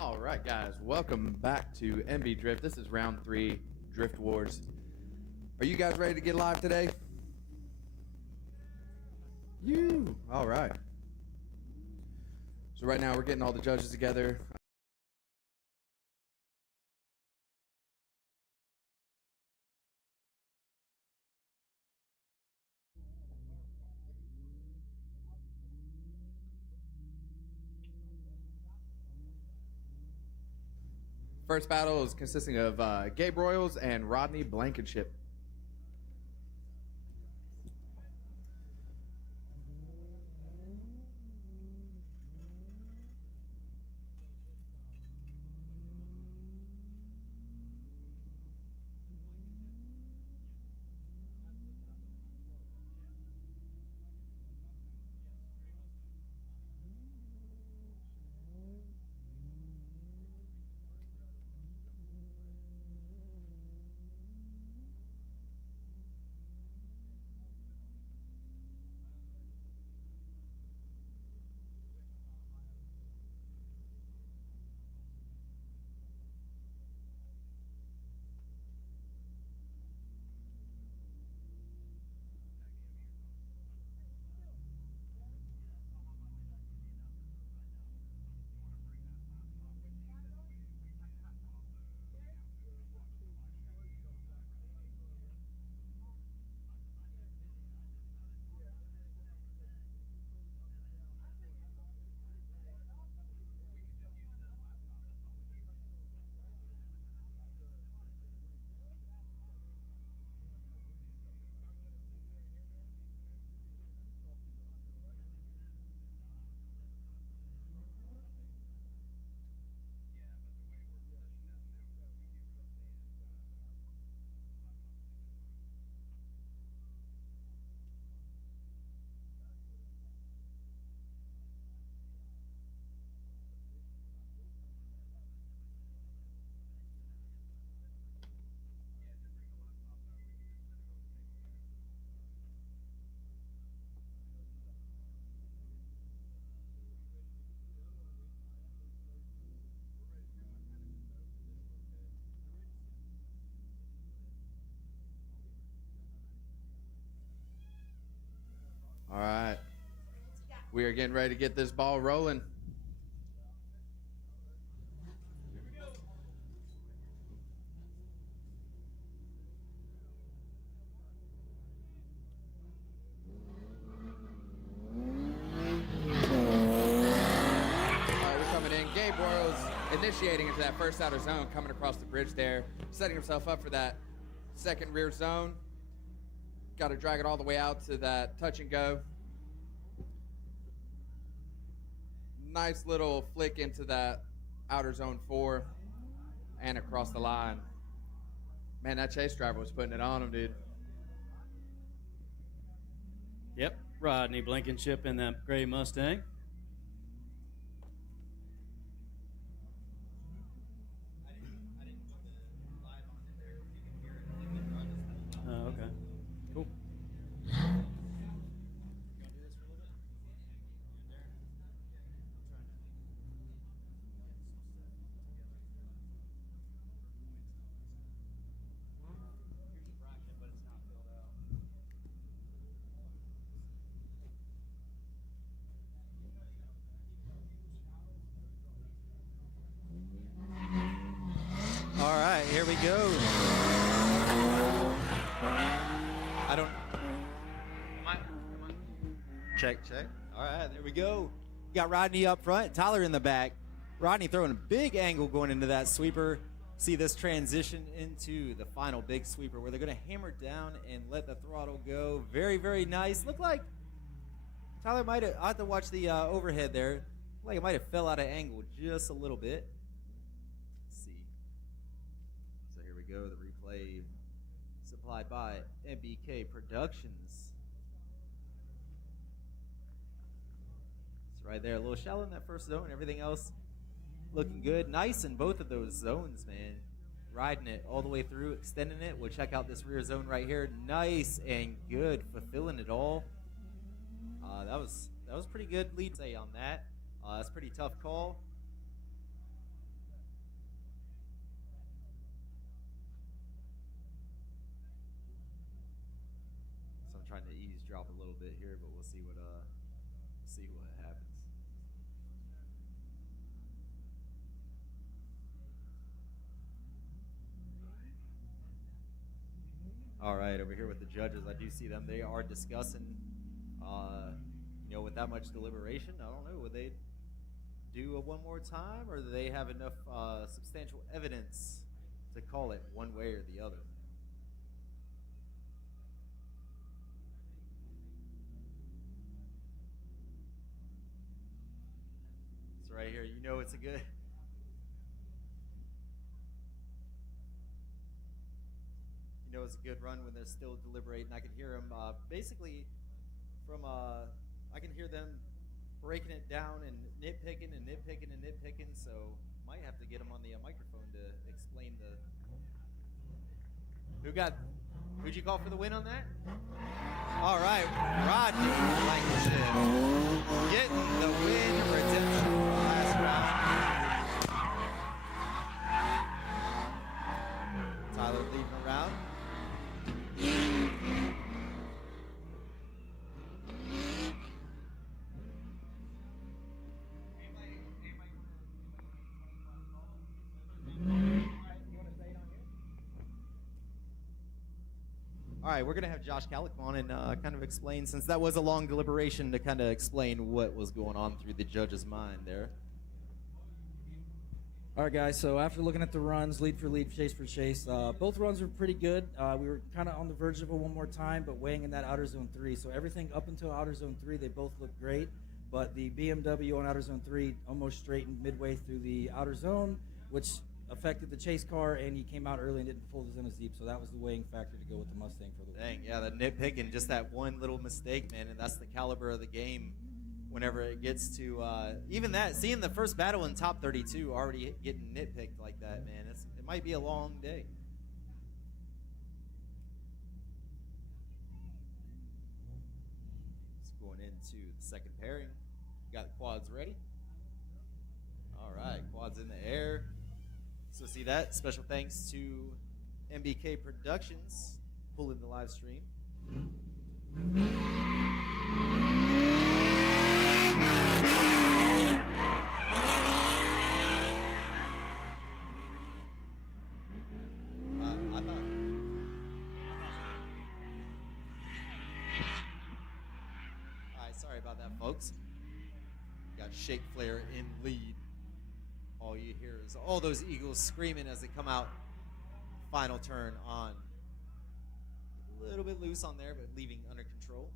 All right, guys, welcome back to MB Drift. This is round 3, Drift Wars. Are you guys ready to get live today? All right. So right now we're getting all the judges together. First battle is consisting of Gabe Royals and Rodney Blankenship. All right. We are getting ready to get this ball rolling. Gabe Royals initiating into that first outer zone, coming across the bridge there, setting himself up for that second rear zone. Got to drag it all the way out to that touch and go. Nice little flick into that outer zone 4 and across the line. Man, that chase driver was putting it on him, dude. Yep, Rodney Blankenship in that gray Mustang. Okay. Cool. All right, here we go. I don't. Come on. Check. All right, there we go. Got Rodney up front, Tyler in the back. Rodney throwing a big angle going into that sweeper. See this transition into the final big sweeper where they're going to hammer down and let the throttle go. Very, very nice. Look like Tyler might have, I have to watch the overhead there. Look like it might have fell out of angle just a little bit. Let's see. So here we go, the replay supplied by MBK Productions. It's right there, a little shallow in that first zone. Everything else looking good. Nice in both of those zones, man. Riding it all the way through, extending it. We'll check out this rear zone right here. Nice and good, fulfilling it all. That was pretty good lead say on that. That's a pretty tough call. All right, over here with the judges, I do see them. They are discussing, with that much deliberation. I don't know. Would they do a one more time, or do they have enough substantial evidence to call it one way or the other? It's right here. It's a good. It's a good run when they're still deliberating. I can hear them basically from I can hear them breaking it down and nitpicking and nitpicking and nitpicking. So might have to get them on the microphone to explain who'd you call for the win on that? All right, Rodney Blankenship getting the win, redemption for the last round. Tyler leading around. All right, we're going to have Josh Calick on and kind of explain, since that was a long deliberation, to kind of explain what was going on through the judge's mind there. All right, guys, so after looking at the runs, lead for lead, chase for chase, both runs were pretty good. We were kind of on the verge of it one more time, but weighing in that outer zone 3. So everything up until outer zone 3, they both looked great, but the BMW on outer zone 3 almost straightened midway through the outer zone, which affected the chase car, and he came out early and didn't pull the zone deep, so that was the weighing factor to go with the Mustang for the win. Dang, yeah, the nitpicking, just that one little mistake, man, and that's the caliber of the game whenever it gets to, even that, seeing the first battle in top 32 already getting nitpicked like that, man, it might be a long day. It's going into the second pairing. Got the quads ready. All right, quads in the air. So see that? Special thanks to MBK Productions pulling the live stream. Alright, sorry about that, folks. Got Shake Flair in lead. All you hear is all those Eagles screaming as they come out. Final turn on. A little bit loose on there, but leaving under control.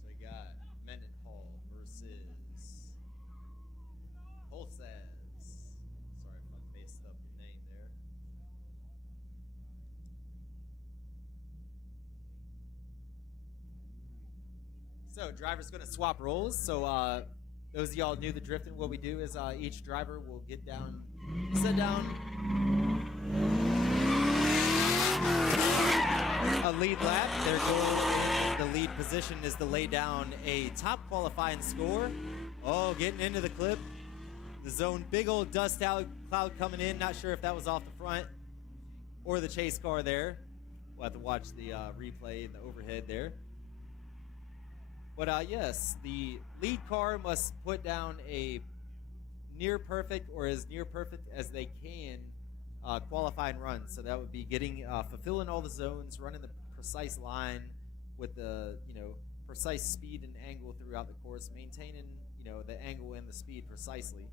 So we got Mendenhall versus Holsays. Sorry if I messed up your name there. So driver's going to swap roles. So those of y'all new to drifting, what we do is each driver will get down, sit down, a lead lap. Their goal in the lead position is to lay down a top qualifying score. Oh, getting into the clip. The zone, big old dust cloud coming in. Not sure if that was off the front or the chase car there. We'll have to watch the replay and the overhead there. But yes, the lead car must put down a near perfect or as near perfect as they can qualifying run. So that would be getting fulfilling all the zones, running the precise line with the precise speed and angle throughout the course, maintaining the angle and the speed precisely.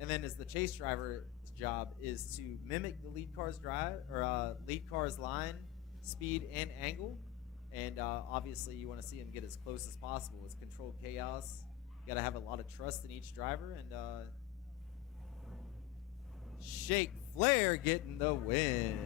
And then as the chase driver's job is to mimic the lead car's drive or lead car's line, speed, and angle. And obviously you want to see him get as close as possible. It's controlled chaos. You got to have a lot of trust in each driver. And Shake Flair getting the win.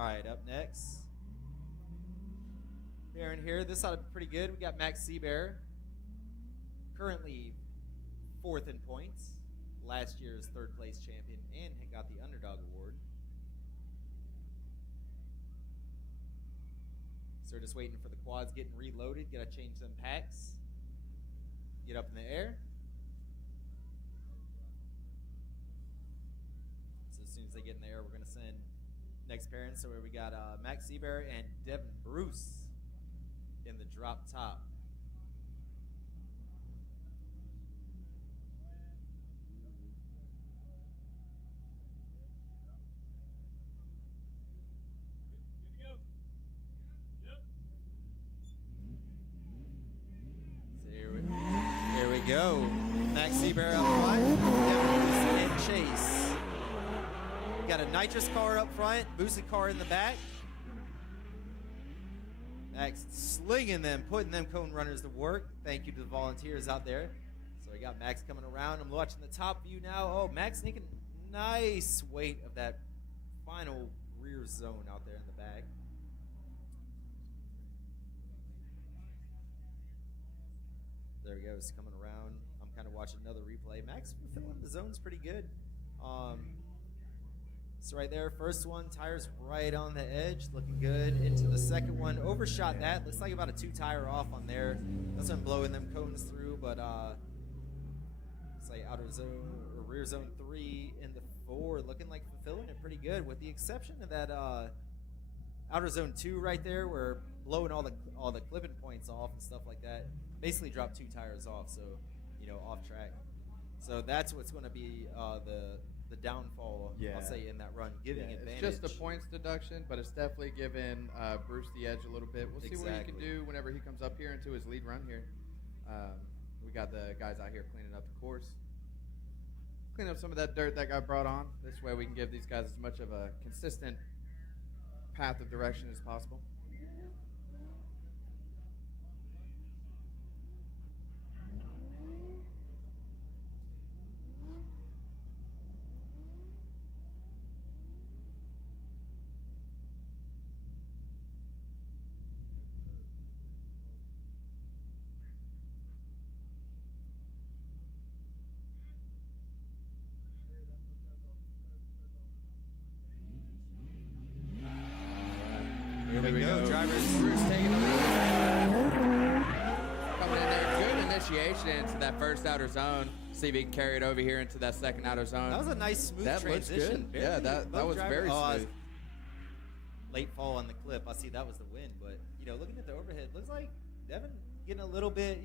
All right, up next. Baron here. This ought to be pretty good. We got Max Seabear, currently 4th in points. Last year's 3rd place champion and got the Underdog Award. So we're just waiting for the quads getting reloaded. Gotta change them packs. Get up in the air. So as soon as they get in the air, we're gonna send next pairing. So where we got Max Seabear and Devin Bruce in the drop top. Here we go. Max Seabear up front. Devin Bruce and Chase. We got a nitrous car up front, boosted car in the back. Max slinging them, putting them cone runners to work. Thank you to the volunteers out there. So we got Max coming around. I'm watching the top view now. Oh, Max making nice weight of that final rear zone out there in the back. There he goes, coming around. I'm kind of watching another replay. Max filling the zone's pretty good. So right there, first one, tires right on the edge, looking good. Into the second one, overshot that. Looks like about a 2 tire off on there. That's been blowing them cones through, but it's like outer zone or rear zone 3 in the 4, looking like fulfilling it pretty good, with the exception of that outer zone 2 right there, where blowing all the clipping points off and stuff like that. Basically dropped 2 tires off, so off track. So that's what's going to be the downfall, Yeah. I'll say, in that run, giving advantage. It's just a points deduction, but it's definitely giving Bruce the edge a little bit. We'll see what he can Exactly. do whenever he comes up here into his lead run here. We got the guys out here cleaning up the course. Clean up some of that dirt that got brought on. This way we can give these guys as much of a consistent path of direction as possible. Here we go. Drivers. Bruce taking the lead. Coming in there. Good initiation into that first outer zone. See if he can carry it over here into that second outer zone. That was a nice, smooth That looks transition. good. Yeah, that was very smooth. Late fall on the clip. I see that was the wind, but looking at the overhead, looks like Devin getting a little bit,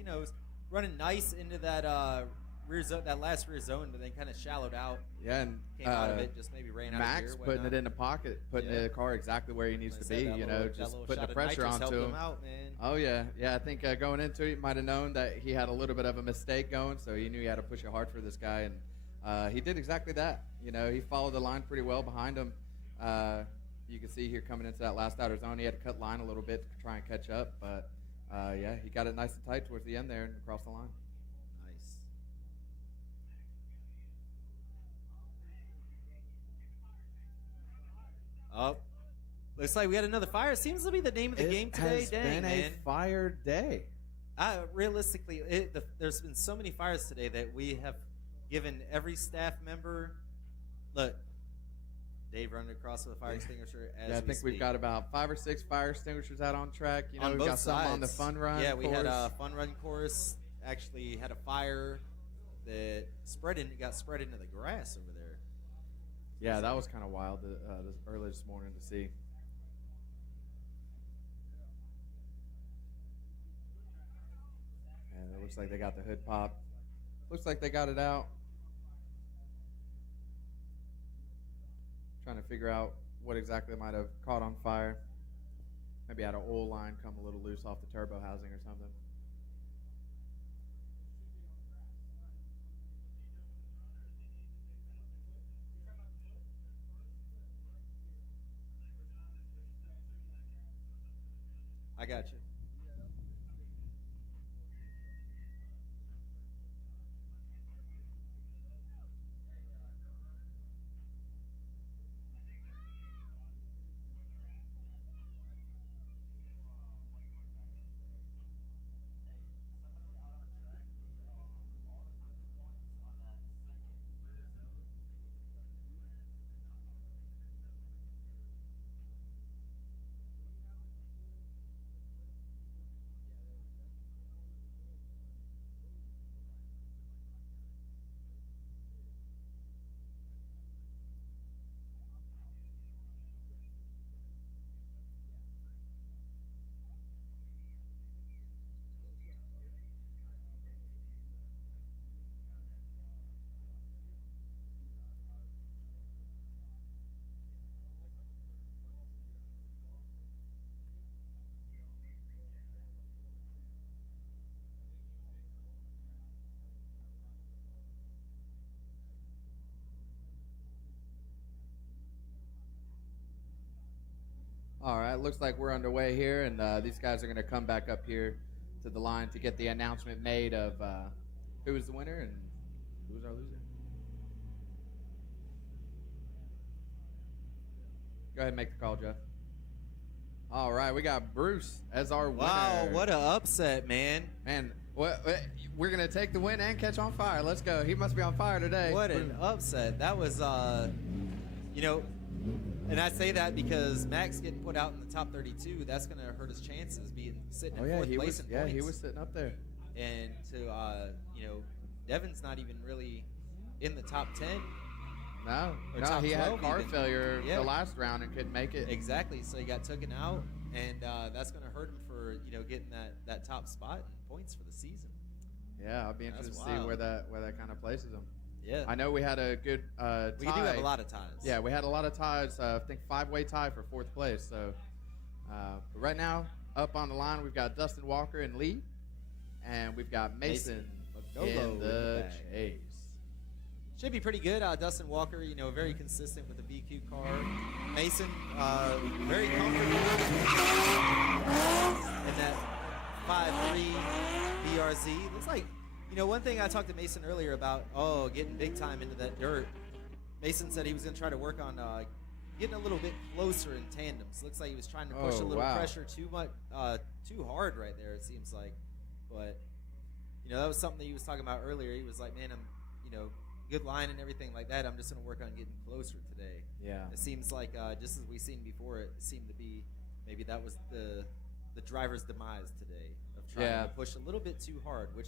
running nice into that rear zone, that last rear zone, but then kind of shallowed out. Yeah, and Came out of it, just maybe ran out Max of gear. putting it in the pocket, putting Yeah. the car exactly where he needs Like to I be. said, that Just little putting shot the of pressure nitrous helped onto him him. out, man. Oh yeah. I think going into it, he might have known that he had a little bit of a mistake going, so he knew he had to push it hard for this guy, and he did exactly that. He followed the line pretty well behind him. You can see here coming into that last outer zone, he had to cut line a little bit to try and catch up, but yeah, he got it nice and tight towards the end there and across the line. Nice. Oh, looks like we got another fire. Seems to be the name of the game today. Has Dang, been man. a fire day. Realistically, there's been so many fires today that we have given every staff member. Look, Dave running across with a fire extinguisher as Yeah, I we think we've speak. got about 5 or 6 fire extinguishers out on track. on we've both got some sides. on the fun run. Yeah, we had a course. fun run course. Actually, had a fire that got spread into the grass over there. Yeah, that was kind of wild early this morning to see. And it looks like they got the hood popped. Looks like they got it out. Trying to figure out what exactly might have caught on fire. Maybe had an oil line come a little loose off the turbo housing or something. I got you. All right, looks like we're underway here, and these guys are going to come back up here to the line to get the announcement made of who was the winner and who was our loser. Go ahead and make the call, Jeff. All right, we got Bruce as our winner. Wow, what an upset, man. Man, we're going to take the win and catch on fire. Let's go. He must be on fire today. What an upset. That was, you know, and I say that because Max getting put out in the top 32, that's going to hurt his chances being sitting in fourth place in points. He was sitting up there. And to, you know, Devin's not even really in the top 10. No, he had car failure the last round and couldn't make it. Exactly, so he got taken out, and that's going to hurt him for, you know, getting that top spot and points for the season. Yeah, I'll be interested to see where that kind of places him. Yeah. I know we had a good tie. We do have a lot of ties. Yeah, we had a lot of ties. I think 5-way tie for 4th place. So but right now, up on the line, we've got Dustin Walker in lead, and we've got Mason in the chase. Should be pretty good. Dustin Walker, you know, very consistent with the VQ car. Mason, very comfortable in that 5.3 BRZ. Looks like, you know, one thing I talked to Mason earlier about, getting big time into that dirt. Mason said he was going to try to work on getting a little bit closer in tandems. Looks like he was trying to push a little pressure too hard right there, it seems like. But, you know, that was something that he was talking about earlier. He was like, man, I'm, you know, good line and everything like that. I'm just going to work on getting closer today. Yeah. It seems like just as we've seen before, it seemed to be maybe that was the driver's demise today of trying to push a little bit too hard, which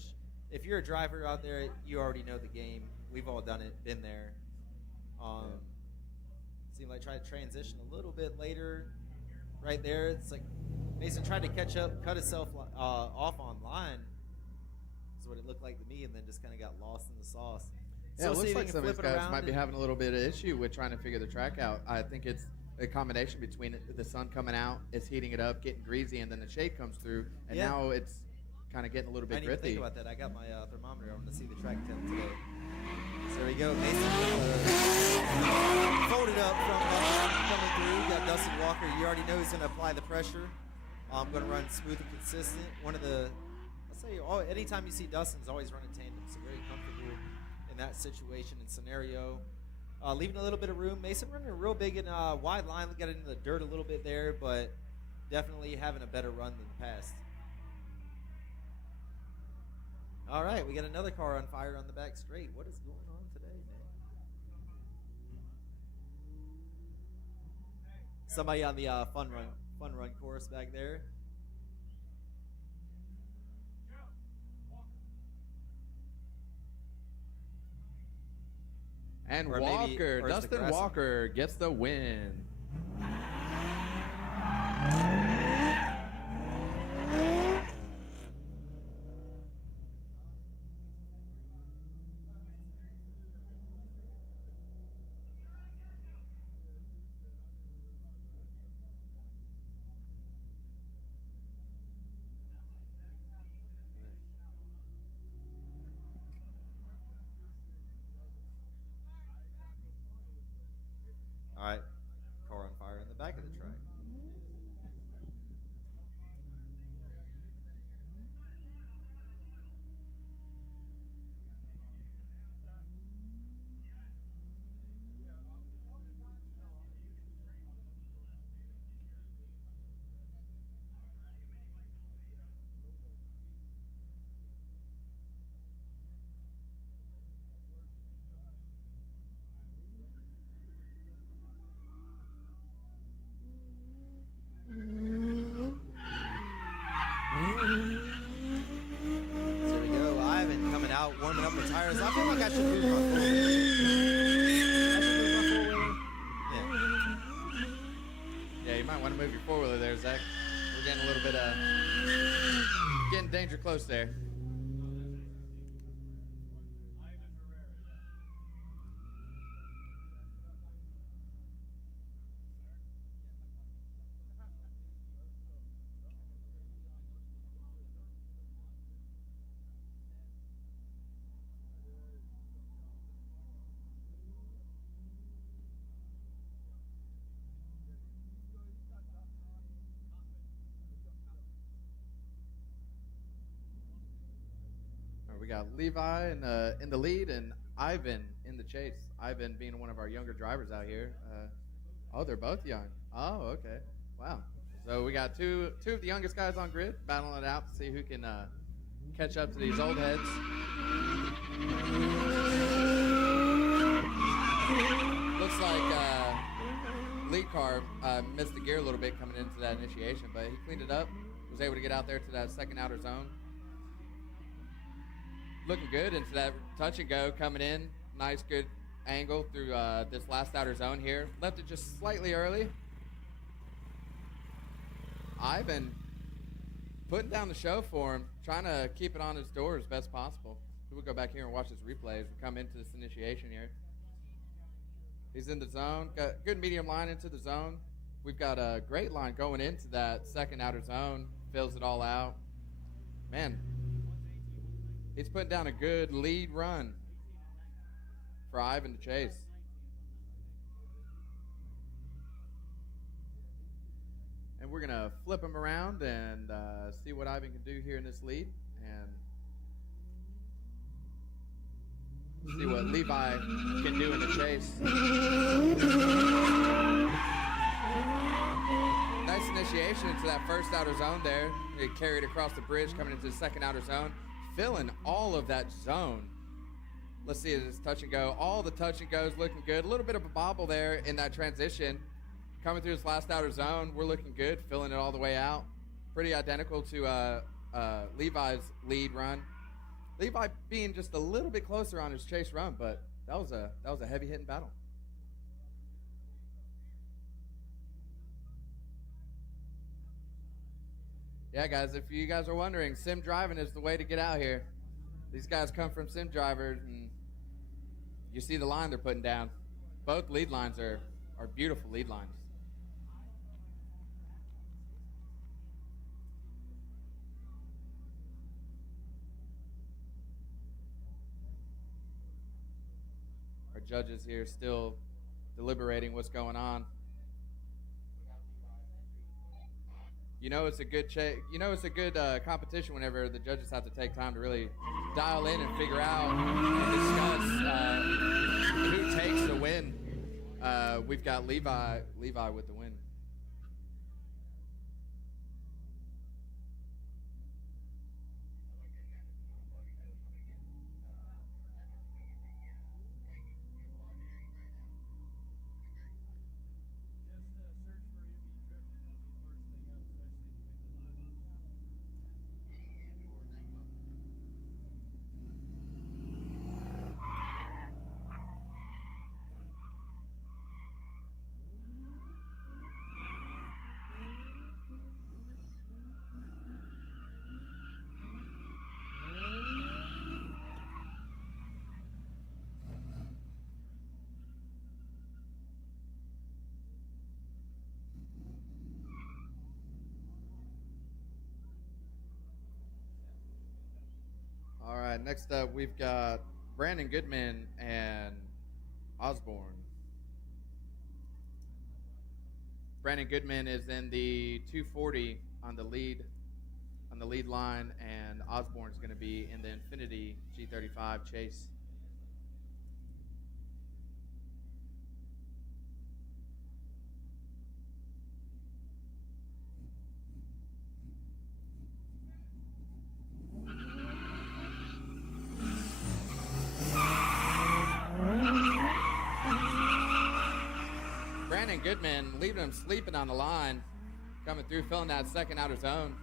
if you're a driver out there, you already know the game. We've all done it, been there. Seemed like trying to transition a little bit later right there. It's like Mason tried to catch up, cut himself off on line. That's what it looked like to me, and then just kind of got lost in the sauce. Yeah, it looks like some of these guys might be having a little bit of issue with trying to figure the track out. I think it's a combination between the sun coming out, it's heating it up, getting greasy, and then the shade comes through, and now it's kind of getting a little bit I didn't gritty. Think about that. I got my thermometer. I want to see the track temp today. So there we go. Mason folded up from coming through. Got Dustin Walker. You already know he's going to apply the pressure. I'm going to run smooth and consistent. Let's say, anytime you see Dustin's always running tandem, so very comfortable in that situation and scenario. Leaving a little bit of room. Mason running real big and wide line. Got into the dirt a little bit there, but definitely having a better run than the past. All right, we got another car on fire on the back straight. What is going on today, man? Somebody on the fun run course back there. And Dustin Walker gets the win. All right, car on fire in the back of the track. Warming up the tires. I feel like I should move my four-wheeler. Yeah, you might want to move your four-wheeler there, Zach. We're getting a little bit getting danger close there. we got Levi in the lead and Ivan in the chase. Ivan being one of our younger drivers out here. Oh, they're both young. Oh, okay. Wow. So we got two of the youngest guys on grid battling it out to see who can catch up to these old heads. Looks like lead car missed the gear a little bit coming into that initiation, but he cleaned it up, was able to get out there to that second outer zone. Looking good into that touch and go coming in. Nice, good angle through this last outer zone here. Left it just slightly early. Ivan putting down the show for him, trying to keep it on his door as best possible. We'll go back here and watch this replay as we come into this initiation here. He's in the zone. Got good medium line into the zone. We've got a great line going into that second outer zone. Fills it all out. Man, he's putting down a good lead run for Ivan to chase. And we're going to flip him around and see what Ivan can do here in this lead. And see what Levi can do in the chase. Nice initiation into that first outer zone there. He carried across the bridge coming into the second outer zone. Filling all of that zone. Let's see this touch and go. All the touch and goes looking good. A little bit of a bobble there in that transition. Coming through this last outer zone, we're looking good. Filling it all the way out. Pretty identical to Levi's lead run. Levi being just a little bit closer on his chase run, but that was a heavy hitting battle. Yeah, guys, if you guys are wondering, sim driving is the way to get out here. These guys come from sim drivers, and you see the line they're putting down. Both lead lines are beautiful lead lines. Our judges here still deliberating what's going on. You know it's a good competition whenever the judges have to take time to really dial in and figure out and discuss who takes the win. We've got Levi with the win. All right, next up we've got Brandon Goodman and Osborne. Brandon Goodman is in the 240 on the lead line, and Osborne is going to be in the Infiniti G35 chase. Brandon Goodman leaving him sleeping on the line, coming through, filling that second outer zone.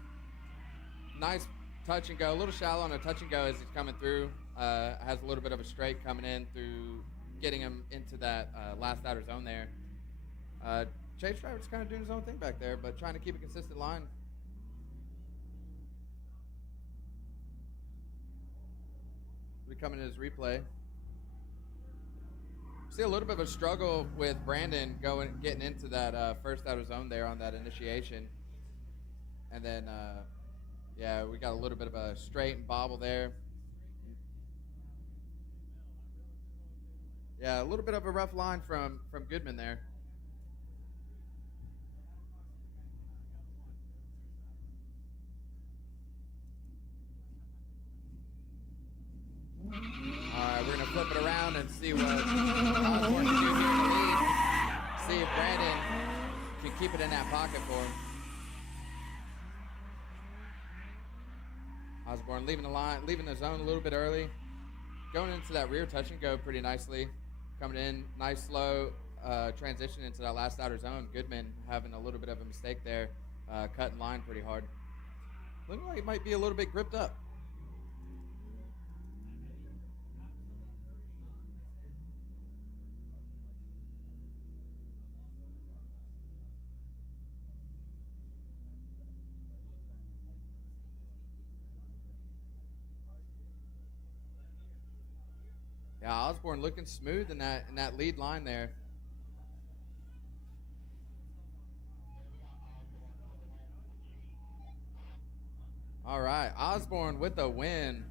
Nice touch and go, a little shallow on a touch and go as he's coming through. Has a little bit of a straight coming in through getting him into that last outer zone there. Chase driver's kind of doing his own thing back there, but trying to keep a consistent line. We'll be coming in his replay. See a little bit of a struggle with Brandon getting into that first outer zone there on that initiation. And then, yeah, we got a little bit of a straight and bobble there. Yeah, a little bit of a rough line from Goodman there. around and see what Osborne can do here in the lead. See if Brandon can keep it in that pocket for him. Osborne leaving the zone a little bit early. Going into that rear touch and go pretty nicely. Coming in, nice slow transition into that last outer zone. Goodman having a little bit of a mistake there, cutting line pretty hard. Looking like it might be a little bit gripped up. Yeah, Osborne looking smooth in that lead line there. All right, Osborne with the win.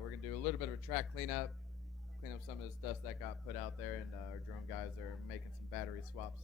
We're going to do a little bit of a track cleanup, clean up some of this dust that got put out there, and our drone guys are making some battery swaps.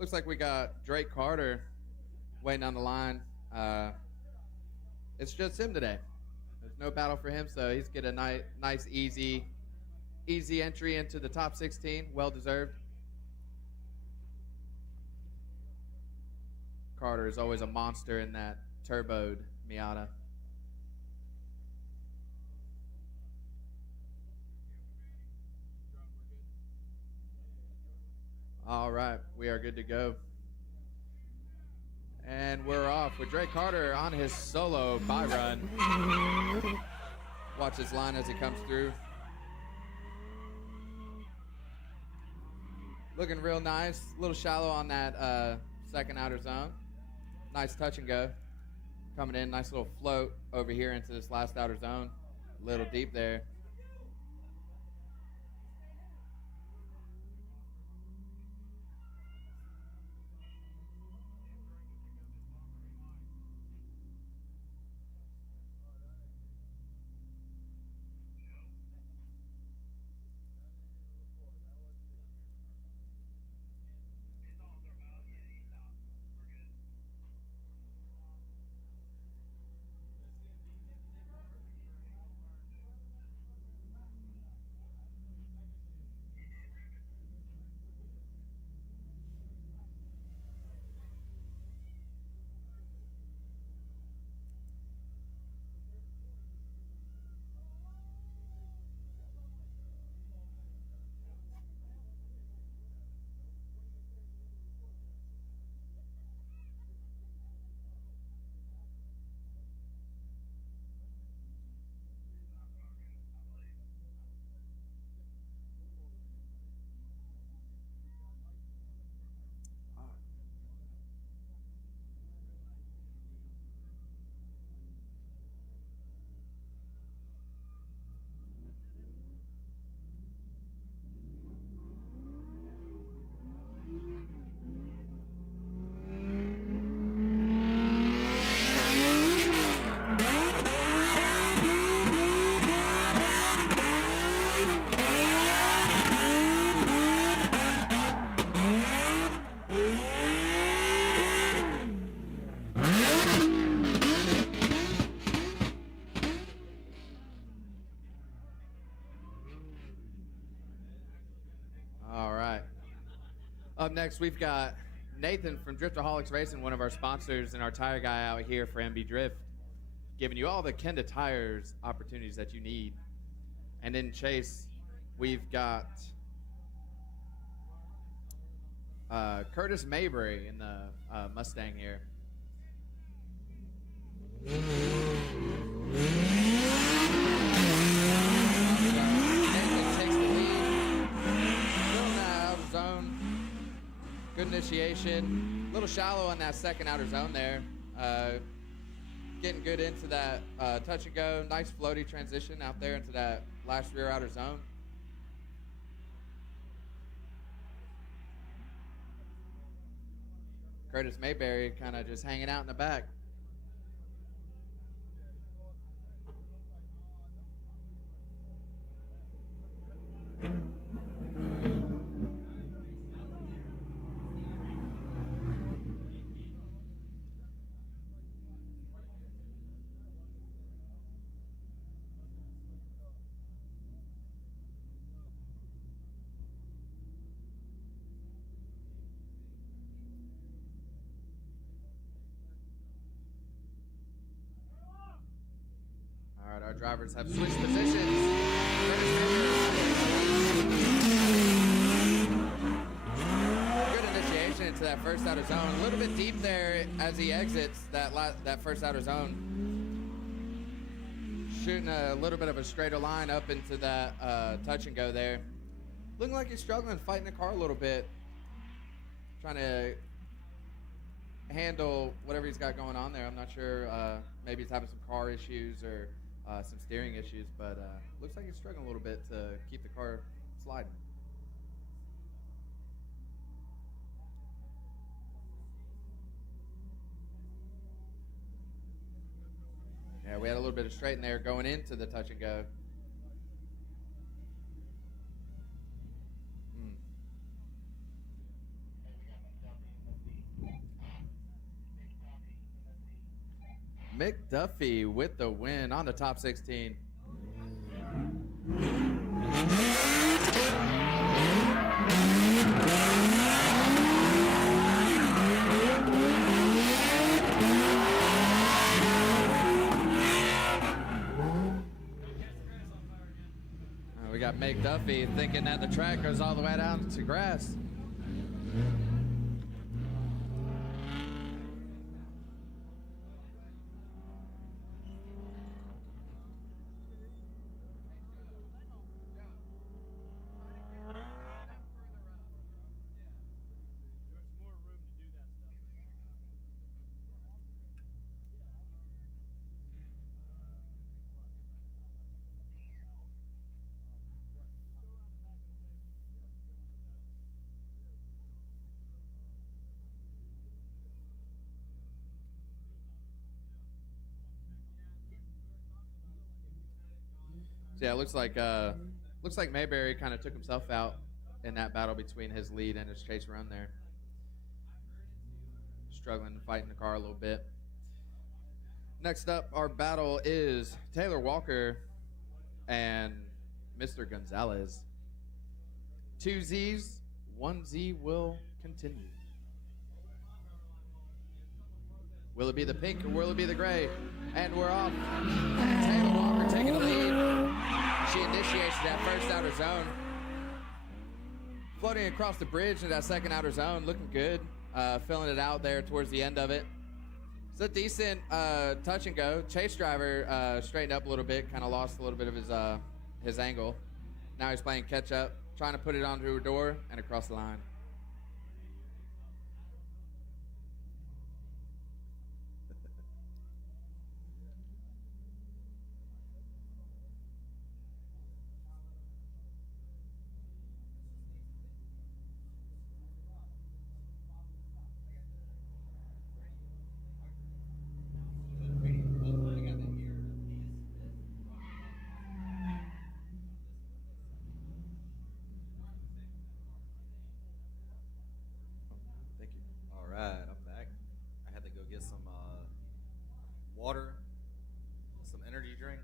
Looks like we got Drake Carter waiting on the line. It's just him today. There's no battle for him, so he's get a nice, easy entry into the top 16. Well deserved. Carter is always a monster in that turboed Miata. All right, we are good to go. And we're off with Drake Carter on his solo bye run. Watch his line as he comes through. Looking real nice. A little shallow on that second outer zone. Nice touch and go. Coming in, nice little float over here into this last outer zone. A little deep there. Up next, we've got Nathan from Driftaholics Racing, one of our sponsors and our tire guy out here for MB Drift, giving you all the Kenda Tires opportunities that you need. And in Chase, we've got Curtis Mayberry in the Mustang here. Nathan takes the lead, filling that outer zone. Good initiation. A little shallow on that second outer zone there. Getting good into that touch and go. Nice floaty transition out there into that last rear outer zone. Curtis Mayberry kind of just hanging out in the back. All right, our drivers have switched positions. Good initiation into that first outer zone. A little bit deep there as he exits that first outer zone. Shooting a little bit of a straighter line up into that touch and go there. Looking like he's struggling, fighting the car a little bit. Trying to handle whatever he's got going on there. I'm not sure. Maybe he's having some car issues or some steering issues, but looks like he's struggling a little bit to keep the car sliding. Yeah, we had a little bit of straight in there going into the touch and go. Mick Duffy with the win on the top 16. We got Mick Duffy thinking that the track goes all the way down to grass. So yeah, it looks like Mayberry kind of took himself out in that battle between his lead and his chase run there. Struggling to fight in the car a little bit. Next up, our battle is Taylor Walker and Mr. Gonzalez. 2 Z's, 1 Z will continue. Will it be the pink or will it be the gray? And we're off. Taylor Walker taking the lead. She initiates that first outer zone. Floating across the bridge into that second outer zone, looking good. Filling it out there towards the end of it. It's a decent touch and go. Chase driver straightened up a little bit, kind of lost a little bit of his angle. Now he's playing catch up, trying to put it onto her door and across the line. Water, some energy drink.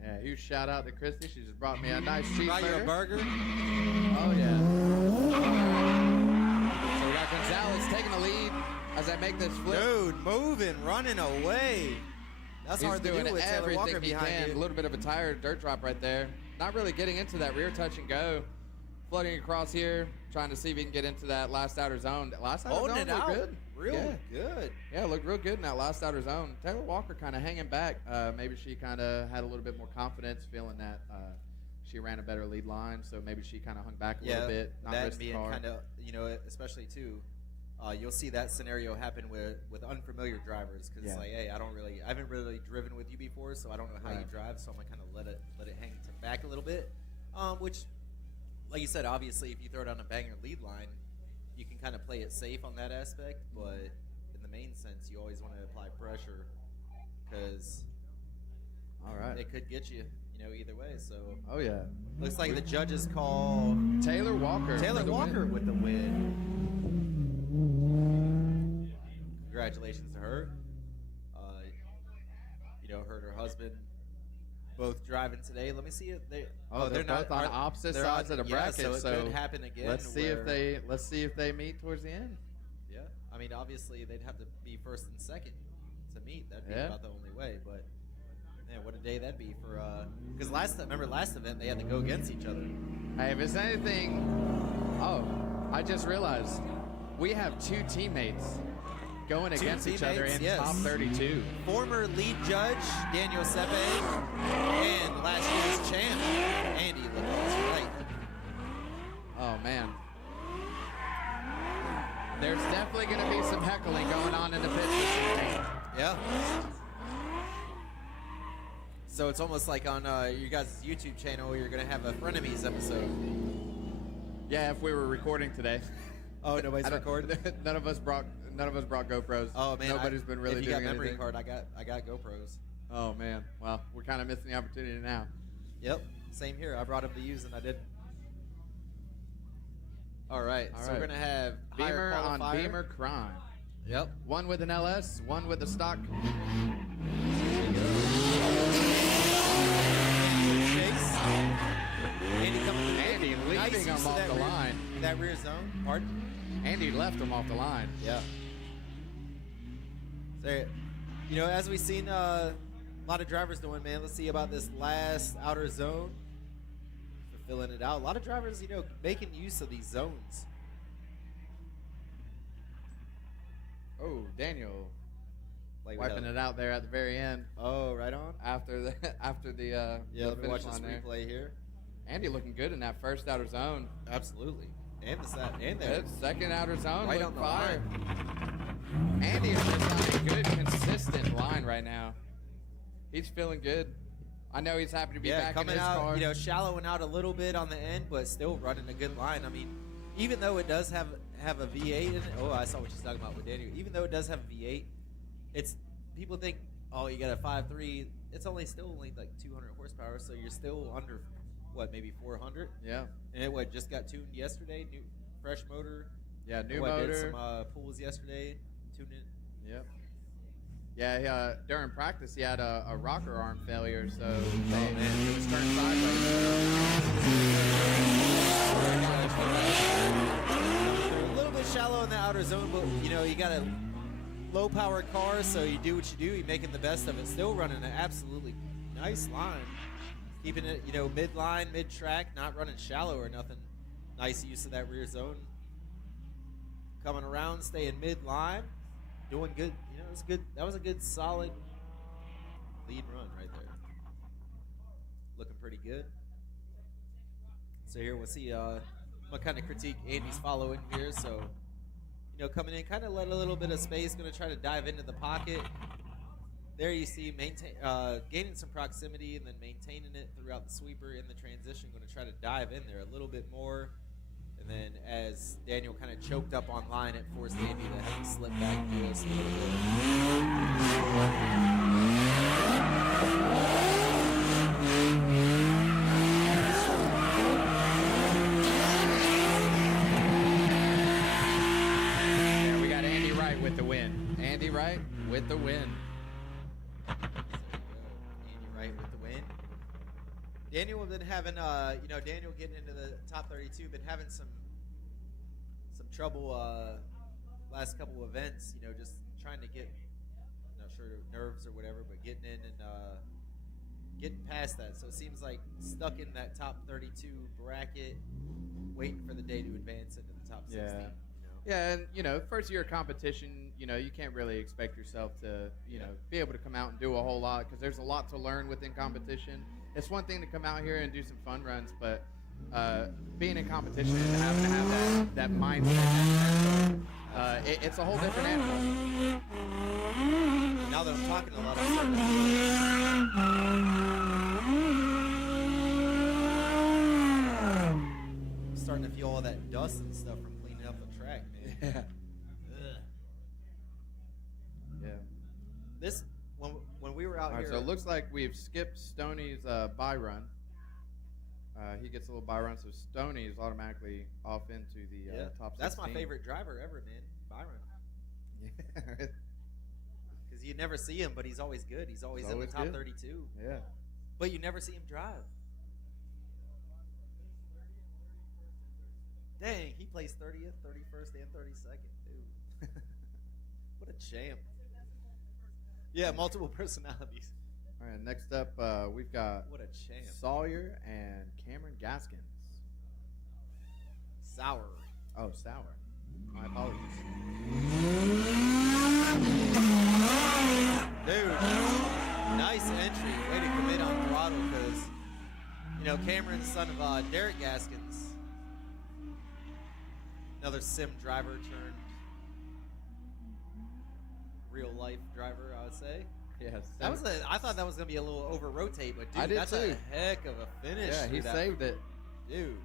Yeah, huge shout out to Christy. She just brought me a nice cheeseburger. Brought you a burger? Oh yeah. got Gonzalez taking the lead as I make this flip. Dude, moving, running away. That's He's hard to doing do with Taylor everything Walker he behind can. you. A little bit of a tired dirt drop right there. Not really getting into that rear touch and go. Floating across here, trying to see if he can get into that last outer zone. Last outer Holding zone it looked out. good. Real Yeah. good. Yeah, looked real good in that last outer zone. Taylor Walker kind of hanging back. Maybe she kind of had a little bit more confidence, feeling that she ran a better lead line, so maybe she kind of hung back a little bit, not that risk the being car. kind of, especially too, you'll see that scenario happen with unfamiliar drivers because Yeah. it's like, hey, I haven't really driven with you before, so I don't know how you Right. drive, so I'm gonna kind of let it hang back a little bit, which, like you said, obviously if you throw down a banger lead line, you can kind of play it safe on that aspect, but in the main sense, you always want to apply pressure because All right. it could get you, either way. So Oh, yeah. looks like the judges call Taylor Walker. Taylor for the Walker win. with the win. Congratulations to her. Her and her husband both driving today. Let me see if they. They're both on opposite they're sides of the bracket, so it so could happen again. Let's see if where- they meet towards the end. Yeah, I mean, obviously they'd have to be first and second to meet. That'd be Yeah. about the only way. But man, what a day that'd be for. Because last event they had to go against each other. Hey, if it's anything, I just realized we have two teammates going Two against each other teammates, in yes. top 32. Former lead judge Daniel Sepe and last year's champ Andy LaCrosse Wright. Oh man, there's definitely going to be some heckling going on in the pits this evening. Yeah. So it's almost like on you guys' YouTube channel, you're gonna have a Frenemies episode. Yeah, if we were recording today. Oh, nobody's recording. None of us brought GoPros. Oh man, nobody's been really if you doing got memory anything. card, I got GoPros. Oh man, well we're kind of missing the opportunity now. Yep, same here. I brought them to use and I didn't. All right, so we're gonna have Beamer higher on qualifier. Beamer Crime. Yep. One with an LS, one with a stock. Chase. Andy coming through. Andy leaving Nice him use of off that the rear- line. That rear zone. Pardon? Andy left him off the line. Yeah. So, as we've seen a lot of drivers doing, man, let's see about this last outer zone. For filling it out. A lot of drivers, making use of these zones. Oh, Daniel Like wiping it out there at the very end Oh, right on. after the Yeah, the let me finish watch this line there. replay here. Andy looking good in that first outer zone. Absolutely. And the set. And there. That second outer zone, Right looked on the fire. Andy is just on a good, consistent line right now. He's feeling good. I know he's happy to be back in coming his out, car. shallowing out a little bit on the end, but still running a good line. I mean, even though it does have a V8 in it. Oh, I saw what she's talking about with Daniel. Even though it does have a V8, it's people think, oh, you got a 5.3. It's still only like 200 horsepower, so you're still under maybe 400. Yeah, And it just got tuned yesterday, new fresh motor. yeah, new Did motor. some pulls yesterday, tuned it. Yep. Yeah, during practice he had a rocker arm failure, so it was turned sideways. A little bit shallow in the outer zone, but you got a low power car, so you do what you do. You're making the best of it. Still running an absolutely nice line, keeping it mid line, mid track, not running shallow or nothing. Nice use of that rear zone. Coming around, staying mid line, doing good. It was good. That was a good solid lead run right there. Looking pretty good. So here we'll see what kind of critique Andy's following here. So, coming in, kind of let a little bit of space, going to try to dive into the pocket. There you see gaining some proximity and then maintaining it throughout the sweeper in the transition. Going to try to dive in there a little bit more. And then as Daniel kind of choked up on line, it forced Andy to have to slip back just a little Yeah, we got Andy Wright with the win. Andy Wright with the win. Andy Wright with the win. Daniel has been having, Daniel getting into the top 32, been having some trouble last couple events. You know, just trying to get, not sure nerves or whatever, but getting in and getting past that. So it seems like stuck in that top 32 bracket, waiting for the day to advance into the top 16. Yeah. You know? Yeah, and you know, first year competition, you know, you can't really expect yourself to, you know, be able to come out and do a whole lot because there's a lot to learn within competition. It's one thing to come out here and do some fun runs, but being in competition and having to have that mindset, it's a whole different animal. Now that I'm talking a lot, I'm starting to feel all that dust and stuff from cleaning up the track, man. Yeah. Ugh. Yeah. This when we were out All right, here. so it looks like we've skipped Stoney's bye run. He gets a little bye run, so Stoney is automatically off into the top 16. That's my favorite driver ever, man, Byron. Yeah. Because you never see him, but he's always good. He's always in the always top good. 32. Yeah. But you never see him drive. Dang, he plays 30th, 31st, and 32nd, dude. What a champ. Yeah, multiple personalities. All right, next up, we've got What a champ. Sawyer and Cameron Gaskins. Sour. Oh, Sour. My apologies. Dude, nice entry. Way to commit on throttle because, you know, Cameron's son of Derek Gaskins. Another sim driver turned real life driver, I would say. Yes. That was I thought that was gonna be a little over rotate, but dude, I did that's too. a heck of a finish. Yeah, he through that. saved it. Dude.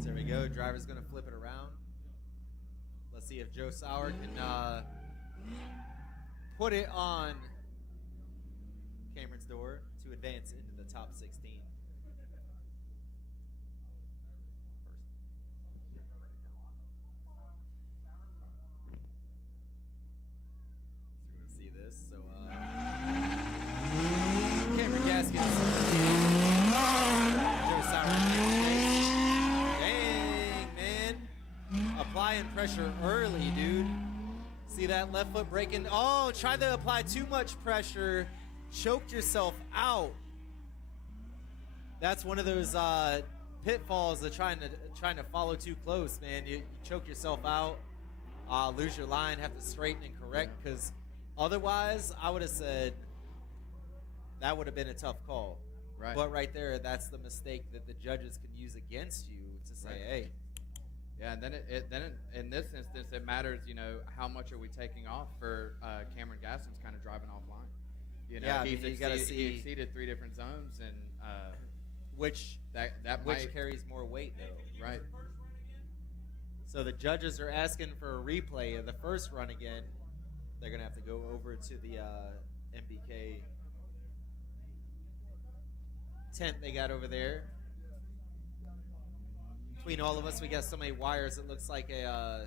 So there we go. Driver's gonna flip it around. Let's see if Joe Sauer can put it on Cameron's door to advance into the top 16. See this? So, Cameron Gaskins. Joe Sauer. Dang, man. Applying pressure early, dude. See that left foot breaking? Oh, tried to apply too much pressure. Choked yourself out. That's one of those pitfalls of trying to follow too close, man. You choke yourself out, lose your line, have to straighten and correct. Because otherwise, I would have said that would have been a tough call. Right. But right there, that's the mistake that the judges can use against you to say, Right. hey. Yeah, and then in this instance, it matters, you know, how much are we taking off for Cameron Gaskins kind of driving offline. You know, Yeah, I he's mean, you gotta he see exceeded 3 different zones, and Which that which might, carries more weight, though. right. So the judges are asking for a replay of the first run again. They're going to have to go over to the MBK tent they got over there. Between all of us, we got so many wires, it looks like I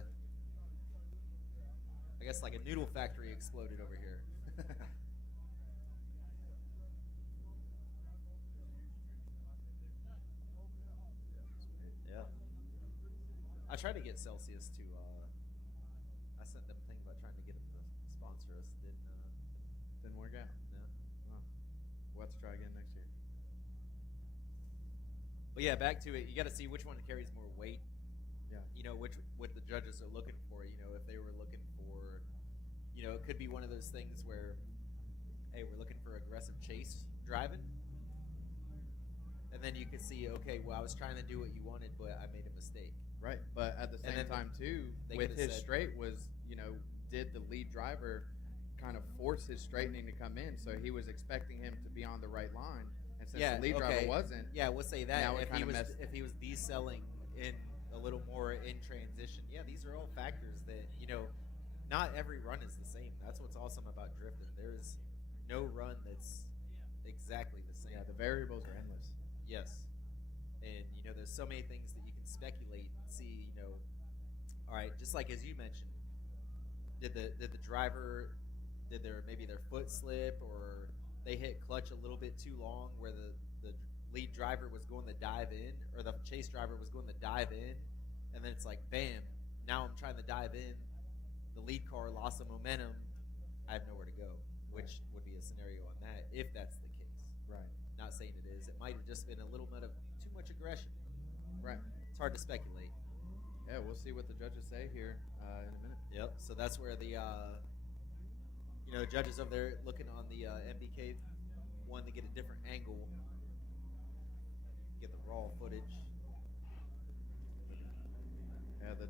guess like a noodle factory exploded over here. Yeah. I tried to get Celsius to, I sent them a thing about trying to get them to sponsor us. Didn't work out. No. Oh. We'll have to try again next year. But yeah, back to it. You got to see which one carries more weight. Yeah. You know, what the judges are looking for. You know, if they were looking for, you know, it could be one of those things where, hey, we're looking for aggressive chase driving. And then you could see, okay, well, I was trying to do what you wanted, but I made a mistake. Right, but at the And same then time too, they with could've his said- straight was, you know, did the lead driver kind of force his straightening to come in? So he was expecting him to be on the right line, and since Yeah, the lead okay. driver wasn't, Yeah, we'll say that. Now it If he kinda was messed- if he was deselling in a little more in transition, yeah, these are all factors that, you know, not every run is the same. That's what's awesome about drifting. There's no run that's exactly the same. yeah, the variables are endless. Yes. And, you know, there's so many things that you can speculate and see, you know. All right, just like as you mentioned, did the driver maybe their foot slip, or they hit clutch a little bit too long where the lead driver was going to dive in, or the chase driver was going to dive in, and then it's like bam, now I'm trying to dive in, the lead car lost some momentum, I have nowhere to go, which would be a scenario on that if that's the case. Right. Not saying it is. It might have just been a little bit of too much aggression. Right. It's hard to speculate. Yeah, we'll see what the judges say here in a minute. Yep. So that's where the judges over there looking on the MBK one to get a different angle, get the raw footage. Yeah, the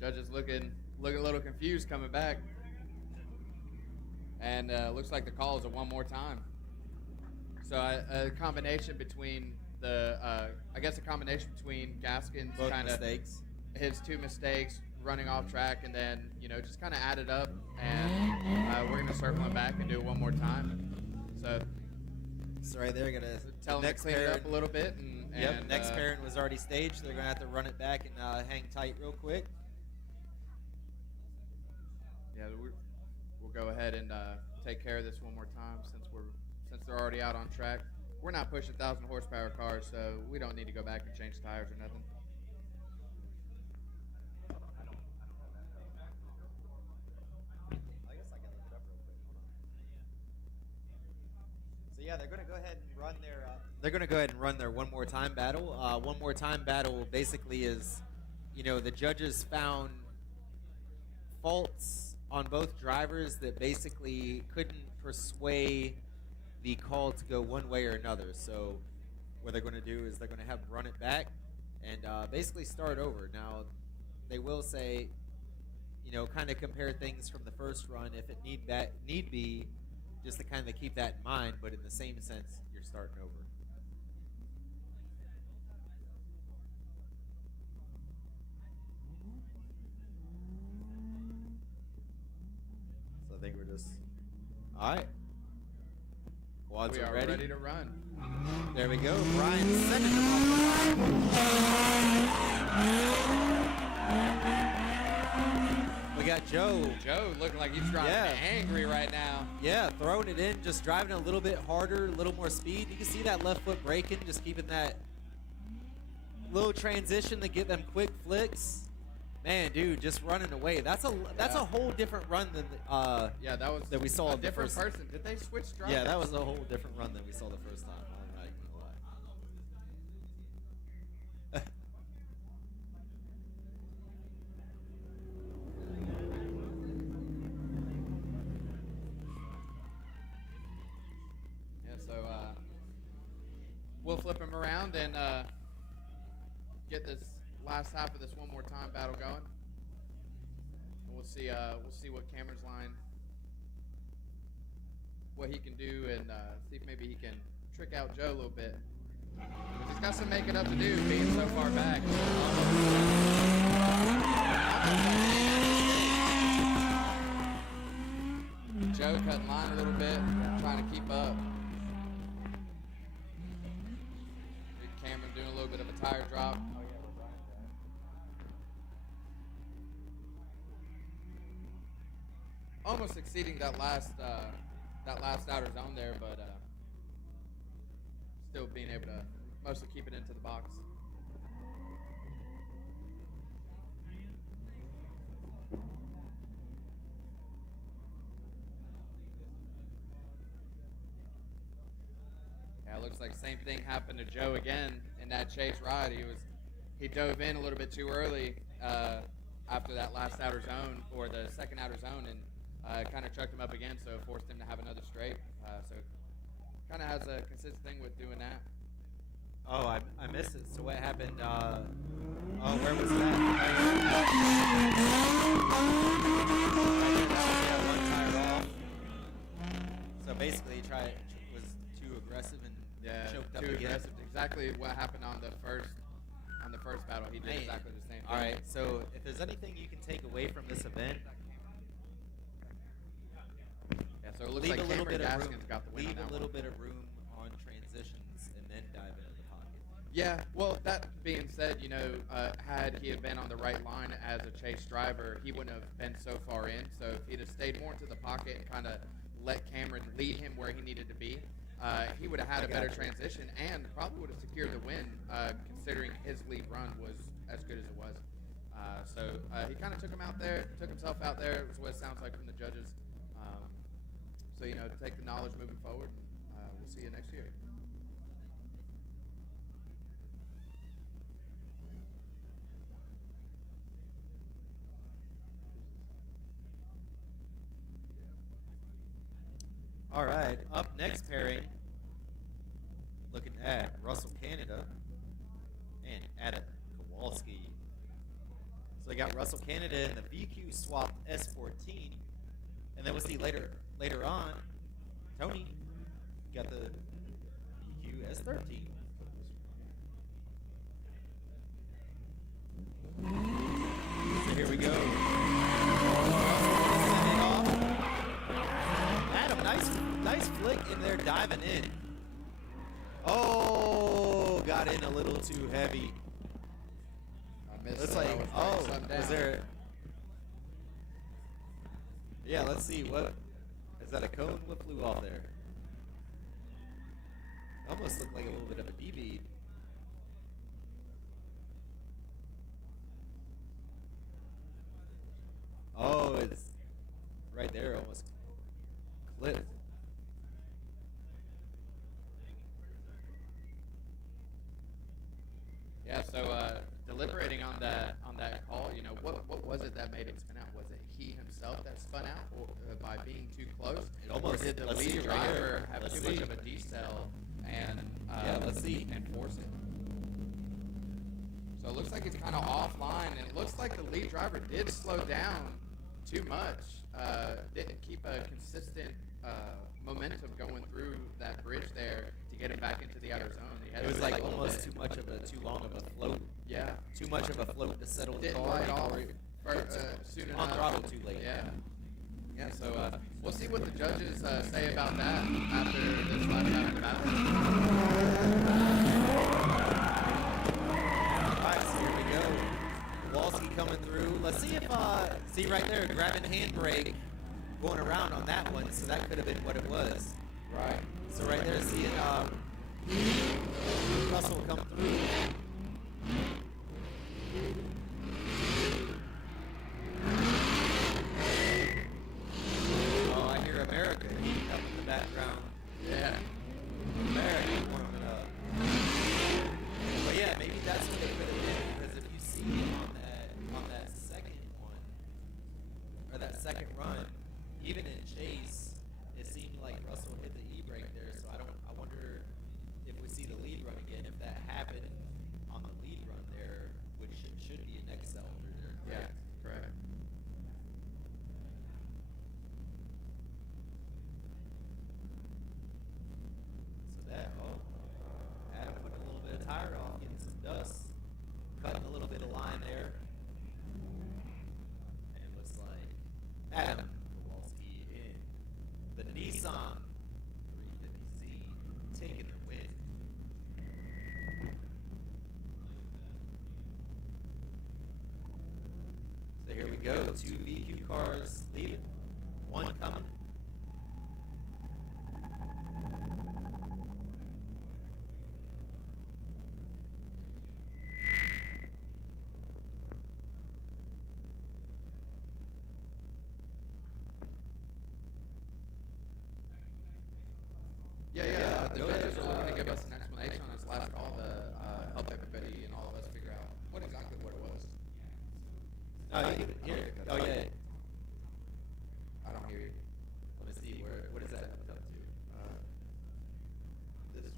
judges looking a little confused coming back, and looks like the call is a one more time. So a combination between a combination between Gaskin's Both kind of mistakes. his two mistakes, running off track, and then just kind of added up, and we're gonna circle him back and do it one more time. So right there, gonna tell him to next clean it parent. up a little bit, and Next parent was already staged. They're gonna have to run it back and hang tight real quick. Yeah, we'll go ahead and take care of this one more time since they're already out on track. We're not pushing 1,000 horsepower cars, so we don't need to go back and change tires or nothing. I guess I can look it up real quick. Hold on. So yeah, they're gonna go ahead and run their. They're gonna go ahead and run their one more time battle. One more time battle basically is, the judges found faults on both drivers that basically couldn't persuade the call to go one way or another. So what they're going to do is they're going to have them run it back and basically start over. Now, they will say, kind of compare things from the first run if it need be, just to kind of keep that in mind. But in the same sense, you're starting over. So I think we're just all right. Quads We are ready. ready to run. There we go. Brian sending them off the line. We got Joe. Joe looking like he's driving angry right now. Yeah, throwing it in, just driving a little bit harder, a little more speed. You can see that left foot braking, just keeping that little transition to get them quick flicks. Man, dude, just running away. That's a whole different run than that we saw a in the different first. person. Did they switch drivers? Yeah, that was a whole different run than we saw the first time. I'm not even gonna lie. Yeah, so we'll flip him around and get this last half of this one more time battle going. And we'll see what Cameron's line, what he can do, and see if maybe he can trick out Joe a little bit. 'Cause he's got some making up to do, being so far back. Joe cutting line a little bit, trying to keep up. Cameron doing a little bit of a tire drop. Almost exceeding that last outer zone there, but still being able to mostly keep it into the box. Yeah, it looks like same thing happened to Joe again in that chase ride. He dove in a little bit too early after that last outer zone, or the second outer zone, and kind of chucked him up again, so forced him to have another straight. So kind of has a consistent thing with doing that. Oh, I missed it. So what happened? Where was that? One tire off. So basically, he was too aggressive and choked up too again. aggressive. Exactly what happened on the first battle. He did exactly the same thing. All right. So if there's anything you can take away from this event, So it looks leave like a little Cameron bit of room. Gaskin's got the win Leave on that a little one. bit of room on transitions, and then dive into the pocket. Yeah, well, that being said, had he had been on the right line as a chase driver, he wouldn't have been so far in. So if he'd have stayed more into the pocket and kind of let Cameron lead him where he needed to be, he would have had a better transition and probably would have secured the win, considering his lead run was as good as it was. He kind of took himself out there. Was what it sounds like from the judges. Take the knowledge moving forward. And, we'll see you next year. All right, up next pairing, looking at Russell Canada and Adam Kowalski. So we got Russell Canada in the VQ swapped S14, and then we'll see later on, Tony got the VQ S13. So here we go. Adam, nice flick in there, diving in. Oh, got in a little too heavy. I missed Looks it. I like, was writing something was down. there? Yeah, let's see. What is that? A cone? What flew off there? Almost looked like a little bit of a DV. Oh, it's right there, almost clipped. Yeah, deliberating on that call, what was it that made him spin out? Was it he himself that spun out, or by being too close? It almost- or did the let's see lead it right here. driver have Let's too see. much of a decel and Let's see. and force it? So it looks like it's kind of offline, and it looks like the lead driver did slow down too much. Didn't keep a consistent momentum going through that bridge there to get him back into the outer zone. He had It was to like brake a little almost bit. too long of a float. Yeah. Too much of a float to settle the Didn't car. light off or- soon on enough. throttle too late. Yeah. Yeah, so we'll see what the judges say about that after this last lap of battle. Alright, so here we go. Kowalski coming through. Let's see if, see right there, grabbing handbrake, going around on that one, so that could have been what it was. Right. So right there, seeing Russell come through. Oh, I hear America heating up in the background. Yeah. America warming up. But yeah, maybe that's what it could have been, because if you see on that second one, or that second run, even in chase, it seemed like Russell hit the e-brake there. So I wonder if we see the lead run again, if that happened on the lead run there, which should be an Excel under there. Yeah. Correct. So that, Adam putting a little bit of tire off, getting some dust, cutting a little bit of line there. And it looks like Adam Kowalski in the Nissan 350Z taking the win. So here we go, 2 VQ cars leading, 1 coming. Yeah. The judges are looking to give us an explanation on this last call to help everybody and all of us figure out what exactly what it was. Here. Oh yeah. I don't hear you. Let me see. What is that hooked up to? This. This.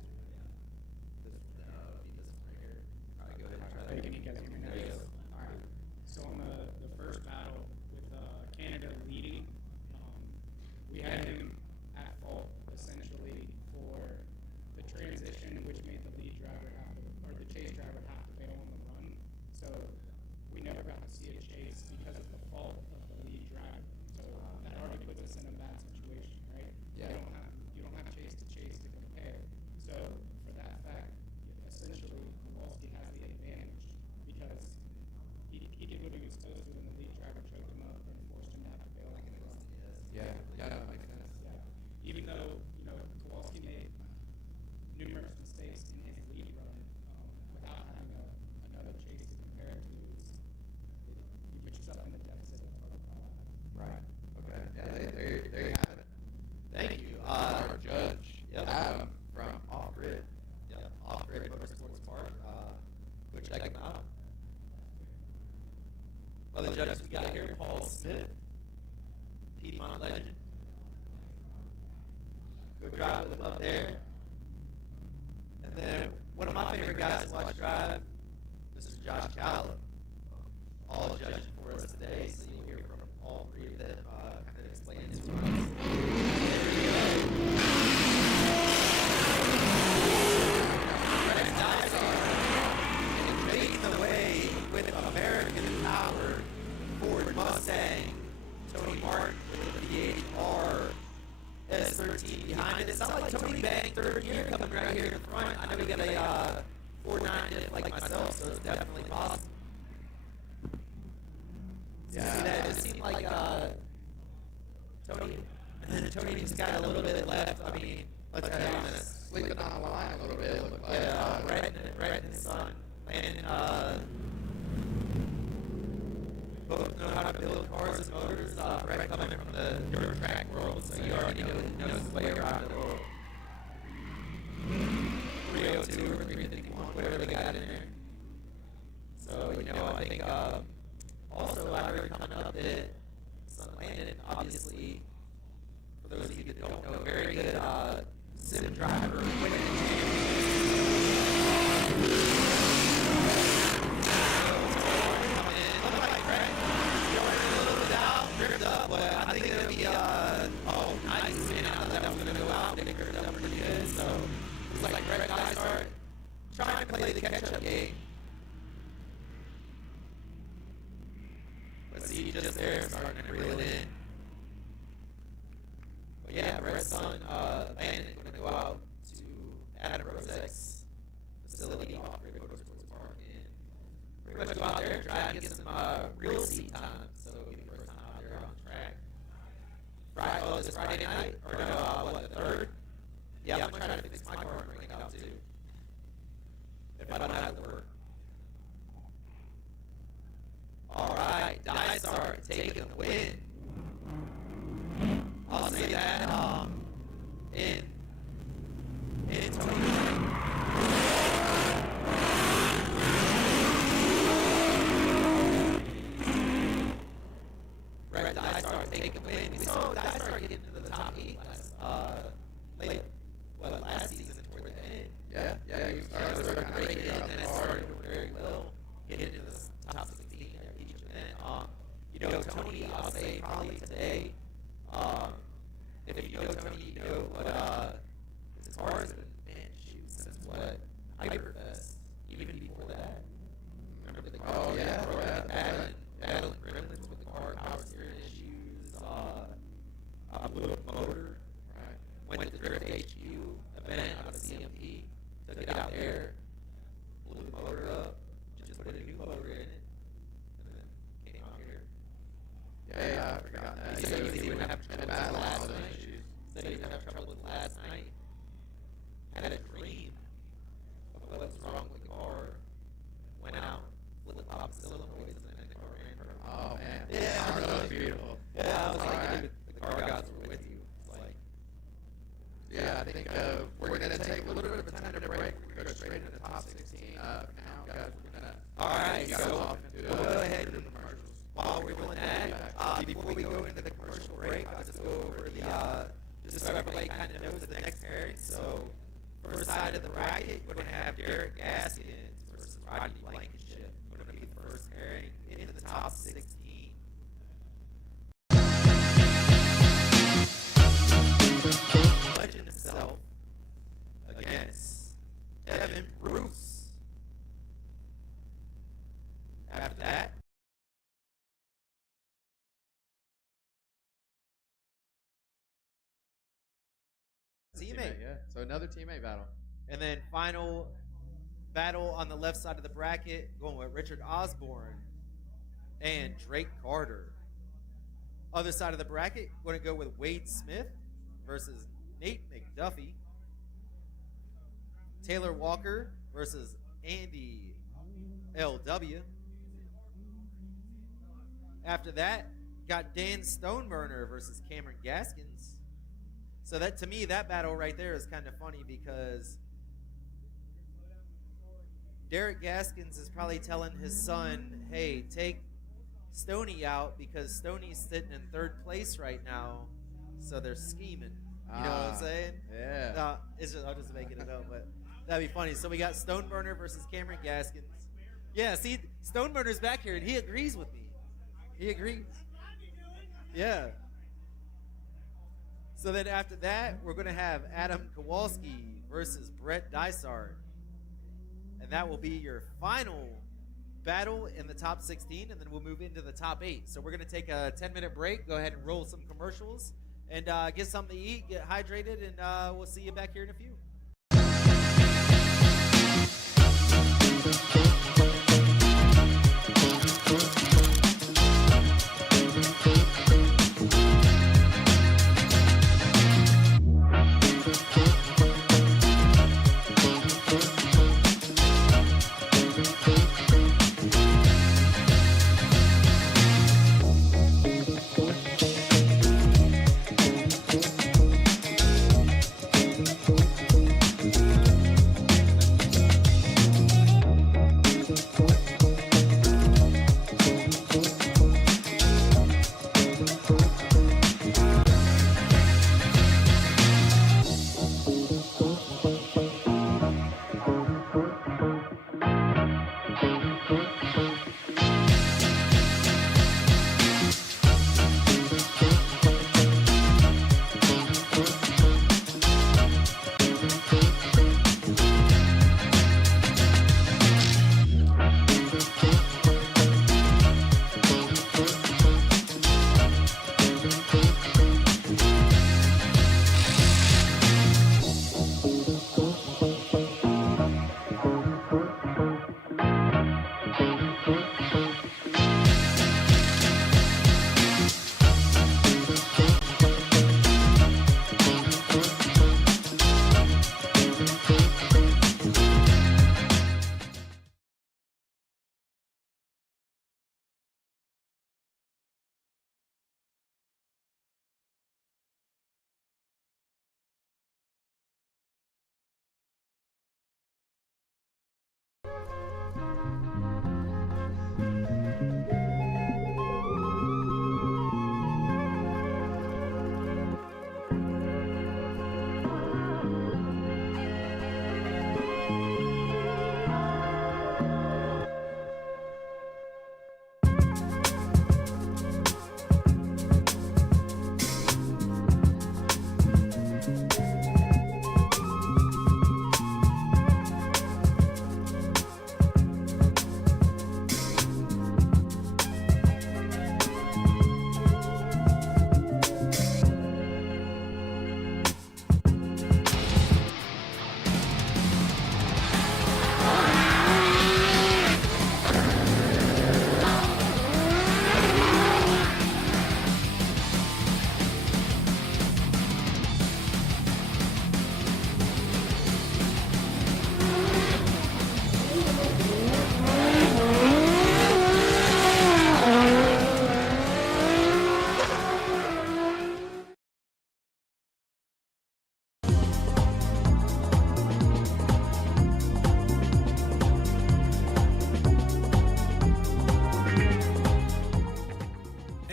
Be this one right here. All right, go ahead and try that. Hey, can you guys hear me now? There you Yes. go. All right. So in the first battle with Canada leading, we had him at fault essentially for the transition, which made the lead driver or the chase driver have to bail on the run. So we never got to see a chase because of the fault of the supposed to, and the lead driver choked him up and forced him to have to bail on the run. Yeah, that makes sense. Yeah. Even though, Kowalski made numerous mistakes in his lead run, without having another chase to compare it to, you put yourself in the deficit of 12. Right. Okay. Yeah, there you have it. Thank you. Our judge, Yep. Adam from Off Grid. Yeah, Off-Grid Motorsports Park. Go check them out. Other judges we got here, Paul Smith, Piedmont legend. Go drive with him up there. And then one of my favorite guys to watch drive, Mr. Josh Gallup. All judging for us today, so you'll hear from all three of them, kind of explaining to us. Rex Dysart leading the way with American Power, Ford Mustang, Tony Martin with the V8R S13 behind it. It's not like Tony Bang third year coming right here in front. I know we got a 4.9 diff like myself, so it's definitely possible. Yeah. See that? It seemed like Tony just got a little bit left. I mean, let's be honest. Sleeping on the line a little bit. It looked like. Yeah, right in the sun. And both know how to build cars and motors. Brett coming from the dirt track world, so you already knows his way around a little 302 or 351, whatever they got in there. So, I think also I heard coming up that Son Landon, obviously, for those of you that don't know, very good sim driver, winning I think it'll be, nice. Man, I thought that was going to go out. They curved up pretty good. So, it's like Brett Dysart trying to play the catch-up game. Let's see, just there, starting to reel it in. But yeah, Brett's son, Landon, going to go out to Adam Rosek's facility off Grid Motorsports Park and pretty much go out there and try and get some real seat time. So it'll be the first time out there on the track. This Friday night, or no, the 3rd? Yeah, I'm trying to fix my car and bring it out too. If I don't have to work. Alright, Dysart taking the win. I'll say that, in Tony. Brett Dysart taking the win. We saw Dysart get into the top 8 last season toward the end. Yeah. You started Great kind of hit, and it started very well. Get into the top 16 at each event. Tony, I'll say probably today. If you know Tony, you know what his cars have been, man, shoot, since what Hyperfest, even before that. Remember the car? Oh, yeah. Battling gremlins with the car, power steering issues, blew up motor. Right. Went to the Drift HQ event out of CMP, took it out there, blew the motor up, just put a new motor in it, and then came out here. Yeah, I forgot that. He said he didn't have trouble with battling last all those night. issues. Said he didn't have trouble with last night. Had a dream of what was wrong with the car. Went out, flip-flopped solenoids, and then the car ran her. Oh man. Yeah, that was beautiful. Yeah, I was like, Alright. dude, the car gods were with you. It's like, Yeah, I think we're gonna take a little bit of a 10-minute break. We're gonna go straight into the top 16 now, guys. We're gonna. alright, go so off into we'll go ahead the and commercials. while we're doing that, before we go into the commercial break, I'll just go over just so everybody kind of knows the next pairing. So, first side of the bracket, we're going to have Derek Gaskins versus Rodney Blankenship. We're going to be the first pairing into the top 16. Legend himself against Evan Bruce. After that, teammate. Yeah. So another teammate battle. And then final battle on the left side of the bracket, going with Richard Osborne and Drake Carter. Other side of the bracket, going to go with Wade Smith versus Nate McDuffie. Taylor Walker versus Andy LW. After that, got Dan Stoneburner versus Cameron Gaskins. So that, to me, that battle right there is kind of funny because Derek Gaskins is probably telling his son, hey, take Stoney out because Stoney's sitting in third place right now, so they're scheming. You know what I'm saying? Yeah. No, I'm just making it up, but that'd be funny. So we got Stoneburner versus Cameron Gaskins. Yeah, see, Stoneburner's back here, and he agrees with me. He agrees. Yeah. So then after that, we're going to have Adam Kowalski versus Brett Dysart. And that will be your final battle in the top 16, and then we'll move into the top 8. So we're going to take a 10-minute break, go ahead and roll some commercials, and get something to eat, get hydrated, and we'll see you back here in a few.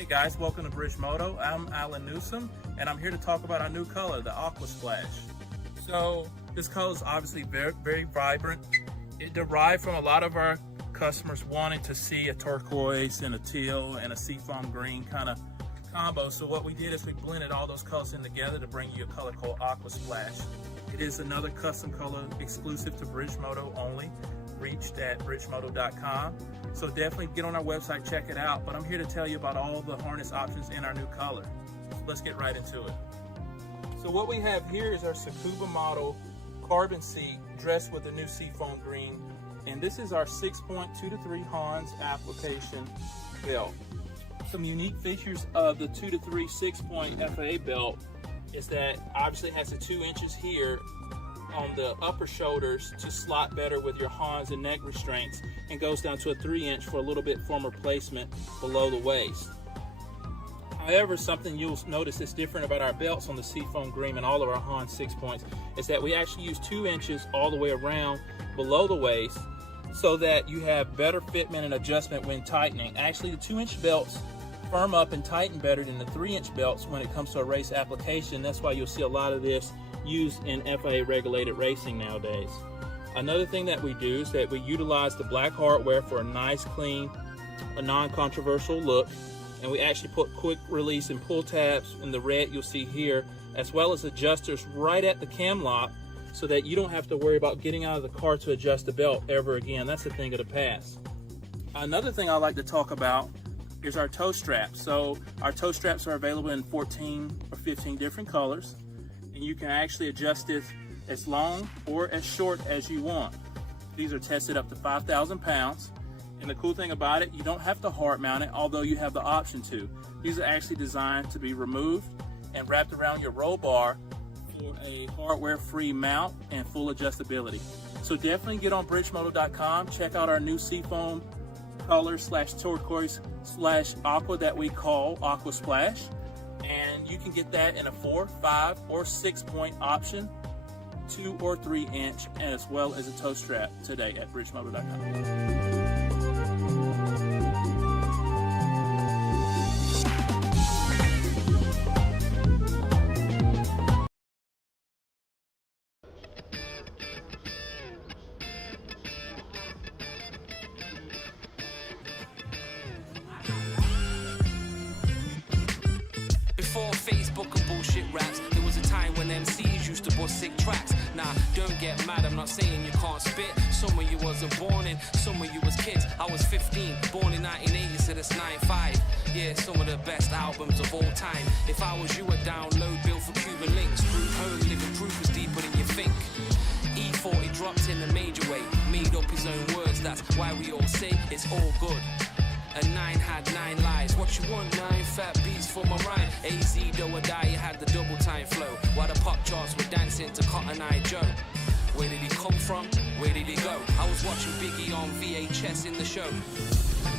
Guys, welcome to Bridgemoto. I'm Alan Newsom, and I'm here to talk about our new color, the Aqua Splash. So this color is obviously very, very vibrant. It derived from a lot of our customers wanting to see a turquoise and a teal and a seafoam green kind of combo. So what we did is we blended all those colors in together to bring you a color called Aqua Splash. It is another custom color exclusive to Bridgemoto only, reached at bridgemoto.com. So definitely get on our website, check it out. But I'm here to tell you about all the harness options in our new color. Let's get right into it. So what we have here is our Tsukuba model carbon seat dressed with the new seafoam green. And this is our 6.2 to 3 Hans application belt. Some unique features of the 2 to 3 6-point FAA belt is that obviously it has the 2 inches here on the upper shoulders to slot better with your Hans and neck restraints, and goes down to a 3-inch for a little bit firmer placement below the waist. However, something you'll notice that's different about our belts on the Seafoam Green and all of our Hans 6 points is that we actually use 2 inches all the way around below the waist so that you have better fitment and adjustment when tightening. Actually, the 2-inch belts firm up and tighten better than the 3-inch belts when it comes to a race application. That's why you'll see a lot of this used in FAA regulated racing nowadays. Another thing that we do is that we utilize the black hardware for a nice, clean, a non-controversial look. And we actually put quick release and pull tabs in the red you'll see here, as well as adjusters right at the cam lock so that you don't have to worry about getting out of the car to adjust the belt ever again. That's a thing of the past. Another thing I like to talk about is our toe straps. So our toe straps are available in 14 or 15 different colors, and you can actually adjust this as long or as short as you want. These are tested up to 5,000 pounds. And the cool thing about it, you don't have to hard mount it, although you have the option to. These are actually designed to be removed and wrapped around your roll bar for a hardware-free mount and full adjustability. So definitely get on bridgemoto.com, check out our new Seafoam color / turquoise / aqua that we call Aqua Splash. And you can get that in a 4, 5, or 6-point option, 2 or 3 inch, as well as a toe strap today at bridgemoto.com. Before Facebook and bullshit raps, there was a time when MCs used to bust sick tracks. Nah, don't get mad, I'm not saying you can't spit. Some of you wasn't born in, some of you was kids. I was 15, born in 1980, so that's 9-5. Yeah, some of the best albums of all time. If I was you, I'd download Bill for Cuban Links. Proof home, living proof was deeper than you think. E40 dropped in a major way, made up his own words, that's why we all say it's all good. And 9 had 9 lives. What you want? 9 fat beats for my rhyme. AZ, though or die, you had the double time flow. While the pop charts were dancing to Cotton Eye Joe. Where did he come from? Where did he go? I was watching Biggie on VHS in the show,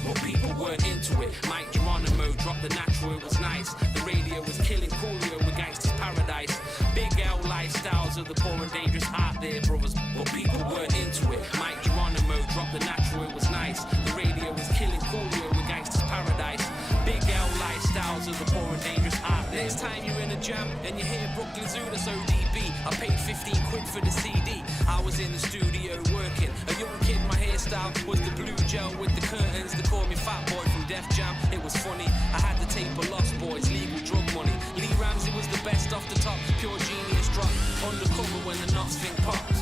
but people weren't into it. Mike Geronimo dropped the natural, it was nice. The radio was killing Coolio with Gangsta's Paradise. Big L lifestyles of the poor and dangerous out there, brothers, but people weren't into it. Mike Geronimo dropped the natural, it was nice. The radio was killing Coolio with Gangsta's Paradise. Big L lifestyles of the poor and dangerous out there. Next time you're in a jam and you hear Brooklyn Zoo, that's ODB. I paid 15 quid for the CD. I was in the studio working. A young kid, my hairstyle was the blue gel with the curtains. They called me Fat Boy from Def Jam. It was funny. I had the tape of Lost Boys, legal drug money. Lee Ramsey was the best off the top. Pure genius drop. Undercover when the Knox thing popped.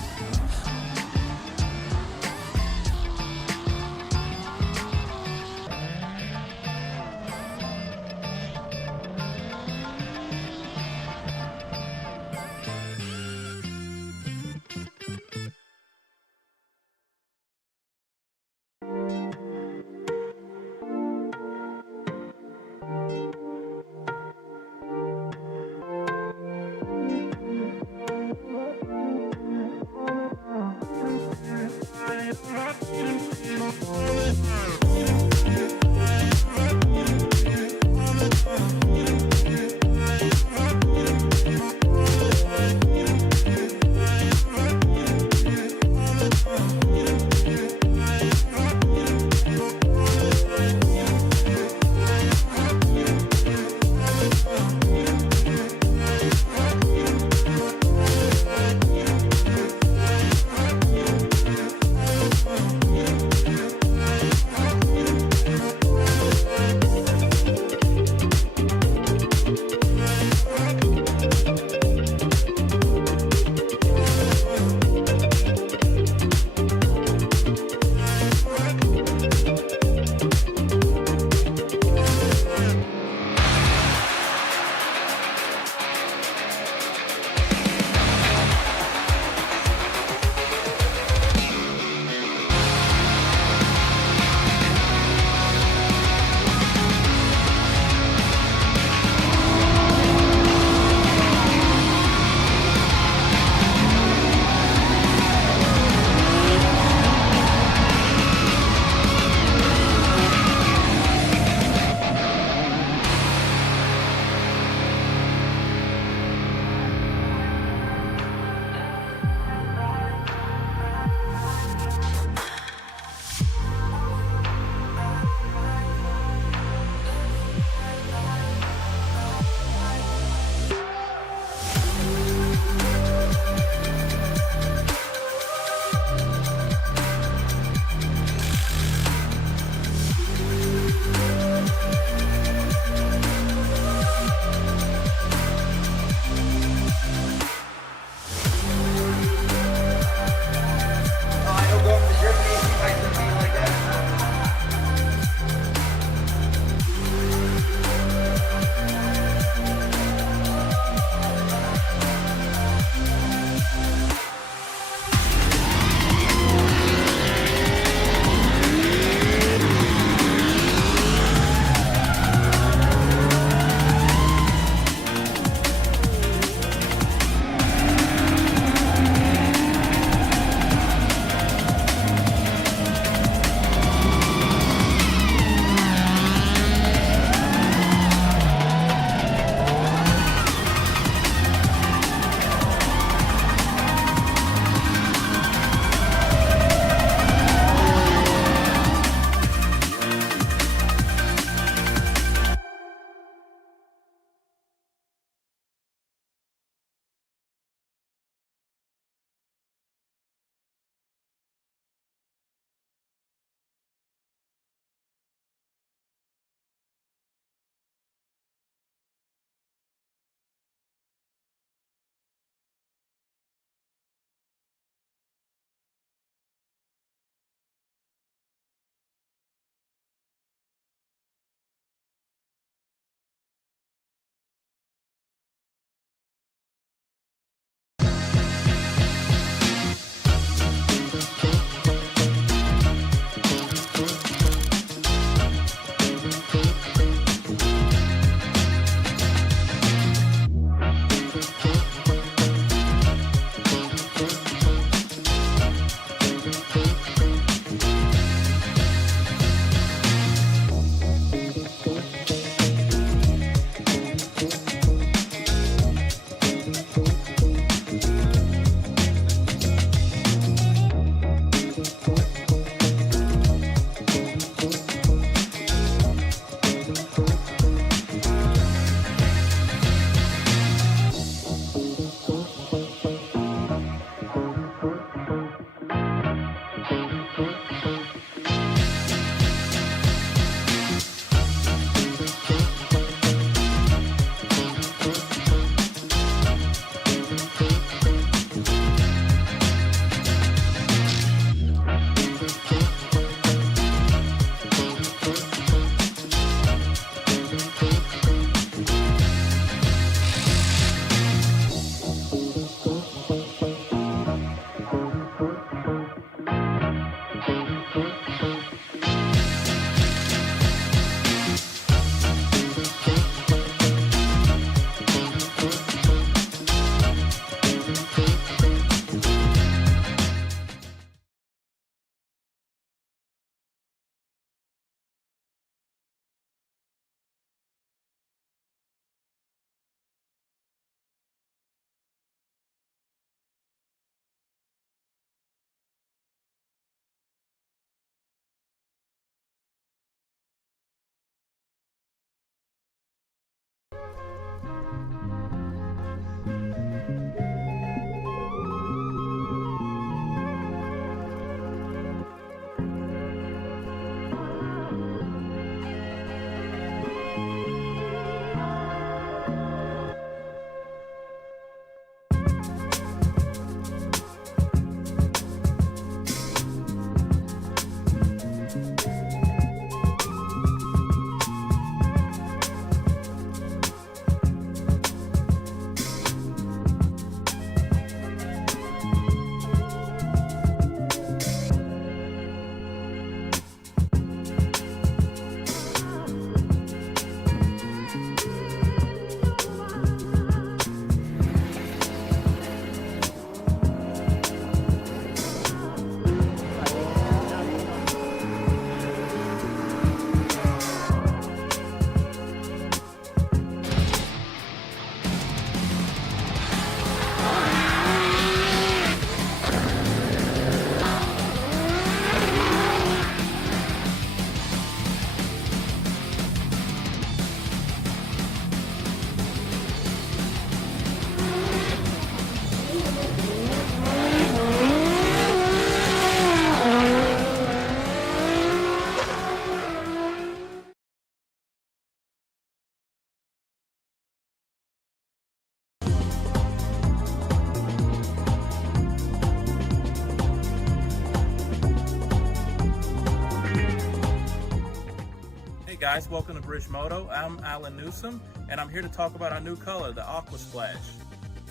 Guys, welcome to Bridgemoto. I'm Alan Newsom, and I'm here to talk about our new color, the Aqua Splash.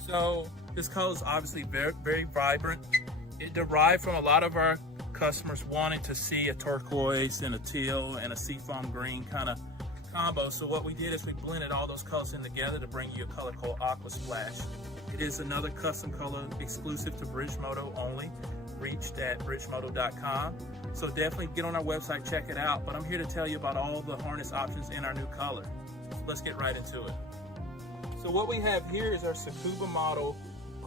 So this color is obviously very, very vibrant. It derived from a lot of our customers wanting to see a turquoise and a teal and a seafoam green kind of combo. So what we did is we blended all those colors in together to bring you a color called Aqua Splash. It is another custom color exclusive to Bridgemoto only, reached at bridgemoto.com. So definitely get on our website, check it out. But I'm here to tell you about all the harness options in our new color. So let's get right into it. So what we have here is our Tsukuba model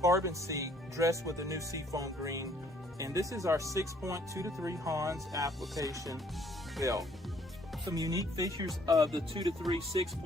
carbon seat dressed with the new seafoam green. And this is our 6.2-3 Hans application belt. Some unique features of the 2-3 6.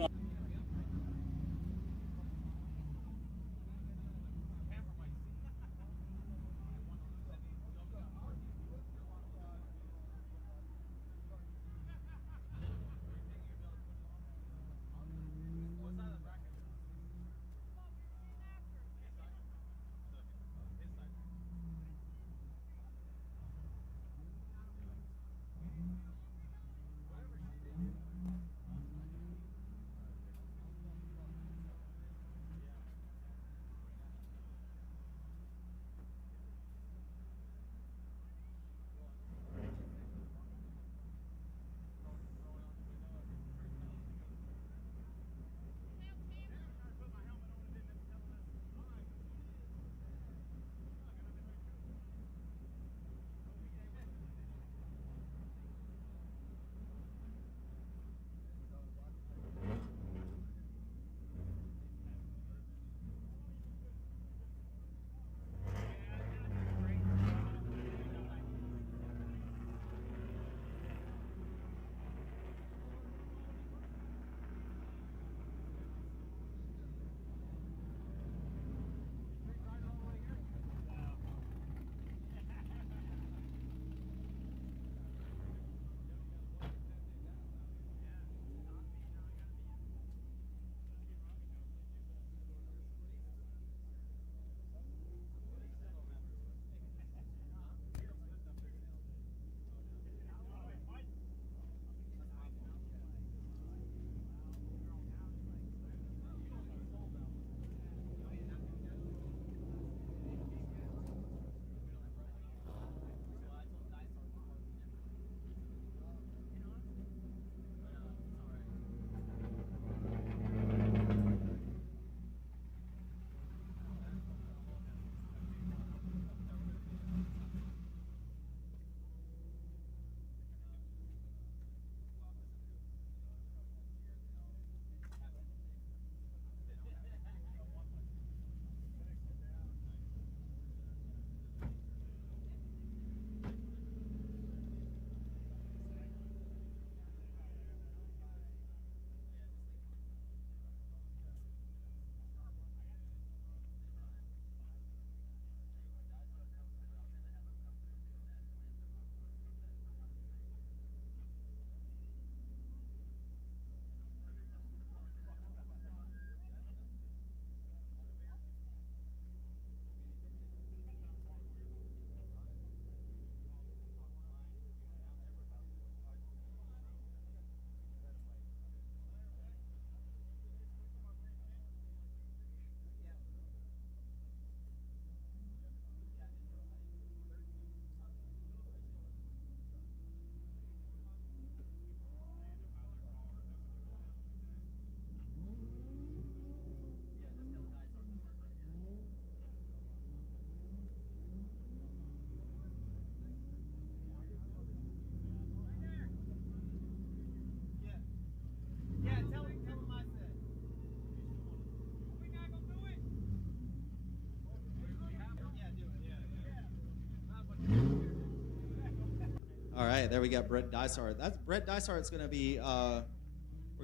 All right, there we got Brett Dysart. That's Brett Dysart's gonna be. We're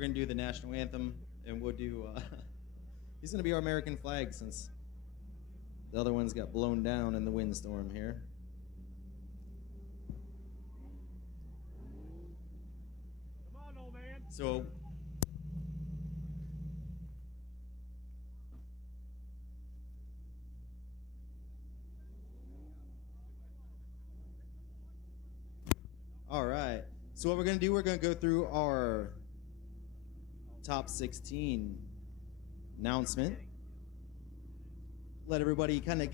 gonna do the national anthem, and we'll do. He's gonna be our American flag since the other ones got blown down in the windstorm here. Come on, old man. So. All right. So what we're going to do, we're going to go through our top 16 announcement. Let everybody kind of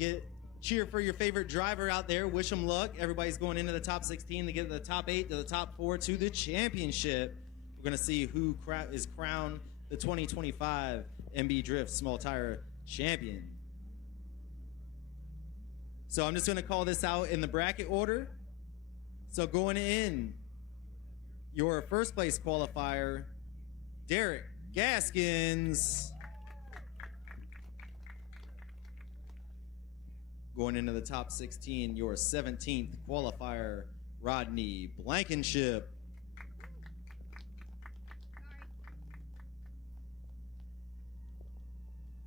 cheer for your favorite driver out there. Wish them luck. Everybody's going into the top 16 to get to the top 8 to the top 4 to the championship. We're going to see who is crowned the 2025 MB Drift Small Tire Champion. So I'm just going to call this out in the bracket order. So going in, your first place qualifier, Derek Gaskins. Going into the top 16, your 17th qualifier, Rodney Blankenship.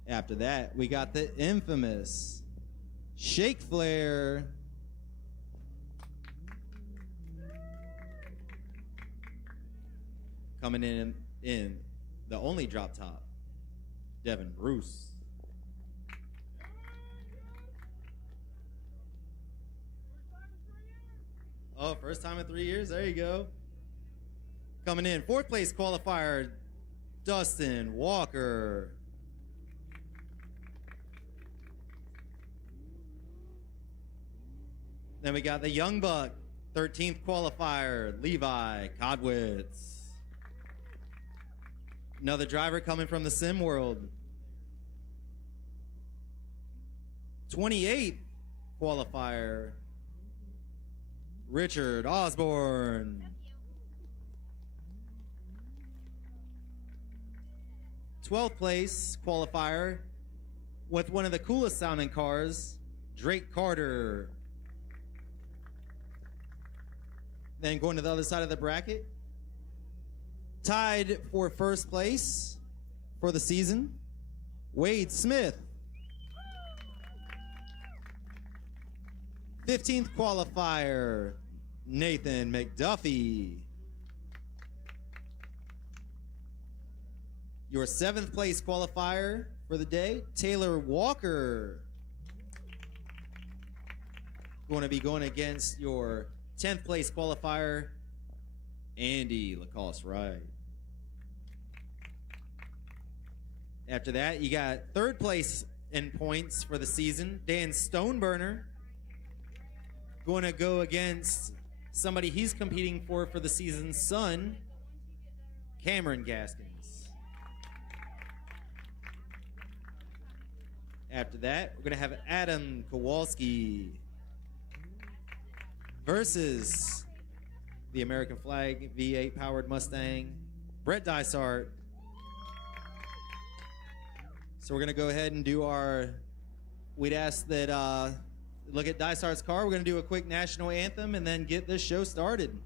After that, we got the infamous Shake Flare. Coming in the only drop top, Devin Bruce. Oh, first time in 3 years. There you go. Coming in, fourth place qualifier, Dustin Walker. Then we got the Young Buck, 13th qualifier, Levi Kodwitz. Another driver coming from the sim world. 28th qualifier, Richard Osborne. 12th place qualifier with one of the coolest sounding cars, Drake Carter. Then going to the other side of the bracket, tied for first place for the season, Wade Smith. 15th qualifier, Nathan McDuffie. Your 7th place qualifier for the day, Taylor Walker. Going to be going against your 10th place qualifier, Andy Lacoste Wright. After that, you got 3rd place in points for the season, Dan Stoneburner. Going to go against somebody he's competing for the season's son, Cameron Gaskins. After that, we're going to have Adam Kowalski versus the American Flag V8 powered Mustang, Brett Dysart. So we're going to go ahead and do we'd ask that, look at Dysart's car. We're going to do a quick national anthem and then get this show started.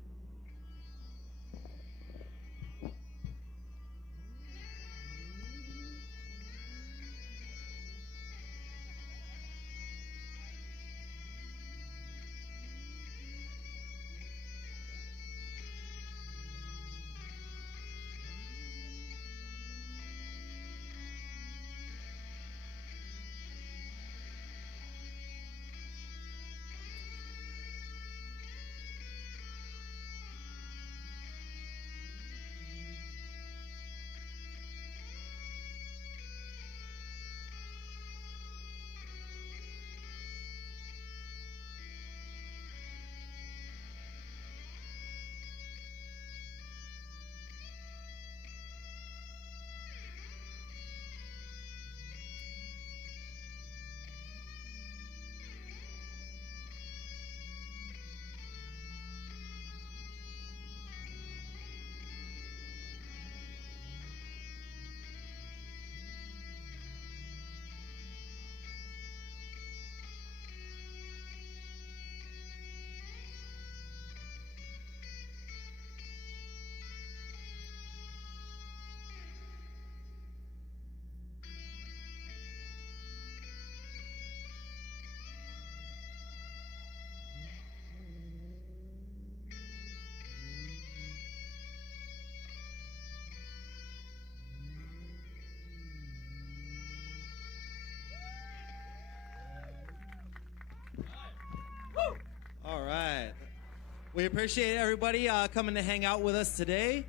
We appreciate everybody coming to hang out with us today.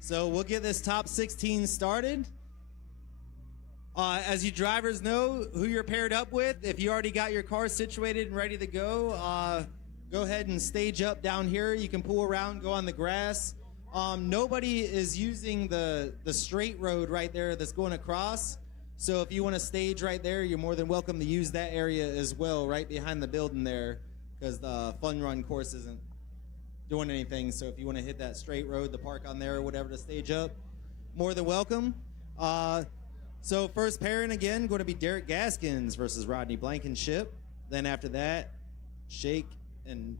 So we'll get this top 16 started. As you drivers know who you're paired up with, if you already got your car situated and ready to go, go ahead and stage up down here. You can pull around, go on the grass. Nobody is using the straight road right there that's going across. So if you want to stage right there, you're more than welcome to use that area as well, right behind the building there, because the Fun Run course isn't doing anything. So if you want to hit that straight road, the park on there or whatever to stage up, more than welcome. So first pairing again, going to be Derek Gaskins versus Rodney Blankenship. Then after that, Shake and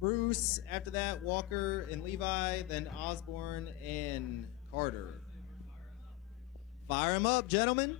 Bruce. After that, Walker and Levi. Then Osborne and Carter. Fire them up, gentlemen.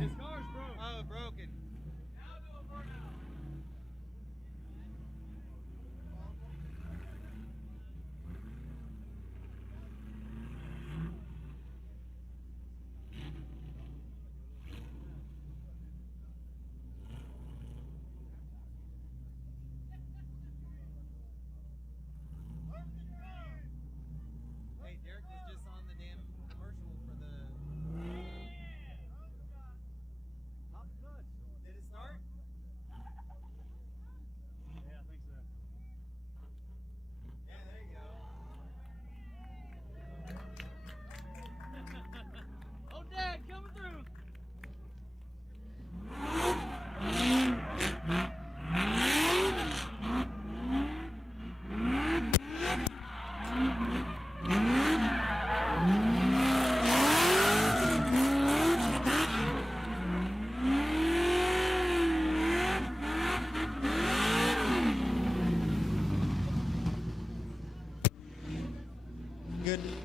His car's broke. Oh, broken. Hey, Derek was just on the damn commercial for the... Did it start? Yeah, I think so. Yeah, there you go. Oh, Dad, coming through.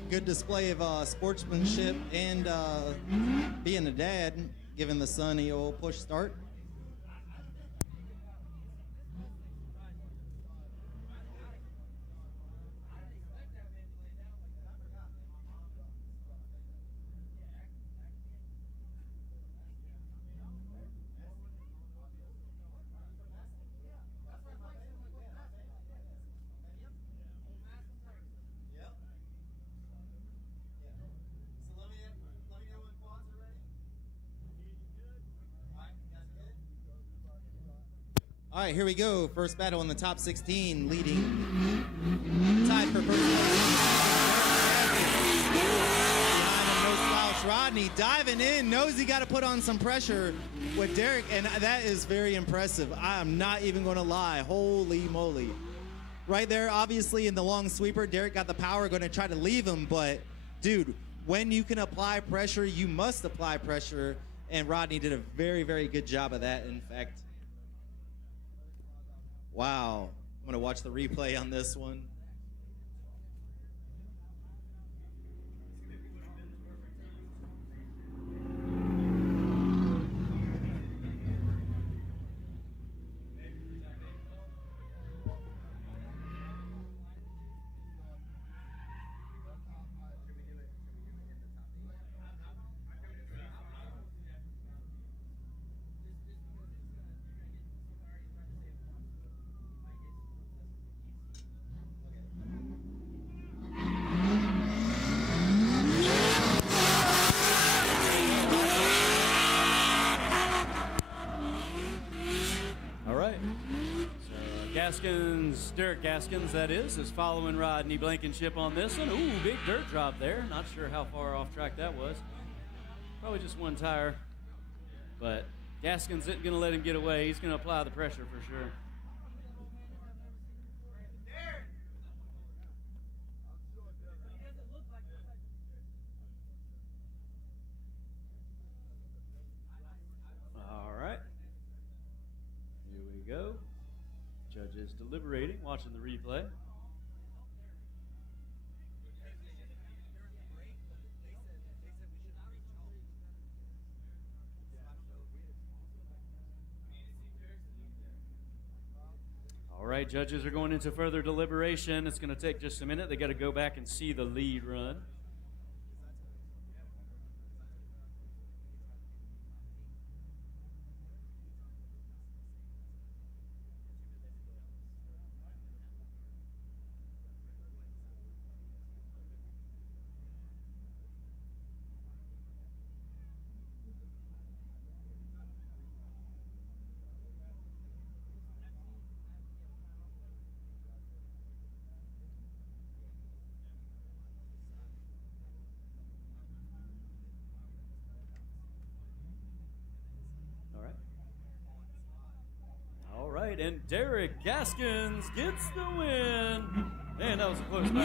Good display of sportsmanship and being a dad, giving the son a old push start. All right, here we go. First battle in the top 16, leading Tied for first place. Behind him, no slouch. Rodney diving in, knows he got to put on some pressure with Derek, and that is very impressive. I am not even going to lie. Holy moly. Right there, obviously, in the long sweeper, Derek got the power, going to try to leave him, but, dude, when you can apply pressure, you must apply pressure, and Rodney did a very, very good job of that, in fact. Wow. I'm going to watch the replay on this one. Derek Gaskins, that is following Rodney Blankenship on this one. Ooh, big dirt drop there. Not sure how far off track that was. Probably just one tire. But Gaskins isn't going to let him get away. He's going to apply the pressure for sure. All right. Here we go. Judges deliberating, watching the replay. All right, judges are going into further deliberation. It's going to take just a minute. They got to go back and see the lead run. And Derek Gaskins gets the win. Man, that was a close battle.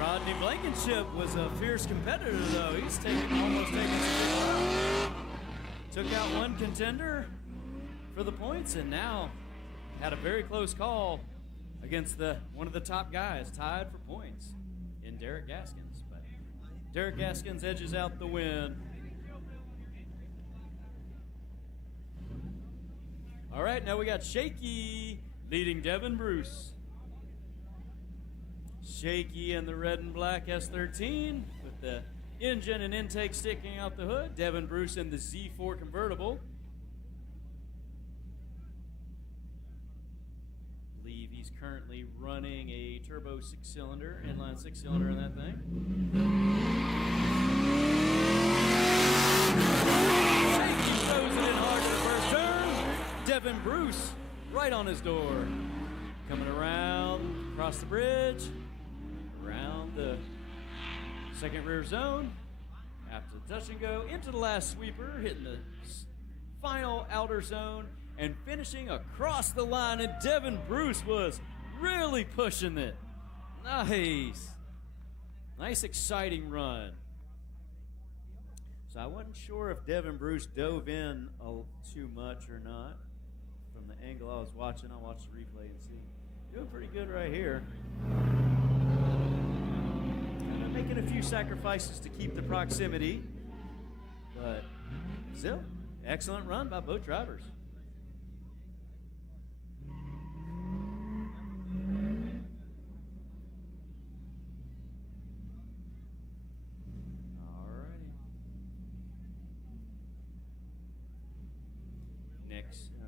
Rodney Blankenship was a fierce competitor, though. He's almost taken some. Took out one contender for the points, and now had a very close call against one of the top guys, tied for points in Derek Gaskins. But Derek Gaskins edges out the win. All right, now we got Shaky leading Devin Bruce. Shaky in the red and black S13 with the engine and intake sticking out the hood. Devin Bruce in the Z4 convertible. He's currently running a turbo 6-cylinder, inline 6-cylinder in that thing. Shaky throws it in hard to the first turn. Devin Bruce right on his door. Coming around, across the bridge, around the second rear zone. After the touch and go, into the last sweeper, hitting the final outer zone. And finishing across the line, and Devin Bruce was really pushing it. Nice. Nice, exciting run. So I wasn't sure if Devin Bruce dove in too much or not. From the angle I was watching, I'll watch the replay and see. Doing pretty good right here. And making a few sacrifices to keep the proximity. But still, excellent run by both drivers.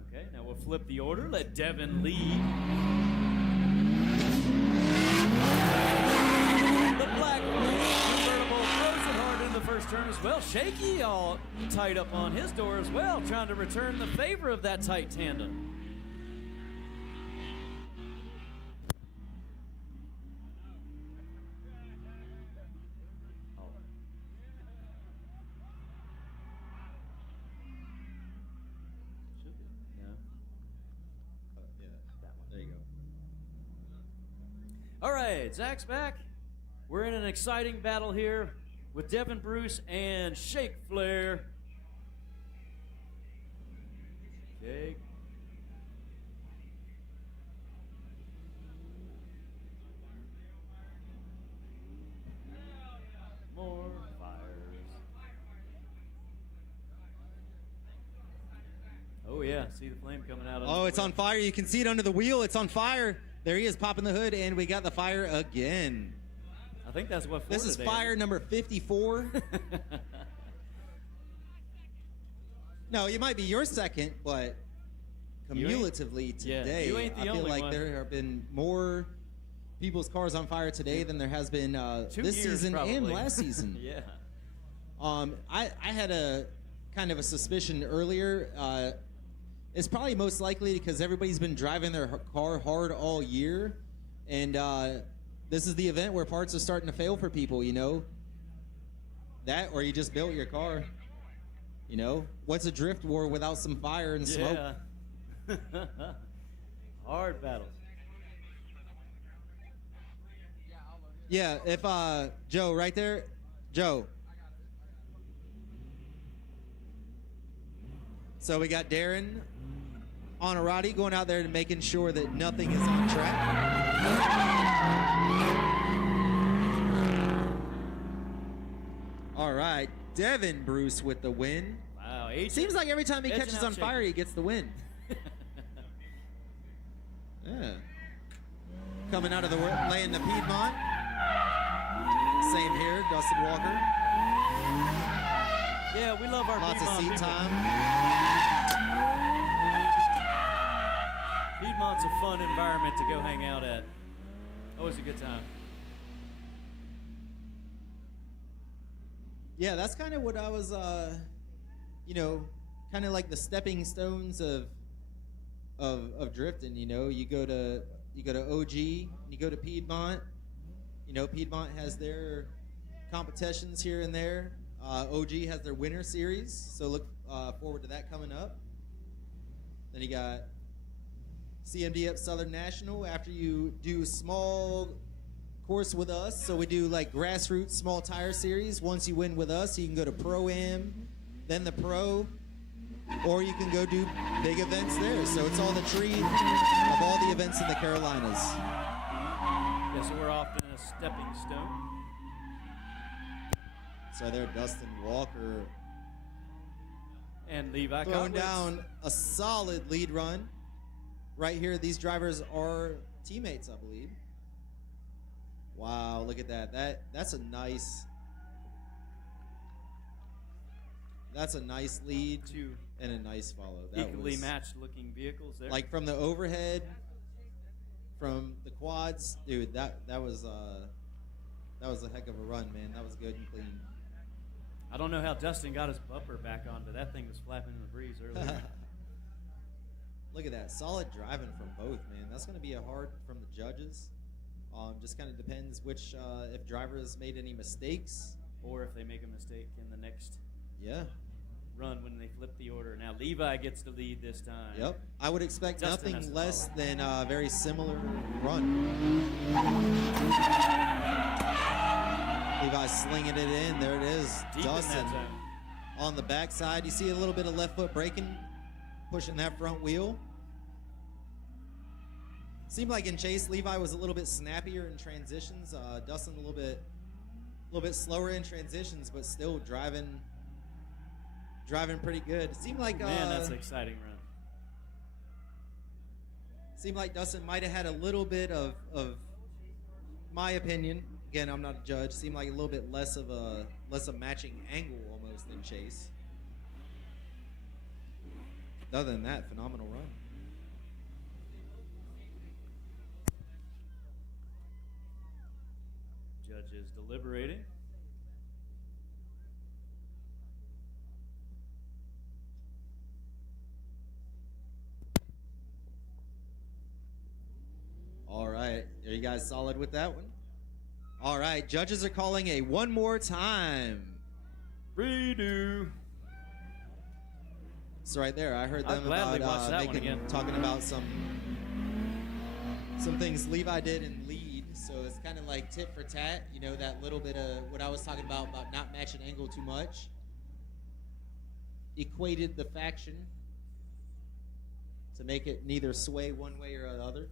Okay, now we'll flip the order. Let Devin lead. The black convertible Well, Shaky all tied up on his door as well, trying to return the favor of that tight tandem. Should be. No. Yeah, there you go. All right, Zach's back. We're in an exciting battle here with Devin Bruce and Shake Flair. Shake. More fires. Oh yeah, see the flame coming out of Oh, it's on fire. You can see it under the wheel. It's on fire. There he is, popping the hood, and we got the fire again. I think that's what This is Florida fire did. number 54. No, it might be your second, but You ain't- cumulatively yeah, today, you ain't the I feel only like one. there have been more people's cars on fire today than there has been 2 this years, season probably. and last season. Yeah. I had a kind of a suspicion earlier. It's probably most likely because everybody's been driving their car hard all year, and this is the event where parts are starting to fail for people, you know? That, or you just built your car. You know? What's a drift war without some fire and smoke? Yeah. Hard battles. Yeah, if, Joe, right there. Joe. So we got Darren Honorati going out there and making sure that nothing is on track. All right, Devin Bruce with the win. Wow. Seems like every time he edging catches out on Shaky. fire, he gets the win. Yeah. Coming out of the laying the Piedmont. Same here, Dustin Walker. Yeah, we love our Lots of Piedmont seat people. time. Piedmont's a fun environment to go hang out at. Always a good time. Yeah, that's kind of what I was, you know, kind of like the stepping stones of drifting. You know, you go to OG, you go to Piedmont. You know, Piedmont has their competitions here and there. OG has their winter series, so look forward to that coming up. Then you got CMD up Southern National after you do small course with us. So we do like grassroots small tire series. Once you win with us, you can go to Pro-Am, then the Pro, or you can go do big events there. So it's all the tree of all the events in the Carolinas. Yeah, so we're often a stepping stone. So there, Dustin Walker And Levi throwing Kotlitz. down a solid lead run. Right here, these drivers are teammates, I believe. Wow, look at that. That's a nice lead Two and a nice follow. That equally was, matched looking vehicles there. like from the overhead, from the quads, dude. That was a heck of a run, man. That was good and clean. I don't know how Dustin got his bumper back on, but that thing was flapping in the breeze earlier. Look at that. Solid driving from both, man. That's going to be a hard from the judges. Just kind of depends which, if drivers made any mistakes. Or if they make a mistake in the next Yeah. run when they flip the order. Now Levi gets to lead this time. Yep. I would expect Dustin has nothing to less follow. than a very similar run. Levi slinging it in. There it is. Deep in Dustin that zone. on the backside. You see a little bit of left foot braking, pushing that front wheel. Seemed like in chase, Levi was a little bit snappier in transitions. Dustin a little bit slower in transitions, but still driving pretty good. Seemed like Man, that's an exciting run. seemed like Dustin might have had a little bit of my opinion. Again, I'm not a judge. Seemed like a little bit less of a matching angle almost than Chase. Other than that, phenomenal run. Judges deliberating. guys solid with that one. All right, judges are calling a one more time. Redo. So right there, I heard I'd them gladly watch about that one again. talking about some things Levi did in lead. So it's kind of like tit for tat, you know, that little bit of what I was talking about not matching angle too much. Equated the faction to make it neither sway one way or the other.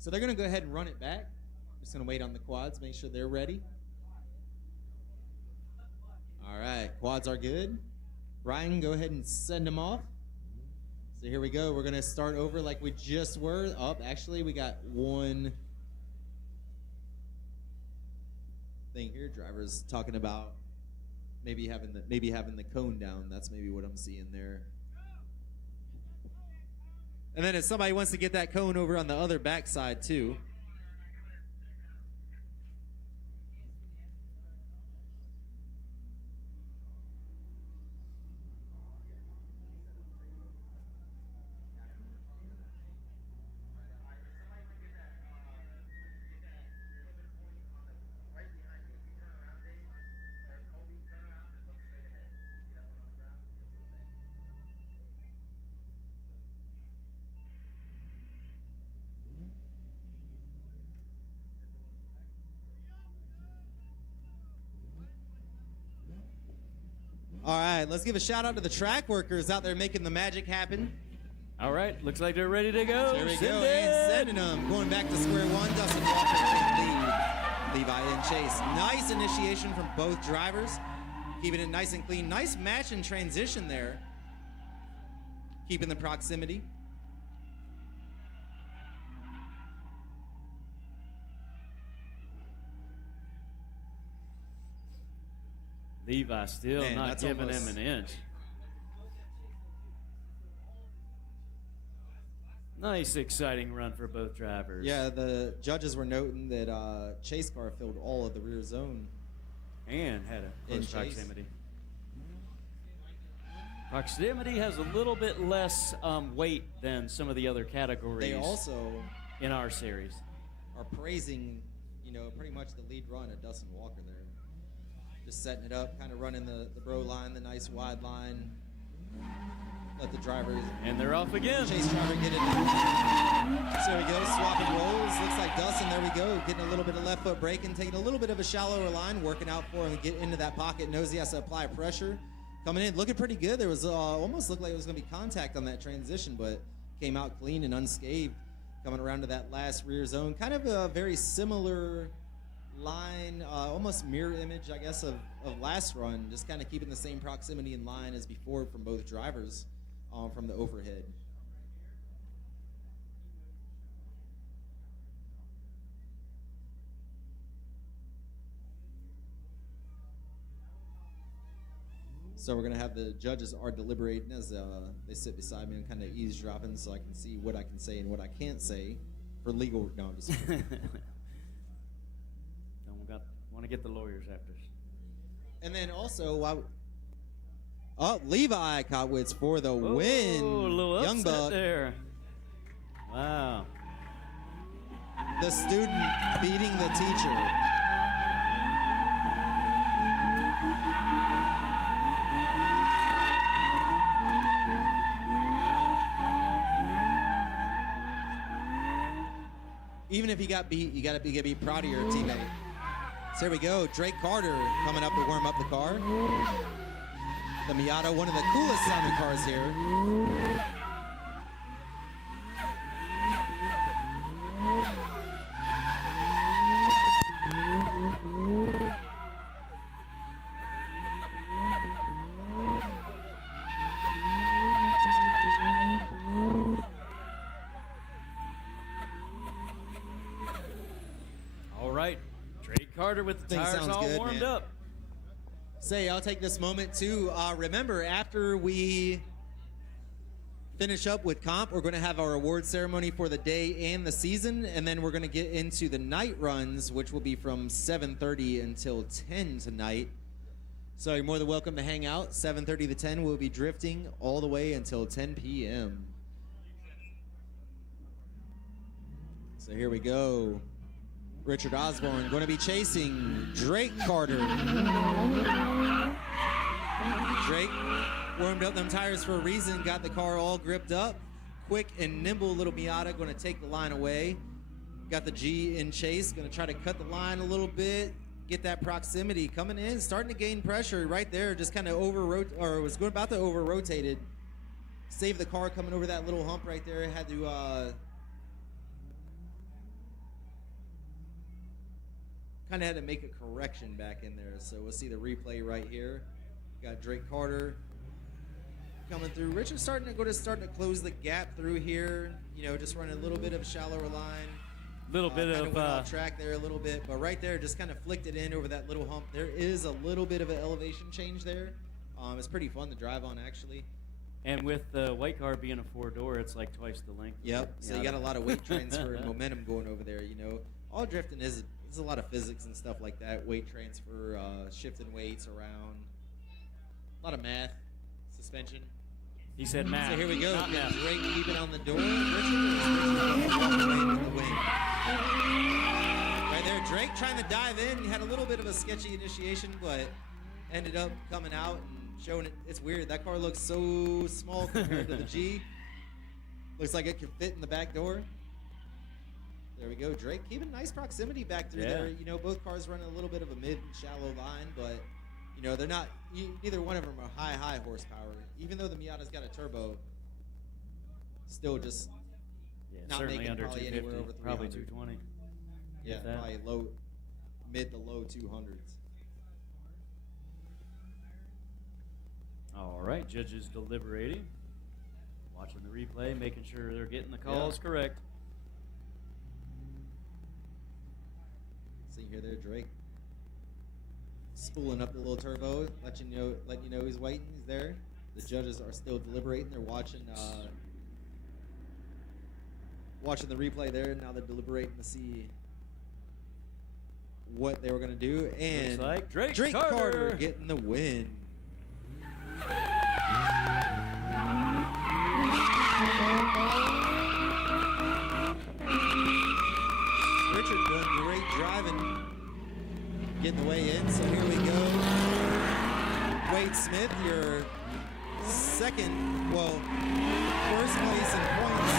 So they're going to go ahead and run it back. I'm just going to wait on the quads, make sure they're ready. All right, quads are good. Brian, go ahead and send them off. So here we go. We're going to start over like we just were. Actually, we got one thing here. Drivers talking about maybe having the cone down. That's maybe what I'm seeing there. And then if somebody wants to get that cone over on the other backside too. All right, let's give a shout out to the track workers out there making the magic happen. All right, looks like they're ready to go. There we Send go, it. and sending them. Going back to square one, Dustin Walker in lead. Levi and Chase. Nice initiation from both drivers. Keeping it nice and clean. Nice match and transition there. Keeping the proximity. Levi still Man, not that's giving almost- him an inch. Nice, exciting run for both drivers. Yeah, the judges were noting that Chase car filled all of the rear zone. And had a In close chase. proximity. Proximity has a little bit less weight than some of the other categories They also in our series. are praising, you know, pretty much the lead run of Dustin Walker there. Just setting it up, kind of running the bro line, the nice wide line. Let the drivers And they're off again. Chase driver get it. So there we go, swapping rolls. Looks like Dustin, there we go, getting a little bit of left foot braking, taking a little bit of a shallower line, working out for him to get into that pocket. Knows he has to apply pressure. Coming in, looking pretty good. There was almost looked like it was going to be contact on that transition, but came out clean and unscathed. Coming around to that last rear zone. Kind of a very similar line, almost mirror image, I guess, of last run. Just kind of keeping the same proximity in line as before from both drivers from the overhead. So we're going to have the judges are deliberating as they sit beside me and kind of eavesdropping so I can see what I can say and what I can't say for legal. No, I'm just Want to get the lawyers after us. And then also, Levi Kotwitz for the Oh, win. a little Young upset Buck, there. Wow. the student beating the teacher. Even if you got beat, you gotta be proud of your teammate. So here we go, Drake Carter coming up to warm up the car. The Miata, one of the coolest sounding cars here. All right. Drake Carter with the Thing tires sounds all good, warmed man. up. Say, I'll take this moment to remember after we finish up with comp, we're going to have our award ceremony for the day and the season, and then we're going to get into the night runs, which will be from 7:30 until 10 tonight. So you're more than welcome to hang out. 7:30 to 10, we'll be drifting all the way until 10 p.m. So here we go. Richard Osborne going to be chasing Drake Carter. Drake warmed up them tires for a reason, got the car all gripped up. Quick and nimble little Miata going to take the line away. Got the G in chase, going to try to cut the line a little bit, get that proximity coming in, starting to gain pressure right there, just kind of was going about to over-rotate it. Save the car coming over that little hump right there. Had to kind of had to make a correction back in there. So we'll see the replay right here. Got Drake Carter coming through. Richard's starting to close the gap through here. You know, just running a little bit of a shallower line. Little bit Kind of went off track there a little bit, but right there just kind of flicked it in over that little hump. There is a little bit of an elevation change there. It's pretty fun to drive on, actually. And with the white car being a 4-door, it's like twice the length. Yep. So you got a lot of weight transfer and momentum going over there. You know, all drifting is a lot of physics and stuff like that. Weight transfer, shifting weights around. A lot of math, suspension. He said math. So here we go. Not math. Drake keeping on the door. Richard walking away into the wing. Right there, Drake trying to dive in. He had a little bit of a sketchy initiation, but ended up coming out and showing it. It's weird. That car looks so small compared to the G. Looks like it could fit in the back door. There we go. Drake keeping nice proximity back through there. You know, both cars running a little bit of a mid and shallow line, but you know, they're not, neither one of them are high horsepower. Even though the Miata's got a turbo, still just not certainly making under probably 250, anywhere over 300. probably 220. Yeah, If that. probably mid to low 200s. All right, judges deliberating, watching the replay, making sure they're getting the calls correct. See here there, Drake. Spooling up the little turbo, letting you know he's waiting, he's there. The judges are still deliberating. They're watching the replay there. Now they're deliberating to see what they were going to do. And Looks like Drake Carter Carter getting the win. Richard doing great driving, getting the way in. So here we go. Wade Smith, your first place in points.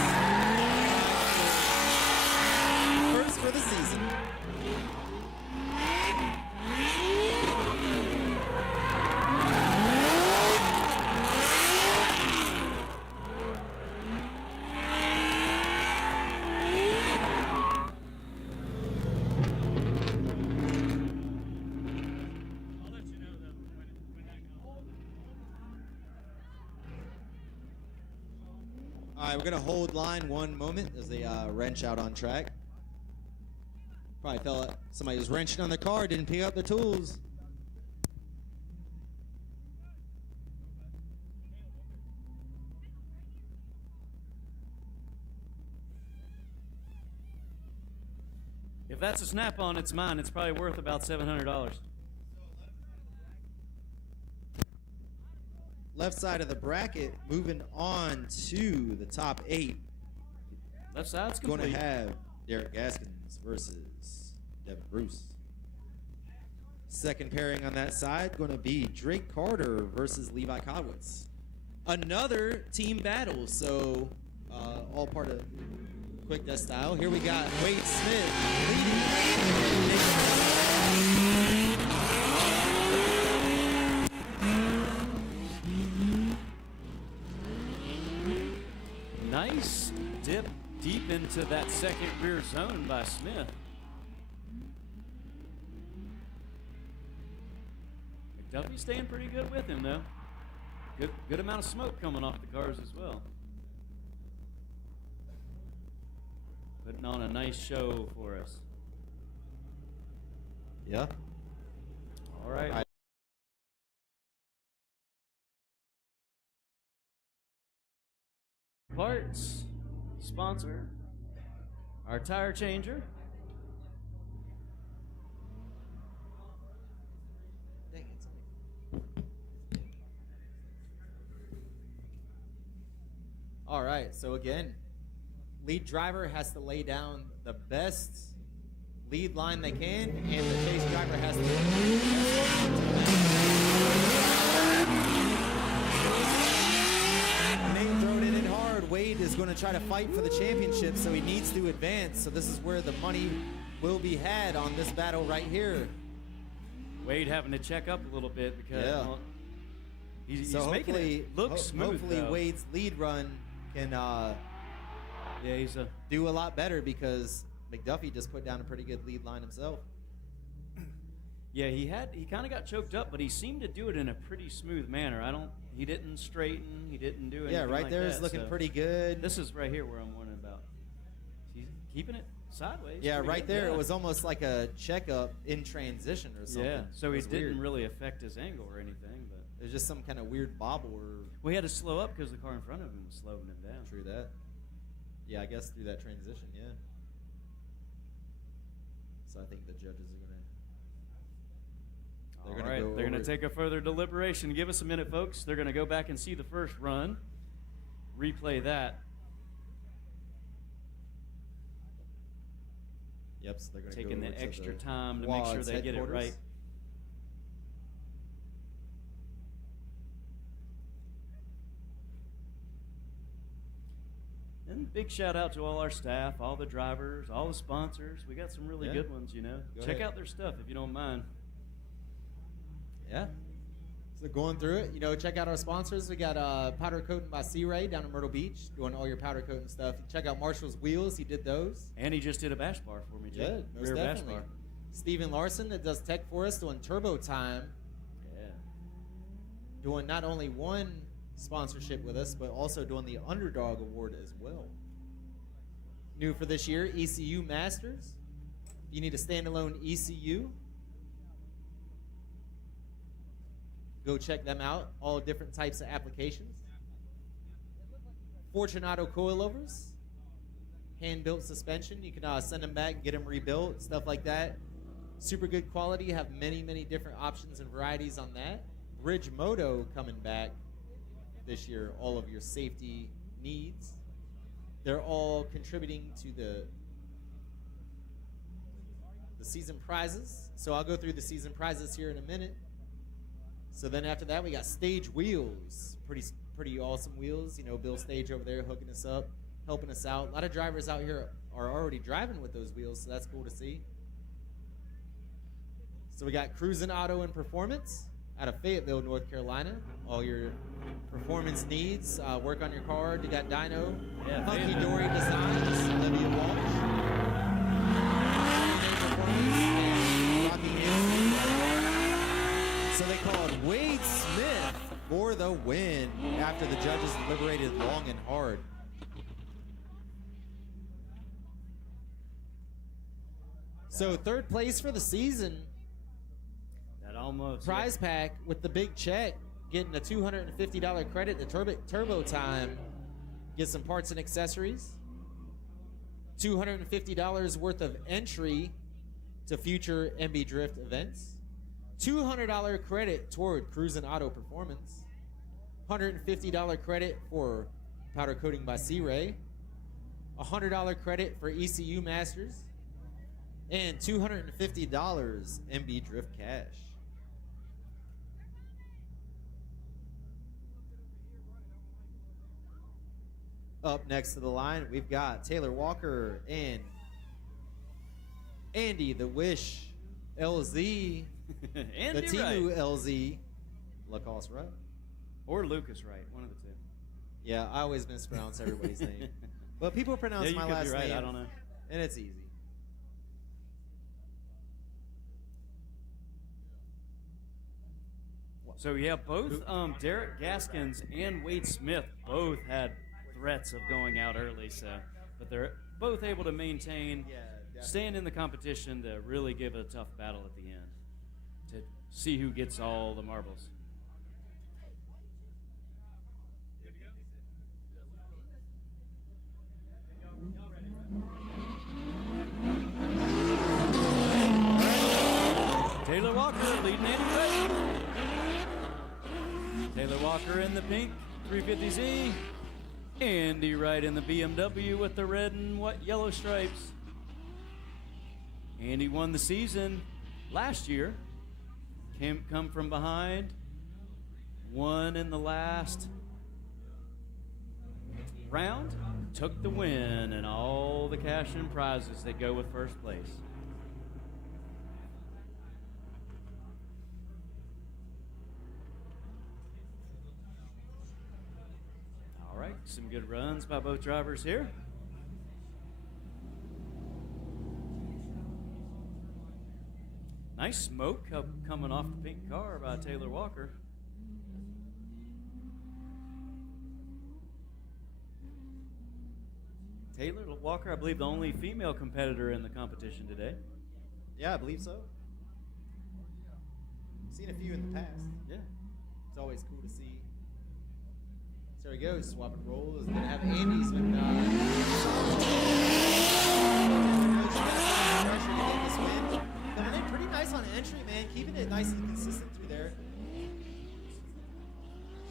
First for the season. I'll let you know though when that goes. All right, we're going to hold line one moment as they wrench out on track. Probably felt like somebody was wrenching on the car, didn't pick up the tools. If that's a Snap-on, it's mine. It's probably worth about $700. Left side of the bracket, moving on to the top 8. Left side's Going complete. to have Derek Gaskins versus Devin Bruce. Second pairing on that side going to be Drake Carter versus Levi Kodwitz. Another team battle, so all part of Quick Death style. Here we got Wade Smith Nice dip deep into that second rear zone by Smith. McDuffie's staying pretty good with him, though. Good amount of smoke coming off the cars as well. Putting on a nice show for us. Yeah. All right. Parts sponsor, our tire changer. Dang it. All right, so again, lead driver has to lay down the best lead line they can, and the chase driver has to Nate throwing it in hard. Wade is going to try to fight for the championship, so he needs to advance. So this is where the money will be had on this battle right here. Wade having to check up a little bit because well, he's so making it look smooth. Hopefully though. Wade's lead run can he's do a lot better because McDuffie just put down a pretty good lead line himself. Yeah, he kind of got choked up, but he seemed to do it in a pretty smooth manner. He didn't straighten, he didn't do anything. Yeah, right like there that, is looking so pretty good. This is right here where I'm wondering about. He's keeping it sideways. Yeah, pretty right good. there Yeah. it was almost like a checkup in transition or something. Yeah, so It it was didn't weird. really affect his angle or anything, but It was just some kind of weird bobble or we had to slow up because the car in front of him was slowing him down. true that. Yeah, I guess through that transition, yeah. So I think the judges are All right, they're going to take a further deliberation. Give us a minute, folks. They're going to go back and see the first run, replay that. Yep, so they're going to Taking go over the to extra the time to make sure WAD's they get it headquarters. right. And big shout out to all our staff, all the drivers, all the sponsors. We got some really Yeah. good ones, you know. Go Check ahead. out their stuff if you don't mind. Yeah. So going through it, you know, check out our sponsors. We got Powder Coating by Sea Ray down in Myrtle Beach, doing all your powder coating stuff. Check out Marshall's Wheels. He did those. And he just did a bash bar for me, too. Good, most Rear bash definitely. bar. Steven Larson that does tech for us, doing Turbo Time. Yeah. Doing not only one sponsorship with us, but also doing the Underdog Award as well. New for this year, ECU Masters. If you need a standalone ECU, go check them out. All different types of applications. Fortunato coilovers, hand-built suspension. You can send them back and get them rebuilt, stuff like that. Super good quality. Have many, many different options and varieties on that. Bridge Moto coming back this year. All of your safety needs. They're all contributing to the season prizes. So I'll go through the season prizes here in a minute. So then after that, we got Stage Wheels. Pretty awesome wheels. You know, Bill Stage over there hooking us up, helping us out. A lot of drivers out here are already driving with those wheels, so that's cool to see. So we got Cruisin' Auto and Performance out of Fayetteville, North Carolina. All your performance needs, work on your car. You got Dyno, Yeah, Funky Fayetteville. Dory Designs, Olivia Walsh, and Rocky Hansen. So they called Wade Smith for the win after the judges deliberated long and hard. So third place for the season. That almost. Prize pack with the big check, getting a $250 credit to Turbo Time, get some parts and accessories, $250 worth of entry to future MB Drift events, $200 credit toward Cruisin' Auto Performance, $150 credit for Powder Coating by Sea Ray, $100 credit for ECU Masters, and $250 MB Drift cash. Up next to the line, we've got Taylor Walker and Andy the Wish LZ, Andy the Timu Wright. LZ, Lacoste Row. Or Lucas Wright, one of the two. Yeah, I always mispronounce everybody's name. But people Yeah, pronounce you my could be last right. name, I don't know. and it's easy. So yeah, both Derek Gaskins and Wade Smith both had threats of going out early. So, but they're both able to maintain, stand in the competition to really give it a tough battle at the end to see who gets all the marbles. Taylor Walker leading Andy Wright. Taylor Walker in the pink 350Z. Andy Wright in the BMW with the red and white yellow stripes. Andy won the season last year. Come from behind. Won in the last round. Took the win and all the cash and prizes that go with first place. All right, some good runs by both drivers here. Nice smoke coming off the pink car by Taylor Walker. Taylor Walker, I believe, the only female competitor in the competition today. Yeah, I believe so. Seen a few in the past. Yeah. It's always cool to see. So there we go, swap and roll. Is gonna have Andy's been coming in pretty nice on entry, man. Keeping it nice and consistent through there.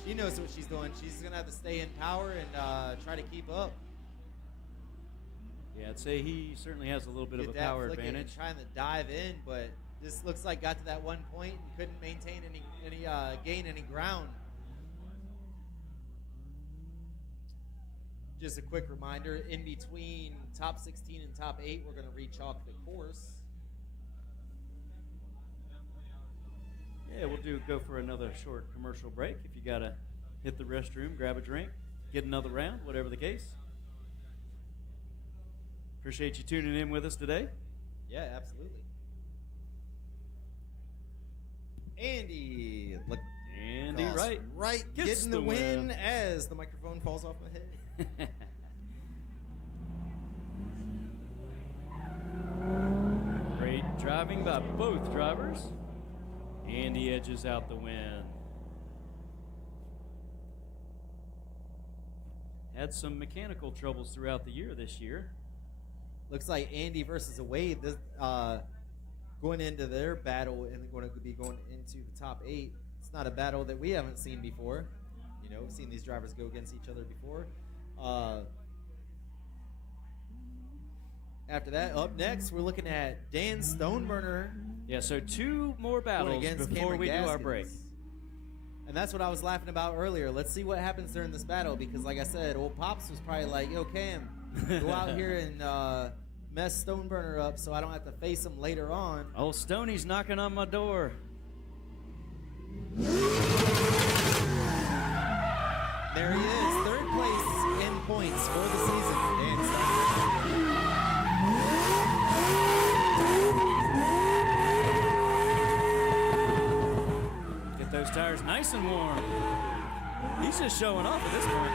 She knows what she's doing. She's gonna have to stay in power and try to keep up. Yeah, I'd say he certainly has a little bit of a Get that power flicking and advantage. trying to dive in, but this looks like got to that one point and couldn't maintain gain any ground. Just a quick reminder, in between top 16 and top 8, we're going to re-chalk the course. Yeah, we'll go for another short commercial break. If you got to hit the restroom, grab a drink, get another round, whatever the case. Appreciate you tuning in with us today. Yeah, absolutely. Andy Wright. Right, Gets getting the the win win. as the microphone falls off my head. Great driving by both drivers. Andy edges out the win. Had some mechanical troubles throughout the year this year. Looks like Andy versus Wade going into their battle and going to be going into the top 8. It's not a battle that we haven't seen before. You know, we've seen these drivers go against each other before. After that, up next, we're looking at Dan Stoneburner Yeah, so 2 more going battles against before Cameron we do our Gaskins. break. And that's what I was laughing about earlier. Let's see what happens during this battle because, like I said, old Pops was probably like, yo, Cam, go out here and mess Stoneburner up so I don't have to face him later on. Oh, Stoney's knocking on my door. There he is, 3rd place in points for the season. Dan Stoneburner. Get those tires nice and warm. He's just showing off at this point.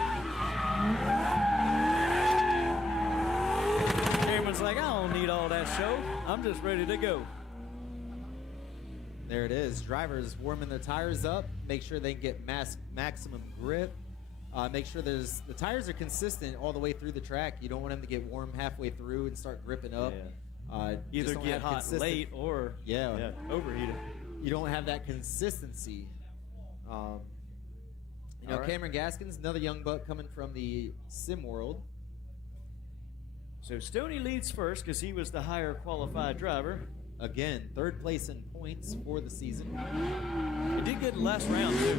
Cameron's like, I don't need all that show. I'm just ready to go. There it is. Drivers warming their tires up. Make sure they get maximum grip. Make sure the tires are consistent all the way through the track. You don't want them to get warm halfway through and start gripping up. Yeah. Just Either don't get have hot consistent- late or overheated. You don't have that consistency. All right. Cameron Gaskins, another young buck coming from the sim world. So Stoney leads first because he was the higher qualified driver. Again, 3rd place in points for the season. He did good last round, too.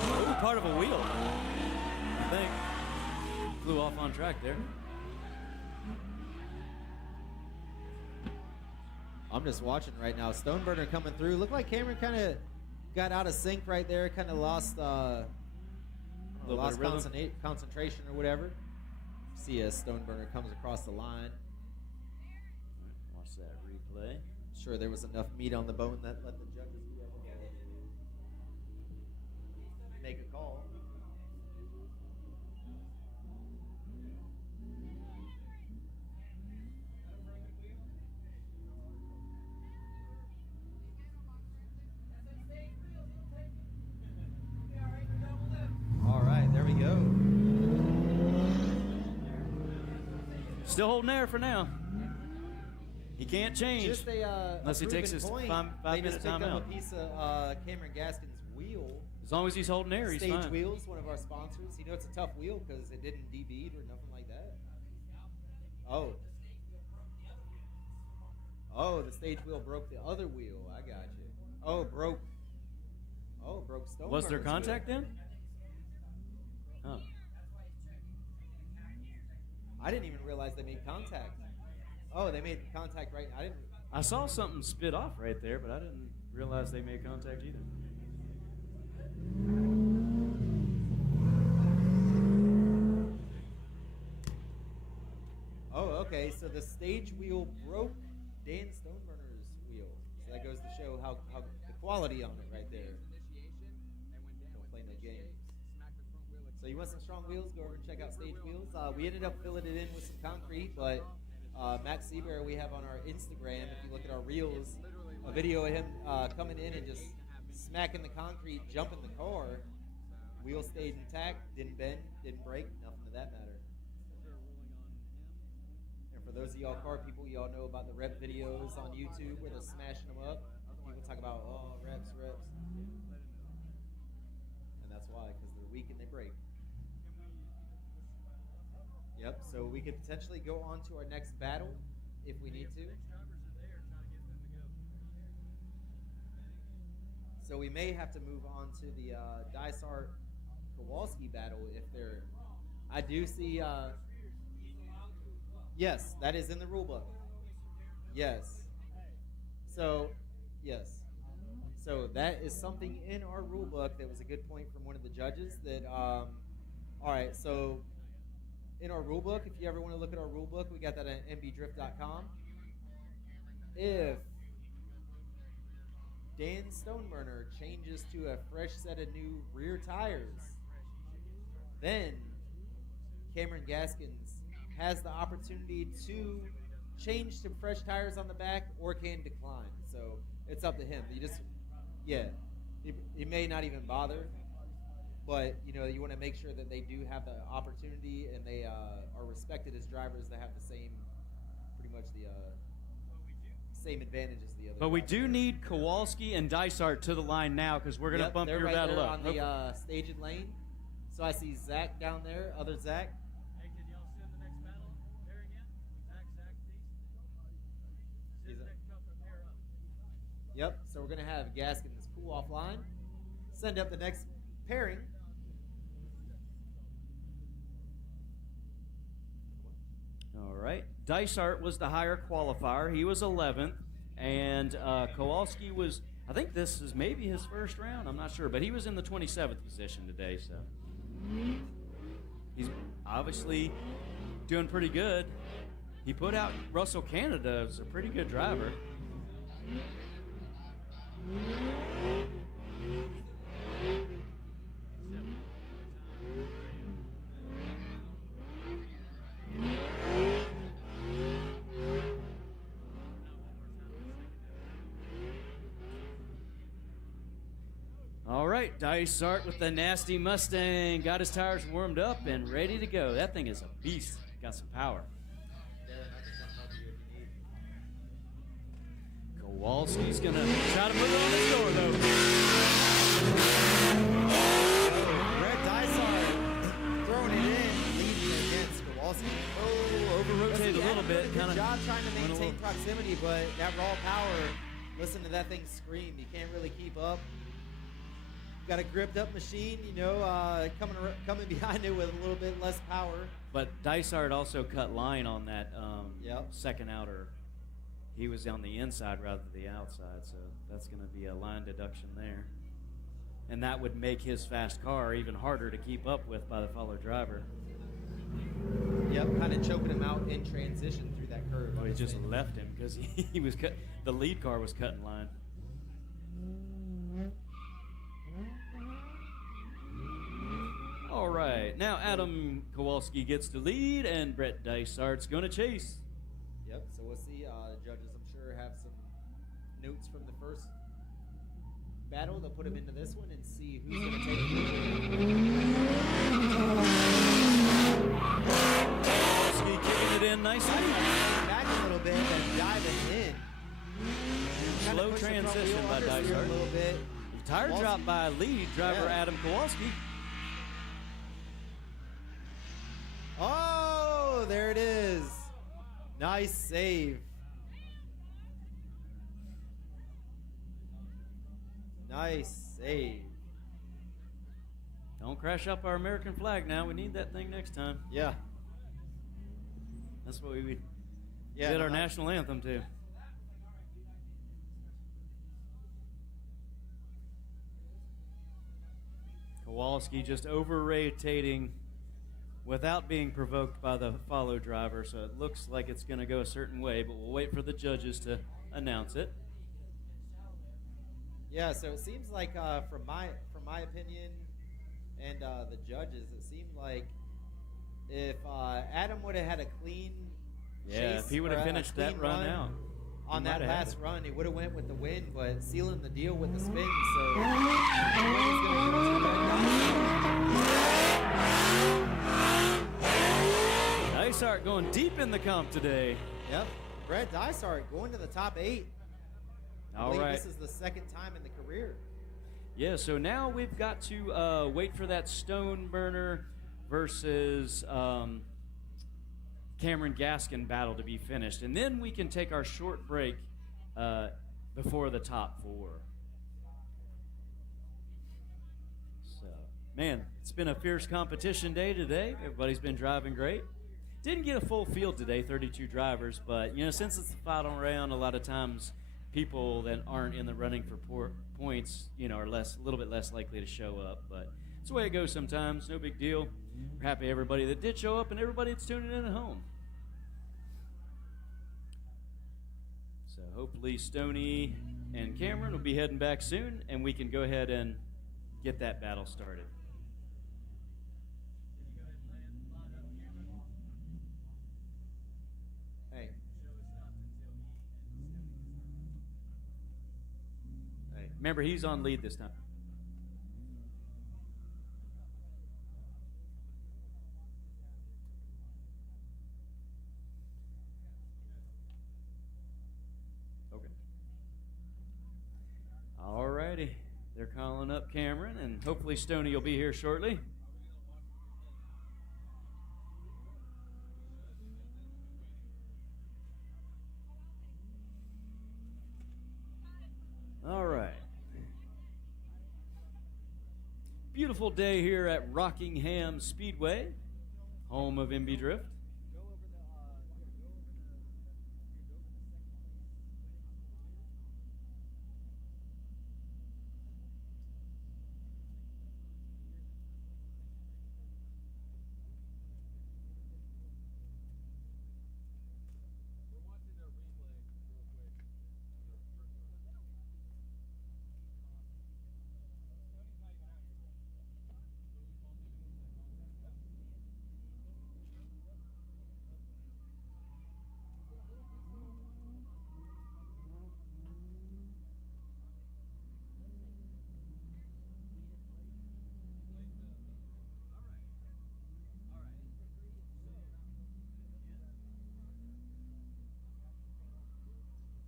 Ooh, part of a wheel, I think. Flew off on track there. I'm just watching right now. Stoneburner coming through. Looked like Cameron kind of got out of sync right there. Kind of lost Little bit of rhythm. concentration or whatever. See as Stoneburner comes across the line. Watch that replay. Sure, there was enough meat on the bone that let the judges be able to make a call. All right, there we go. Still holding there for now. He can't change. Just Unless he takes his point. five They minute just picked timeout. up a piece of Cameron Gaskins' wheel. As long as he's holding air, he's Stage fine. Wheels, one of our sponsors. You know it's a tough wheel because it didn't debead or nothing like that. Oh. Oh, the stage wheel broke the other wheel. I got you. Oh, broke Stone. Was there contact then? Oh. I didn't even realize they made contact. Oh, they made contact right. I saw something spit off right there, but I didn't realize they made contact either. Oh, okay. So the stage wheel broke Dan Stoneburner's wheel. So that goes to show how the quality on it right there. Don't play no games. So you want some strong wheels? Go over and check out Stage Wheels. We ended up filling it in with some concrete, but Max Seabear we have on our Instagram. If you look at our reels, a video of him coming in and just smacking the concrete, jumping the car. Wheel stayed intact, didn't bend, didn't break, nothing to that matter. And for those of y'all car people, y'all know about the rep videos on YouTube where they're smashing them up. People talk about, oh, reps. And that's why, because they're weak and they break. Yep, so we could potentially go on to our next battle if we need to. So we may have to move on to the Dysart Kowalski battle if they're. I do see. Yes, that is in the rule book. Yes. So, yes. So that is something in our rule book that was a good point from one of the judges. That all right. So in our rule book, if you ever want to look at our rule book, we got that at mbdrift.com. If Dan Stoneburner changes to a fresh set of new rear tires, then Cameron Gaskins has the opportunity to change to fresh tires on the back or can decline. So it's up to him. He may not even bother, but you want to make sure that they do have the opportunity and they are respected as drivers that have the same, pretty much the same advantage as the other. But we do need Kowalski and Dysart to the line now because we're going to bump they're your right battle there up. on the staging lane. So I see Zach down there, other Zach. Hey, can y'all send the next battle there again? Zach, please. Send the next couple pair up. Yep, so we're going to have Gaskins cool offline. Send up the next pairing. All right. Dysart was the higher qualifier. He was 11th. And Kowalski was, I think this is maybe his first round. I'm not sure. But he was in the 27th position today. So he's obviously doing pretty good. He put out Russell Canada as a pretty good driver. All right, Dysart with the nasty Mustang. Got his tires warmed up and ready to go. That thing is a beast. Got some power. Kowalski's going to try to put it on his door, though. Greg Dysart throwing it in, leading against Kowalski. Over-rotated a little bit. Good Kinda job trying to went a maintain little- proximity, but that raw power, listen to that thing scream. You can't really keep up. Got a gripped up machine, coming behind it with a little bit less power. But Dysart also cut line on that Yep. second outer. He was on the inside rather than the outside, so that's going to be a line deduction there. And that would make his fast car even harder to keep up with by the follow driver. Yep, kind of choking him out in transition through that curve. Well, he just left him because he was the lead car was cutting line. All right, now Adam Kowalski gets the lead, and Brett Dysart's going to chase. Yep, so we'll see. The judges, I'm sure, have some notes from the first battle. They'll put them into this one and see who's going to take it. Kowalski kicking it in nicely. Back a little bit and diving in. Kinda Slow push the front transition wheel by understeer Dysart. a little bit. Tire Kowalski. drop by lead driver Yeah. Adam Kowalski. Oh, there it is. Nice save. Nice save. Don't crash up our American flag now. We need that thing next time. Yeah. That's what we Yeah. did no, our that- national anthem too. Kowalski just over-rotating without being provoked by the follow driver, so it looks like it's going to go a certain way, but we'll wait for the judges to announce it. Yeah, so it seems like from my opinion and the judges, it seemed like if Adam would have had a clean Yeah, chase if he would or have a finished that clean run out, on he that might have had last it. run, he would have went with the win, but sealing the deal with the spin. So the win is gonna go to Red Dysart going deep in the comp today. Yep, Brett Dysart going to the top 8. I All believe right. this is the second time in the career. Yeah, so now we've got to wait for that Stone Burner versus Cameron Gaskin battle to be finished. And then we can take our short break before the top 4. So, man, it's been a fierce competition day today. Everybody's been driving great. Didn't get a full field today, 32 drivers, but, you know, since it's the final round, a lot of times people that aren't in the running for points, you know, are a little bit less likely to show up. But it's the way it goes sometimes. No big deal. We're happy everybody that did show up and everybody that's tuning in at home. So hopefully Stoney and Cameron will be heading back soon, and we can go ahead and get that battle started. Hey. Hey. Remember, he's on lead this time. Okay. All righty. They're calling up Cameron, and hopefully Stoney will be here shortly. All right. Beautiful day here at Rockingham Speedway, home of MB Drift.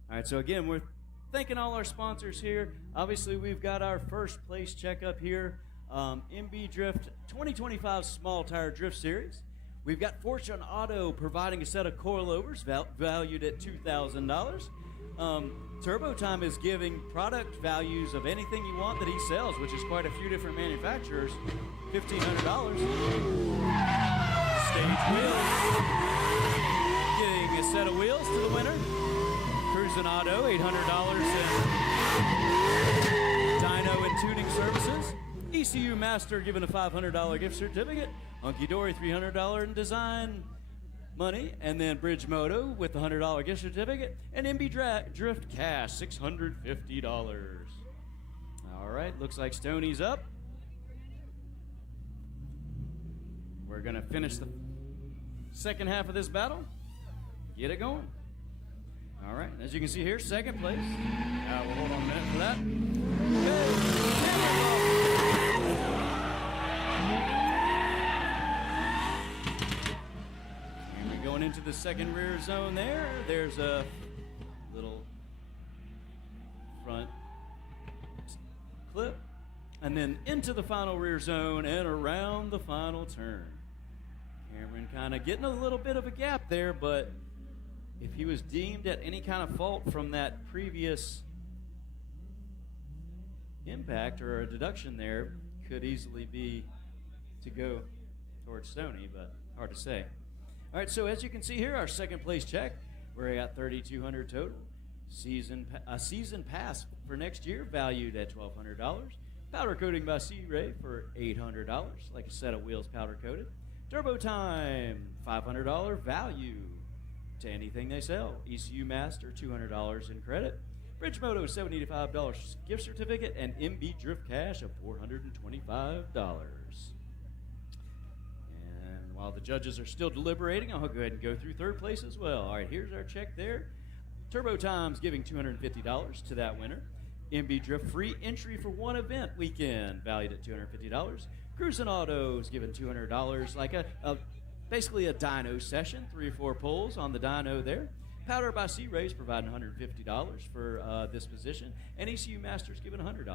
All right, so again, we're thanking all our sponsors here. Obviously, we've got our first place checkup here, MB Drift 2025 Small Tire Drift Series. We've got Fortune Auto providing a set of coilovers valued at $2,000. Turbo Time is giving product values of anything you want that he sells, which is quite a few different manufacturers, $1,500. Stage Wheels, getting a set of wheels to the winner. Cruisin' Auto, $800 in dyno and tuning services. ECU Master giving a $500 gift certificate. Hunky Dory, $300 in design money. And then Bridge Moto with the $100 gift certificate. And MB Drift Cash, $650. All right, looks like Stoney's up. We're going to finish the second half of this battle. Get it going. All right, as you can see here, second place. We'll hold on a minute for that. And we're going into the second rear zone there. There's a little front clip. and then into the final rear zone and around the final turn. Cameron kind of getting a little bit of a gap there, but if he was deemed at any kind of fault from that previous impact or a deduction there, could easily be to go towards Stoney, but hard to say. All right, so as you can see here, our second place check, we're at $3,200 total. A season pass for next year valued at $1,200. Powder coating by Sea-Ray for $800, like a set of wheels powder coated. Turbo Time, $500 value to anything they sell. ECU Master, $200 in credit. Bridge Moto, $75 gift certificate, and MB Drift Cash of $425. And while the judges are still deliberating, I'll go ahead and go through third place as well. All right, here's our check there. Turbo Time's giving $250 to that winner. MB Drift free entry for one event weekend, valued at $250. Cruisin' Auto's giving $200, like basically a dyno session, 3 or 4 pulls on the dyno there. Powder by Sea-Ray's providing $150 for this position, and ECU Masters giving $100.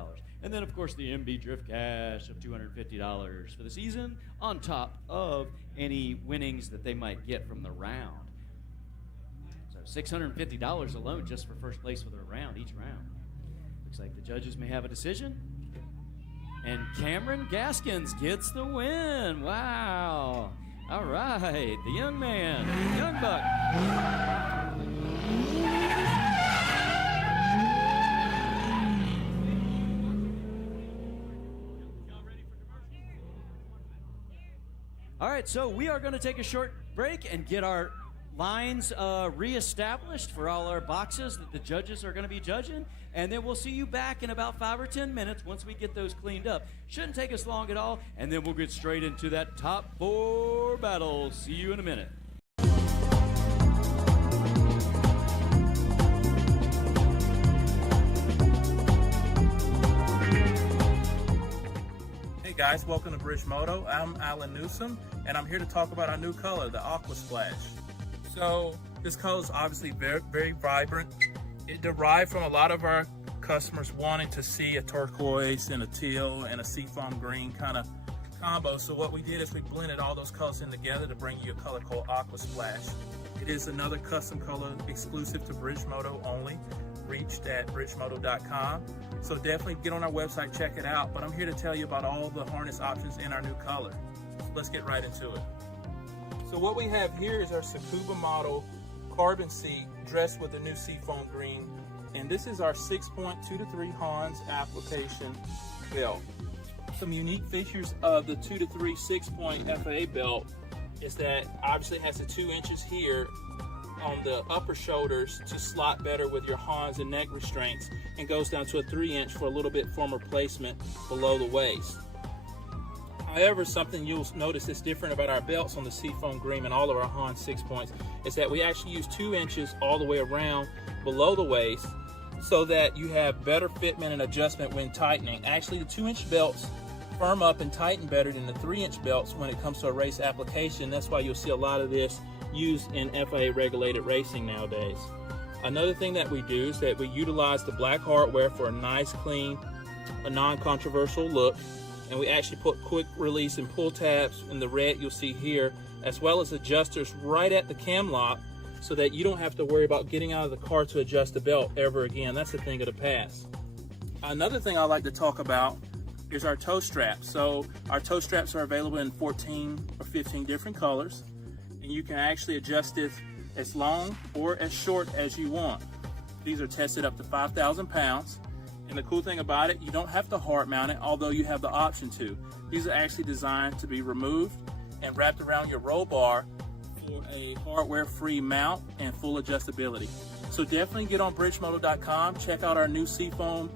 And then, of course, the MB Drift Cash of $250 for the season, on top of any winnings that they might get from the round. So $650 alone just for first place with a round, each round. Looks like the judges may have a decision. And Cameron Gaskins gets the win. Wow. All right, the young man, young buck. All right, so we are going to take a short break and get our lines reestablished for all our boxes that the judges are going to be judging, and then we'll see you back in about 5 or 10 minutes once we get those cleaned up. Shouldn't take us long at all, and then we'll get straight into that top 4 battle. See you in a minute. Hey guys, welcome to Bridge Moto. I'm Alan Newsom, and I'm here to talk about our new color, the Aqua Splash. So this color is obviously very, very vibrant. It derived from a lot of our customers wanting to see a turquoise and a teal and a seafoam green kind of combo. So what we did is we blended all those colors in together to bring you a color called Aqua Splash. It is another custom color exclusive to Bridge Moto only, reached at bridgemoto.com. So definitely get on our website, check it out. But I'm here to tell you about all the harness options in our new color. So let's get right into it. So what we have here is our Tsukuba model carbon seat dressed with a new seafoam green. And this is our 6-point 2-3 Hans application belt. Some unique features of the 2-3 6-point FAA belt is that obviously it has the 2 inches here on the upper shoulders to slot better with your Hans and neck restraints, and goes down to a 3-inch for a little bit firmer placement below the waist. However, something you'll notice that's different about our belts on the Seafoam Green and all of our Hans 6 points is that we actually use 2 inches all the way around below the waist so that you have better fitment and adjustment when tightening. Actually, the 2-inch belts firm up and tighten better than the 3-inch belts when it comes to a race application. That's why you'll see a lot of this used in FAA regulated racing nowadays. Another thing that we do is that we utilize the black hardware for a nice, clean, a non-controversial look. And we actually put quick release and pull tabs in the red you'll see here, as well as adjusters right at the cam lock so that you don't have to worry about getting out of the car to adjust the belt ever again. That's a thing of the past. Another thing I like to talk about is our toe straps. So our toe straps are available in 14 or 15 different colors, and you can actually adjust it as long or as short as you want. These are tested up to 5,000 pounds. And the cool thing about it, you don't have to hard mount it, although you have the option to. These are actually designed to be removed and wrapped around your roll bar for a hardware-free mount and full adjustability. So definitely get on bridgemoto.com, check out our new seafoam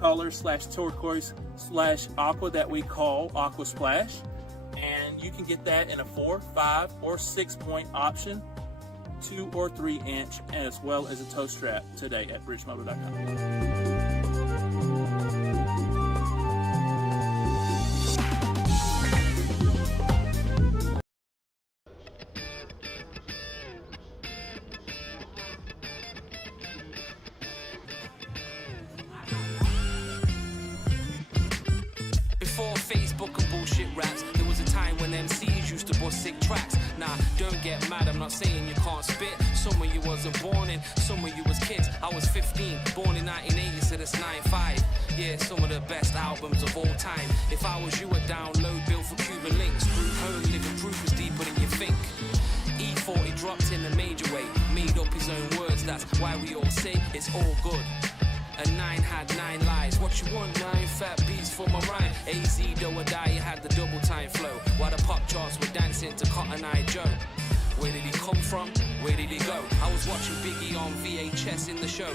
color / turquoise / aqua that we call Aqua Splash. And you can get that in a 4, 5, or 6-point option, 2 or 3 inch, as well as a toe strap today at bridgemoto.com. bullshit raps. There was a time when MCs used to bust sick tracks. Nah, don't get mad, I'm not saying you can't spit. Some of you wasn't born in, some of you was kids. I was 15, born in 1980, so that's 9-5. Yeah, some of the best albums of all time. If I was you, I'd download Bill for Cuban Links. Group home, living proof is deeper than you think. E40 dropped in a major way, made up his own words, that's why we all say it's all good. And 9 had 9 lives. What you want? 9 fat beats for my rhyme. AZ, though or die, you had the double time flow. While the pop charts were dancing to Cotton Eye Joe. Where did he come from? Where did he go? I was watching Biggie on VHS in the show.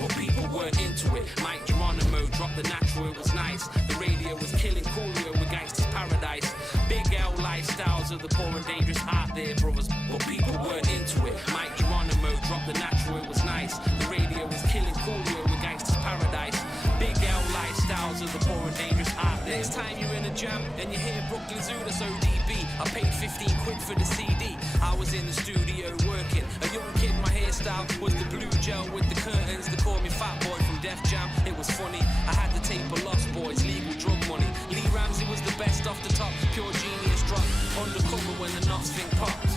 But people weren't into it. Mike Geronimo dropped the natural, it was nice. The radio was killing Coolio with Gangsta's Paradise. Big L lifestyles of the poor and dangerous out there, brothers. But people weren't into it. Mike Geronimo dropped the natural, it was nice. The radio was killing Coolio with Gangsta's Paradise. Big L lifestyles of the poor and dangerous out there. Next time you're in a jam and you hear Brooklyn Zoo, that's ODB. I paid 15 quid for the CD. I was in the studio working. A young kid, my hairstyle was the blue gel with the curtains. They called me Fat Boy from Def Jam. It was funny. I had the tape of Lost Boys, legal drug money. Lee Ramsey was the best off the top. Pure genius drop. Undercover when the Knox thing popped.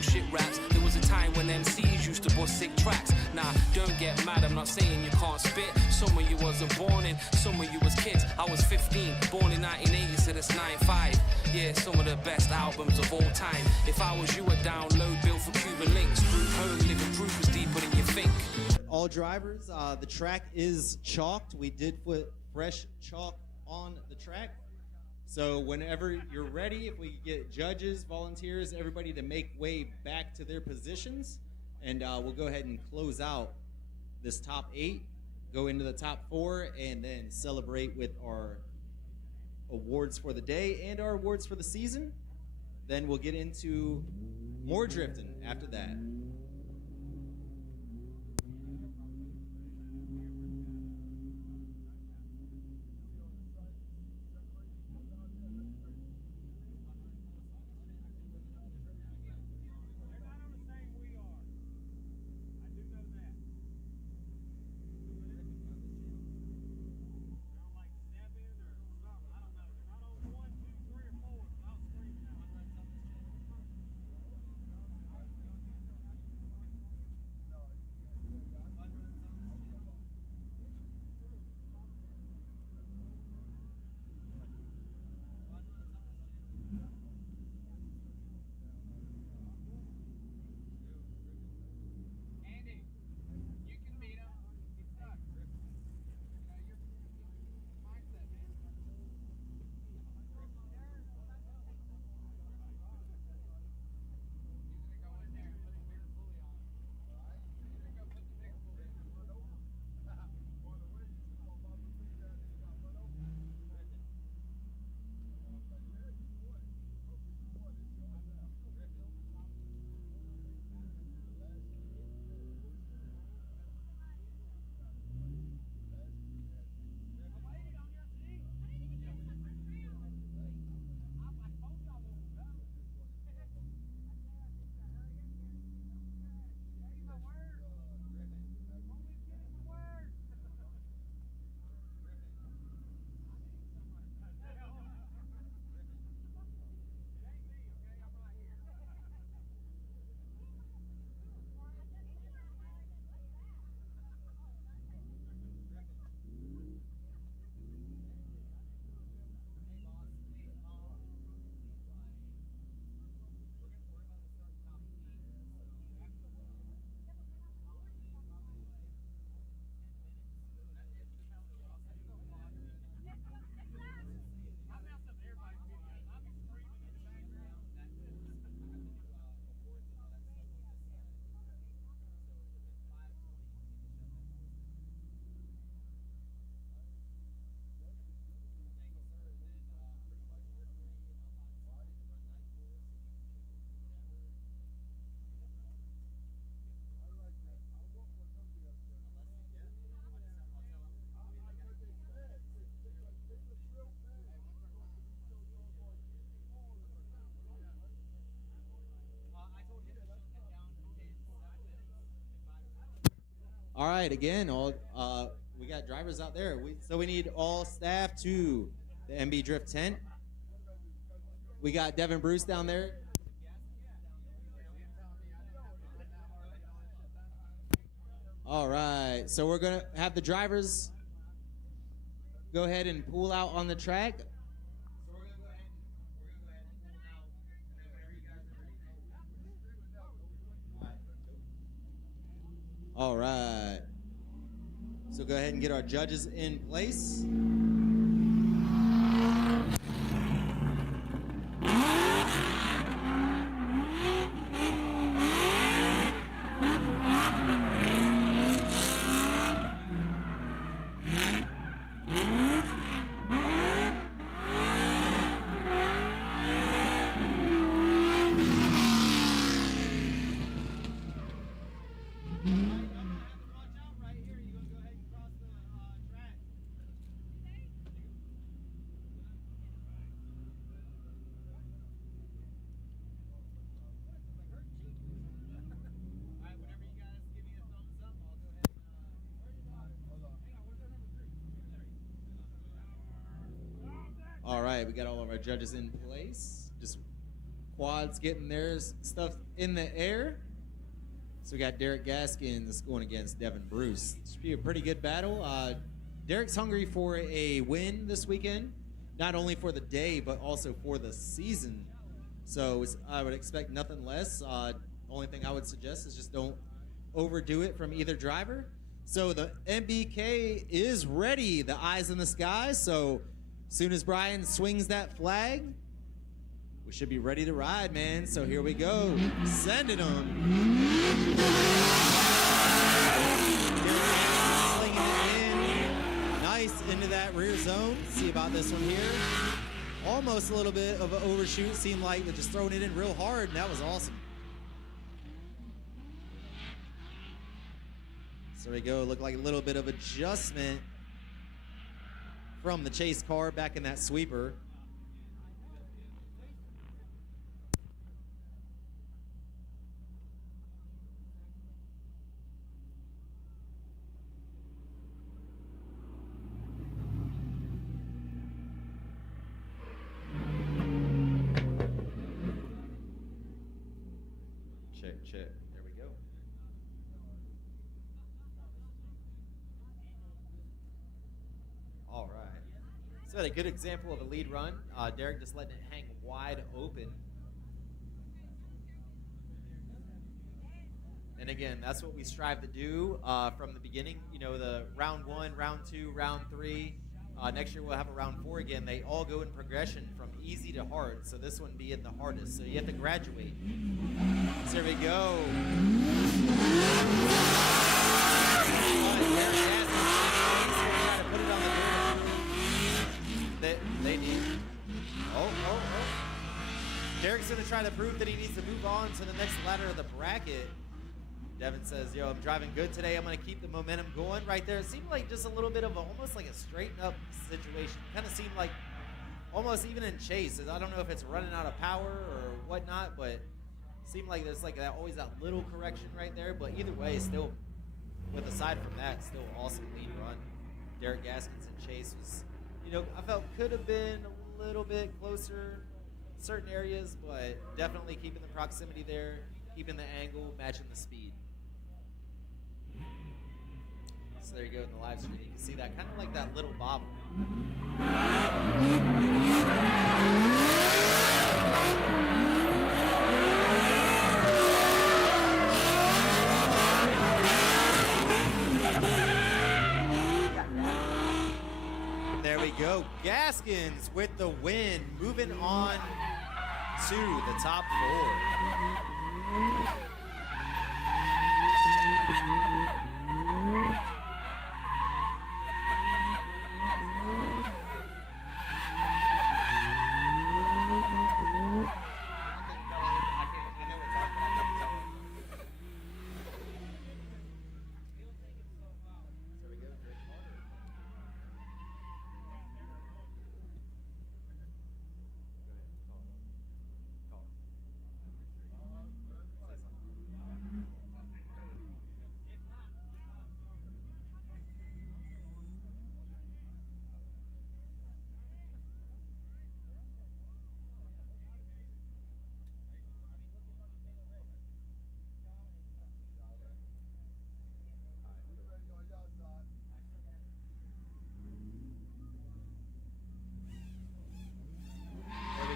bullshit raps. There was a time when MCs used to bust sick tracks. Nah, don't get mad, I'm not saying you can't spit. Some of you wasn't born in, some of you was kids. I was 15, born in 1980, so that's 9-5. Yeah, some of the best albums of all time. If I was you, I'd download Bill for Cuban Links. Group home, living proof was deeper than you think. All drivers, the track is chalked. We did put fresh chalk on the track. So whenever you're ready, if we get judges, volunteers, everybody to make way back to their positions, and we'll go ahead and close out this top 8, go into the top 4, and then celebrate with our awards for the day and our awards for the season. Then we'll get into more drifting after that. All right, again, we got drivers out there. So we need all staff to the MB Drift tent. We got Devin Bruce down there. All right, so we're gonna have the drivers go ahead and pull out on the track. All right. So go ahead and get our judges in place. All right, we got all of our judges in place. Just quads getting their stuff in the air. So we got Derek Gaskins going against Devin Bruce. Should be a pretty good battle. Derek's hungry for a win this weekend, not only for the day, but also for the season. So I would expect nothing less. Only thing I would suggest is just don't overdo it from either driver. So the MBK is ready, the eyes in the sky. So as soon as Brian swings that flag, we should be ready to ride, man. So here we go. Sending them. Slinging it in. Nice into that rear zone. See about this one here. Almost a little bit of an overshoot. Seemed like they're just throwing it in real hard, and that was awesome. So there we go. Looked like a little bit of adjustment from the chase car back in that sweeper. Check. There we go. All right. So a good example of a lead run. Derek just letting it hang wide open. And again, that's what we strive to do from the beginning. You know, the round 1, round 2, round 3. Next year we'll have a round 4 again. They all go in progression from easy to hard. So this one being the hardest. So you have to graduate. So there we go. Put it on the board. They need. Oh. Derek's going to try to prove that he needs to move on to the next ladder of the bracket. Devin says, yo, I'm driving good today. I'm going to keep the momentum going right there. It seemed like just a little bit of almost like a straighten up situation. Kind of seemed like almost even in chase. I don't know if it's running out of power or whatnot, but it seemed like there's like always that little correction right there. But either way, still, with aside from that, still awesome lead run. Derek Gaskins and chase was, you know, I felt could have been a little bit closer in certain areas, but definitely keeping the proximity there, keeping the angle, matching the speed. So there you go in the live stream. You can see that kind of like that little bobble. There we go. Gaskins with the win, moving on to the top 4.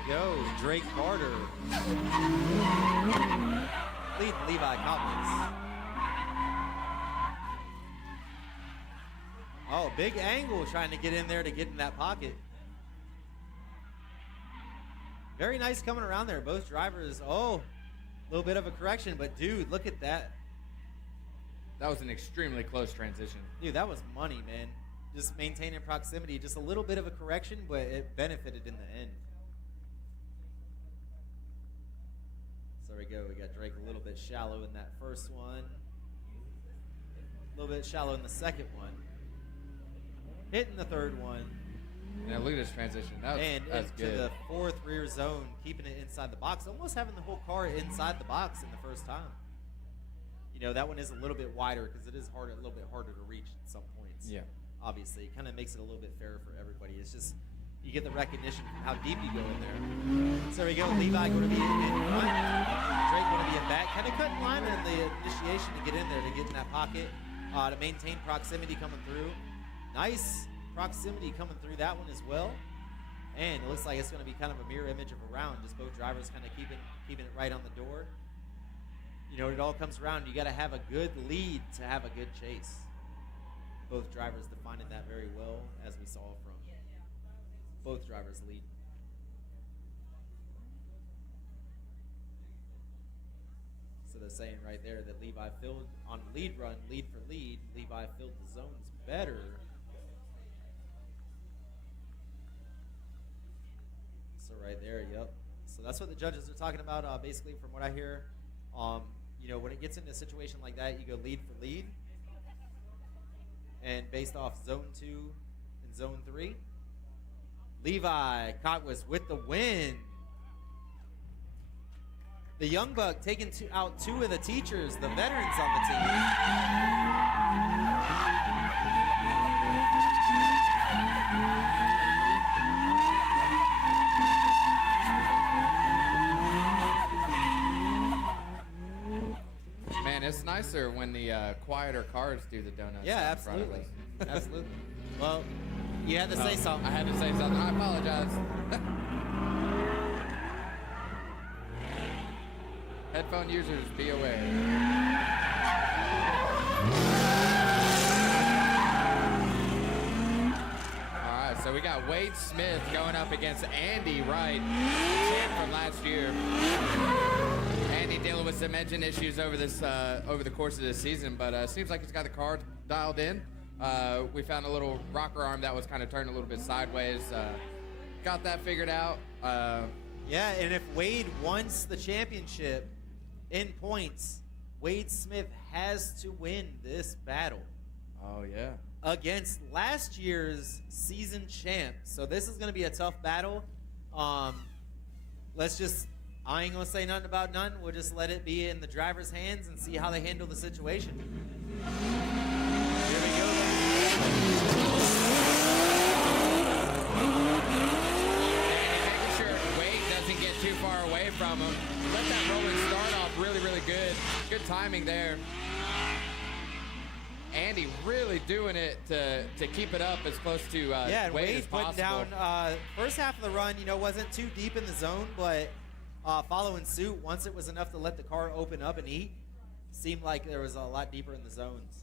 Go, Drake Carter. Lead Levi Coppins. Oh, big angle trying to get in there to get in that pocket. Very nice coming around there. Both drivers, a little bit of a correction, but dude, look at that. That was an extremely close transition. Dude, that was money, man. Just maintaining proximity. Just a little bit of a correction, but it benefited in the end. There we go. We got Drake a little bit shallow in that first one. A little bit shallow in the second one. Hitting the third one. Yeah, look at this transition. That's into good. the 4th rear zone, keeping it inside the box. Almost having the whole car inside the box in the first time. You know, that one is a little bit wider because it is a little bit harder to reach at some points. Yeah. Obviously, it kind of makes it a little bit fairer for everybody. It's just you get the recognition from how deep you go in there. So there we go. Levi going to be in front. Drake going to be in back. Kind of cutting line in the initiation to get in there, to get in that pocket, to maintain proximity coming through. Nice proximity coming through that one as well. And it looks like it's going to be kind of a mirror image of a round, just both drivers kind of keeping it right on the door. You know, it all comes around. You got to have a good lead to have a good chase. Both drivers defining that very well, as we saw from both drivers' lead. So they're saying right there that Levi filled on lead run, lead for lead. Levi filled the zones better. So right there, yep. So that's what the judges are talking about. Basically, from what I hear, you know, when it gets into a situation like that, you go lead for lead. And based off zone 2 and zone 3, Levi Cotwis with the win. The Young Buck taking out 2 of the teachers, the veterans on the team. Man, it's nicer when the quieter cars do the donuts. Yeah, in front of absolutely. us. Absolutely. Well, you had to say something. I had to say something. I apologize. Headphone users, be aware. All right, so we got Wade Smith going up against Andy Wright, champ from last year. Andy dealing with some engine issues over the course of this season, but seems like he's got the car dialed in. We found a little rocker arm that was kind of turned a little bit sideways. Got that figured out. Yeah, and if Wade wants the championship in points, Wade Smith has to win this battle Oh, yeah. against last year's season champ. So this is going to be a tough battle. I ain't going to say nothing about none. We'll just let it be in the driver's hands and see how they handle the situation. Here we go. Making sure Wade doesn't get too far away from him. Let that rolling start off really, really good. Good timing there. Andy really doing it to keep it up as close to Yeah, and Wade as Wade putting possible. down first half of the run, wasn't too deep in the zone, but following suit, once it was enough to let the car open up and eat, seemed like there was a lot deeper in the zones.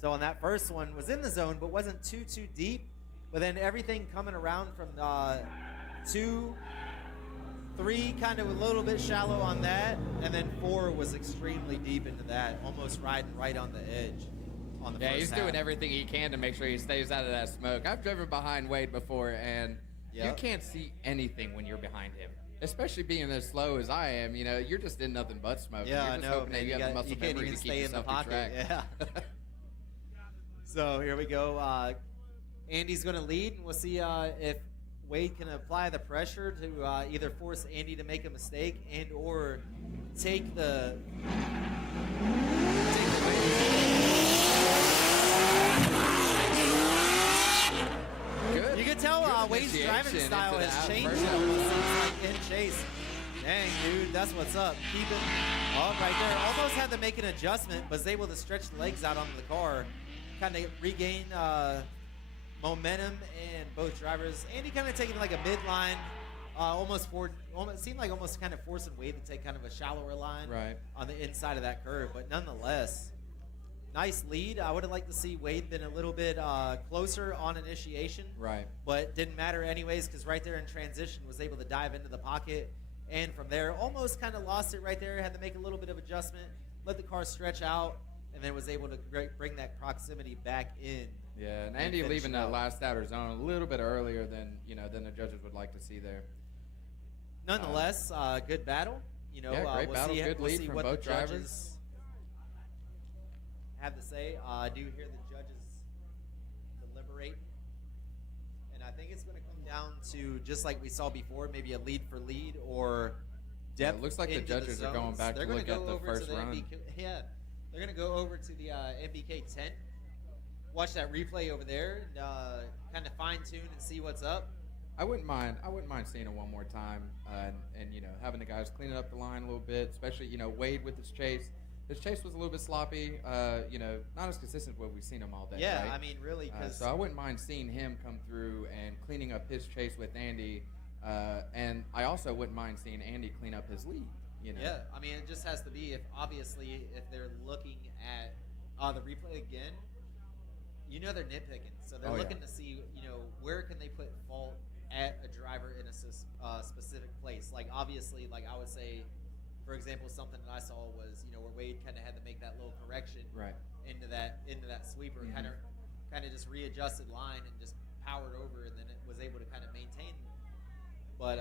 So on that first one, was in the zone, but wasn't too deep. But then everything coming around from 2, 3, kind of a little bit shallow on that, and then 4 was extremely deep into that, almost riding right on the edge. On the Yeah, first he's half. doing everything he can to make sure he stays out of that smoke. I've driven behind Wade before, and you Yep. can't see anything when you're behind him. Especially being as slow as I am, you're just in nothing but smoke. Yeah, you're I just know. hoping that Man, you have the got- muscle you can't memory even to keep stay in the yourself pocket. track. Yeah. So here we go. Andy's going to lead, and we'll see if Wade can apply the pressure to either force Andy to make a mistake and or take the Good. You can tell Good Wade's driving initiation style into has that changed first over half. the season in chase. Dang, dude, that's what's up. Keep it right there. Almost had to make an adjustment, but was able to stretch the legs out onto the car, kind of regain momentum, and both drivers. Andy kind of taking like a midline, almost seemed like almost kind of forcing Wade to take kind of a shallower line Right. on the inside of that curve, but nonetheless. Nice lead. I would have liked to see Wade been a little bit closer on initiation. Right. But didn't matter anyways, because right there in transition was able to dive into the pocket. And from there, almost kind of lost it right there. Had to make a little bit of adjustment, let the car stretch out, and then was able to bring that proximity back in. Yeah, and and Andy finish leaving it that out. last outer zone a little bit earlier than the judges would like to see there. Nonetheless, good battle. Yeah, great we'll battle. see, Good we'll lead see from what both the judges drivers. have to say. I do hear the judges deliberate, and I think it's going to come down to, just like we saw before, maybe a lead for lead or Yeah, depth. it looks like the into judges are going zones. back to They're gonna look at go the over first to the run. MBK, yeah, they're going to go over to the MBK 10 watch that replay over there and kind of fine tune and see what's up? I wouldn't mind seeing it one more time, and you know, having the guys cleaning up the line a little bit, especially, you know, Wade with his chase. His chase was a little bit sloppy, you know, not as consistent as what we've seen him all day. Yeah, right? I mean, really, because so I wouldn't mind seeing him come through and cleaning up his chase with Andy, and I also wouldn't mind seeing Andy clean up his lead. You know? yeah, I mean, it just has to be if they're looking at the replay again, you know, they're nitpicking, so they're looking to see, you know, where can they put fault at a driver in a specific place. Like, obviously, like I would say, for example, something that I saw was, you know, where Wade kind of had to make that little correction into that sweeper, kind of just readjusted line and just powered over, and then it was able to kind of maintain. But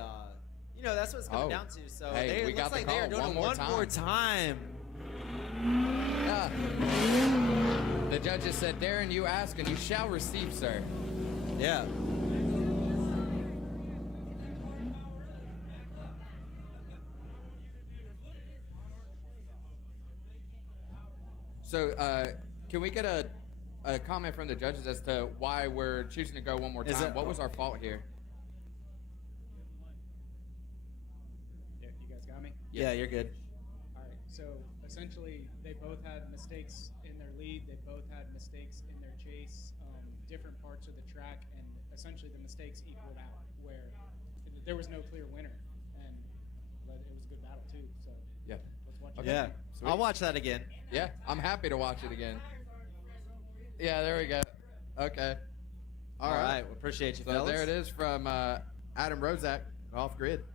you know, that's what it's coming down to. So hey, it looks like they are doing it one more time. Yeah. The judges said, Darren, you ask and you shall receive, sir. Yeah. So, can we get a comment from the judges as to why we're choosing to go one more time? What was our fault here? Yeah, you guys got me? Yeah, you're good. All right. So essentially, they both had mistakes in their lead. They both had mistakes in their chase, different parts of the track, and essentially the mistakes equaled out, where there was no clear winner, and it was a good battle too. So Yeah. let's watch Okay. it. Yeah, Sweet. I'll watch that again. Yeah, I'm happy to watch it again. Yeah, there we go. Okay. All right, well, appreciate you, So fellas. there it is from Adam Rozak, off grid.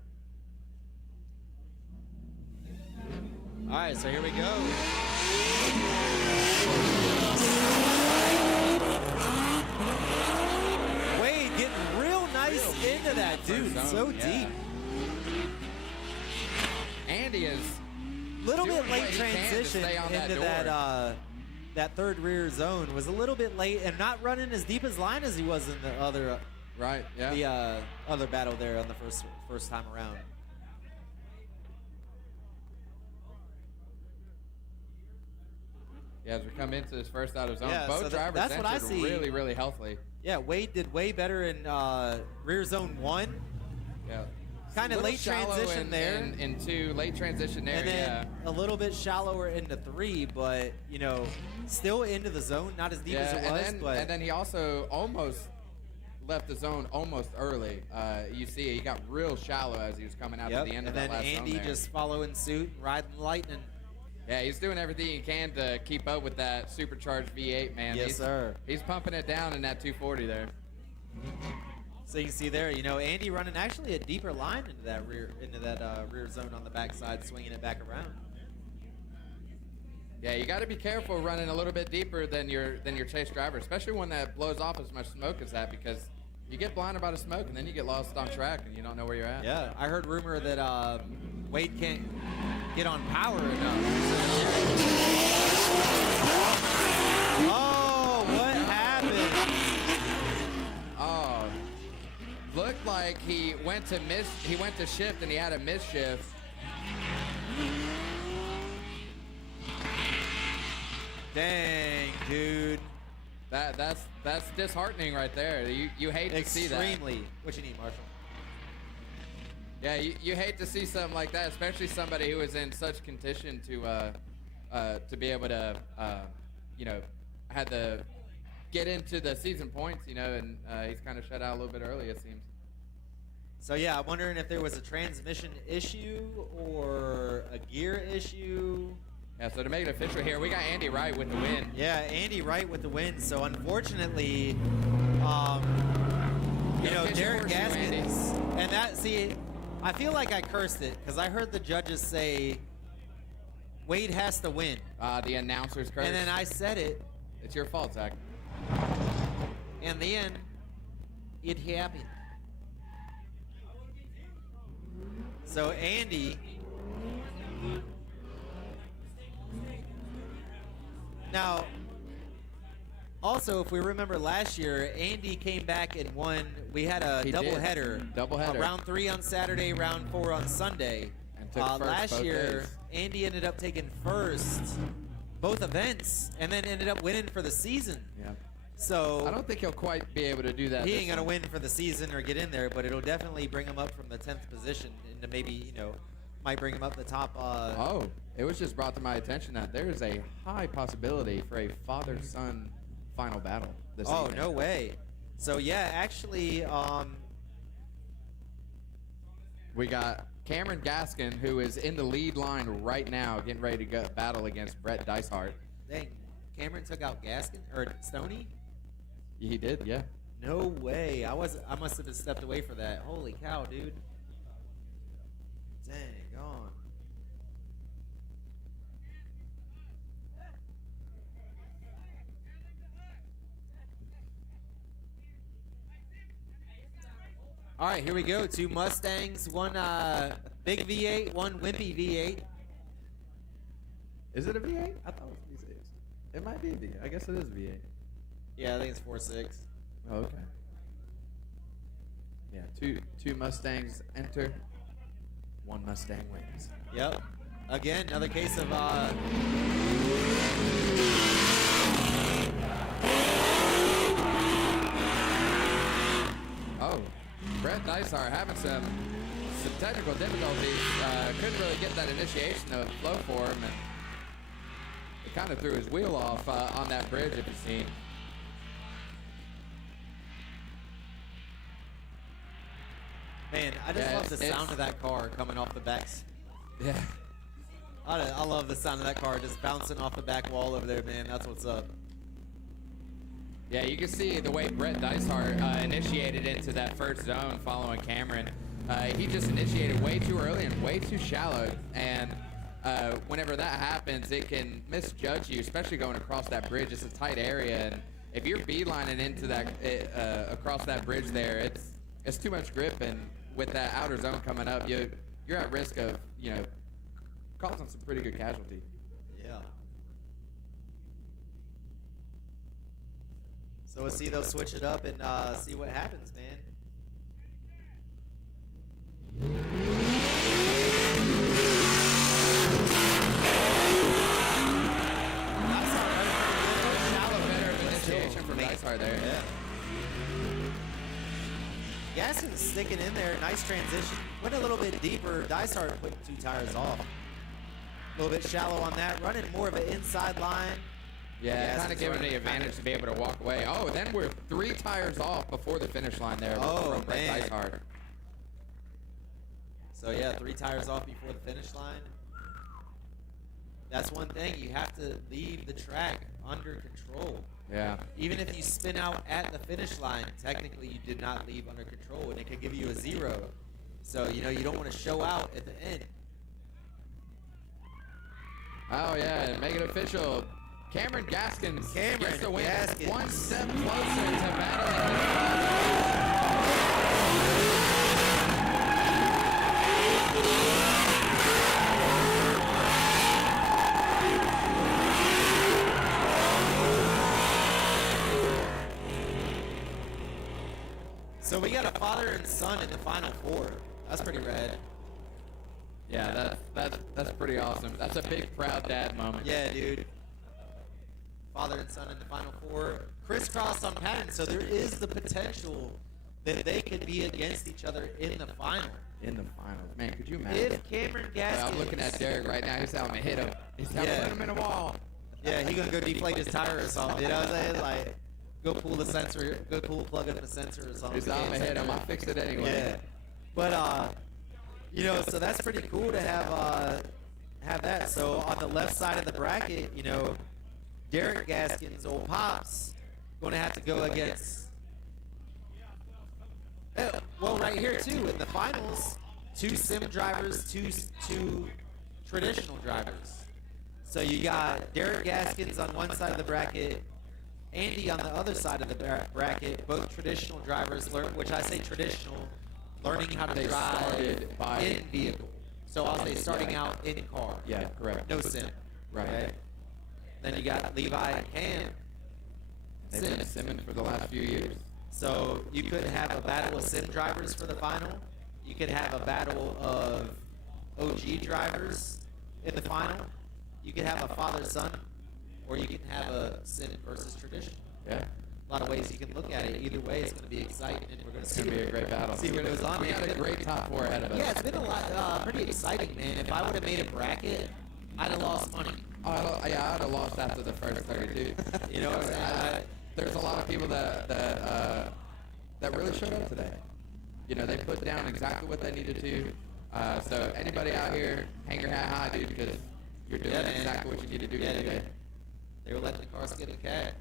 All right, so here we go. Wade getting real nice into that, dude. Zone, So yeah. deep. Andy is Little doing bit what late he can to transition stay on into that third rear zone. Was a little bit late and not running as deep as line as he was in the other right. Yeah. the other battle there on the first time around. Yeah, as we come into this first out of zone, Yeah, both so drivers that's what I entered see. really, really healthily. Yeah, Wade did way better in rear zone 1. Yeah. Kind of Little late shallow transition there. in 2, late transition there. And then yeah. a little bit shallower into 3, but, you know, still into the zone, not as deep as it was. And then he also almost left the zone almost early. You see, he got real shallow as he was coming out yep. at the end and of that then last Andy zone there. just following suit, riding lightning. Yeah, he's doing everything he can to keep up with that supercharged V8, man. Yes, sir. He's pumping it down in that 240 there. So you can see there, you know, Andy running actually a deeper line into that rear zone on the backside, swinging it back around. Yeah, you got to be careful running a little bit deeper than your chase driver, especially one that blows off as much smoke as that, because you get blinded by the smoke and then you get lost on track and you don't know where you're at. Yeah, I heard rumor that Wade can't get on power enough. Oh, what happened? Oh, looked like he went to shift and he had a miss shift. Dang, dude. That's disheartening right there. You hate to see that. Extremely. What you need, Marshall? Yeah, you hate to see something like that, especially somebody who is in such condition to be able to, you know, had to get into the season points, you know, and he's kind of shut out a little bit early, it seems. So yeah, I'm wondering if there was a transmission issue or a gear issue. Yeah, so to make it official here, we got Andy Wright with the win. Yeah, Andy Wright with the win. So unfortunately, you know, Derek Gaskins, and I feel like I cursed it because I heard the judges say Wade has to win. The announcer's curse. And then I said it. It's your fault, Zach. And then it happened. So Andy. Now, also, if we remember last year, Andy came back and won. We had a doubleheader. Doubleheader. Round 3 on Saturday, round 4 on Sunday. And took first last both year, days. Andy ended up taking first both events and then ended up winning for the season. Yeah. So I don't think he'll quite be able to do that. he this ain't gonna time. win for the season or get in there, but it'll definitely bring him up from the 10th position into maybe might bring him up the top. Oh, it was just brought to my attention that there is a high possibility for a father-son final battle this Oh, evening. no way. So yeah, actually, We got Cameron Gaskin, who is in the lead line right now, getting ready to go battle against Brett Dicehart. dang, Cameron took out Gaskin or Stoney. He did, yeah. No way. I must have just stepped away for that. Holy cow, dude. Dang on. All right, here we go. 2 Mustangs, one big V8, one wimpy V8. Is it a V8? I thought it was V6. It might be a V8. I guess it is a V8. Yeah, I think it's 4.6. Oh, okay. Yeah, two Mustangs enter. One Mustang wins. Yep. Again, another case of Oh, Brett Dicehart having some technical difficulties. Couldn't really get that initiation of flow for him, and it kind of threw his wheel off on that bridge, if you've seen. man. I just Yeah, love the it's- sound of that car coming off the backs. Yeah. I love the sound of that car just bouncing off the back wall over there, man. That's what's up. Yeah, you can see the way Brett Dicehart initiated into that first zone following Cameron. He just initiated way too early and way too shallow, and whenever that happens, it can misjudge you, especially going across that bridge. It's a tight area, and if you're beelining into that across that bridge there, it's too much grip, and with that outer zone coming up, you're at risk of causing some pretty good casualty. Yeah. So we'll see they'll switch it up and see what happens, man. Shallow better initiation from Dicehart there. Yeah. Gaskin's sticking in there. Nice transition. Went a little bit deeper. Dicehart put 2 tires off. A little bit shallow on that. Running more of an inside line. Yeah, Gaskin's kind of giving running the advantage to be able to walk away. Oh, then we're 3 tires off before the finish line there Oh, from Brett man. Dicehart. So yeah, 3 tires off before the finish line. That's one thing. You have to leave the track under control. Yeah. Even if you spin out at the finish line, technically you did not leave under control, and it could give you a 0. So, you don't want to show out at the end. Oh, yeah, and make it official. Cameron Gaskins gets the win. Gaskins. One step closer to battling. So we got a father and son in the final 4. That's pretty rad. Yeah, that's pretty awesome. That's a big proud dad moment. Yeah, dude. Father and son in the final 4. Crisscross on pattern, so there is the potential that they could be against each other in the final. In the finals. Man, could you imagine? If Cameron Gaskins... I'm looking at Derek right now. He's telling me hit him. He's telling me Yeah. hit him in a wall. Yeah, he gonna go deflate his tire or something. You know what I'm saying? Like, go pull the sensor, go plug up the sensor or something. He's telling me hit him. I'll fix it anyway. Yeah, but so that's pretty cool to have that. So on the left side of the bracket, Derek Gaskin's old pops going to have to go against. Well, right here too in the finals, 2 sim drivers, two traditional drivers. So you got Derek Gaskins on one side of the bracket, Andy on the other side of the bracket, both traditional drivers, which I say traditional, learning how to They drive started by- in vehicle. So I'll say starting out in car. Yeah, correct. No sim. Right. Okay? Then you got Levi and Cam. They've been simming for the last few years. So you could have a battle of sim drivers for the final. You could have a battle of OG drivers in the final. You could have a father-son, or you can have a sim versus traditional. Yeah. a lot of ways you can look at it. Either way, it's going to be exciting, and we're going to It's gonna be a great battle. see what goes on. We man. got a great top 4 ahead of us. Yeah, it's been a lot, pretty exciting, man. If I would have made a bracket, I'd have lost money. Oh, I'd have lost after the first 32. You know, There's a lot of people that really showed up today. You know, they put down exactly what they needed to. So anybody out here, hang your hat high, dude, because you're doing Yeah, man. exactly what you need to do Yeah, today. they were letting the cars get a cat.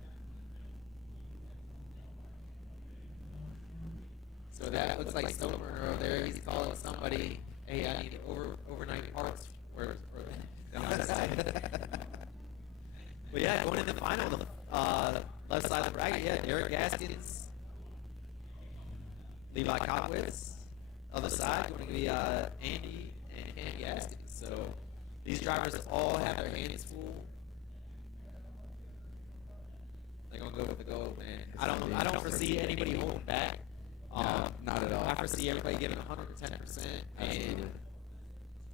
So that looks like Stoneburner over there. He's calling somebody, hey, I need overnight parts. Or on the side. But yeah, going in the final, the left side of the bracket, yeah, Derek Gaskins, Levi Kopwitz. Other side going to be Andy and Cam Gaskins. So these drivers all have their hands full. They're gonna go with the gold, man. I don't foresee anybody holding back. No, not at all. I foresee everybody giving 110%, and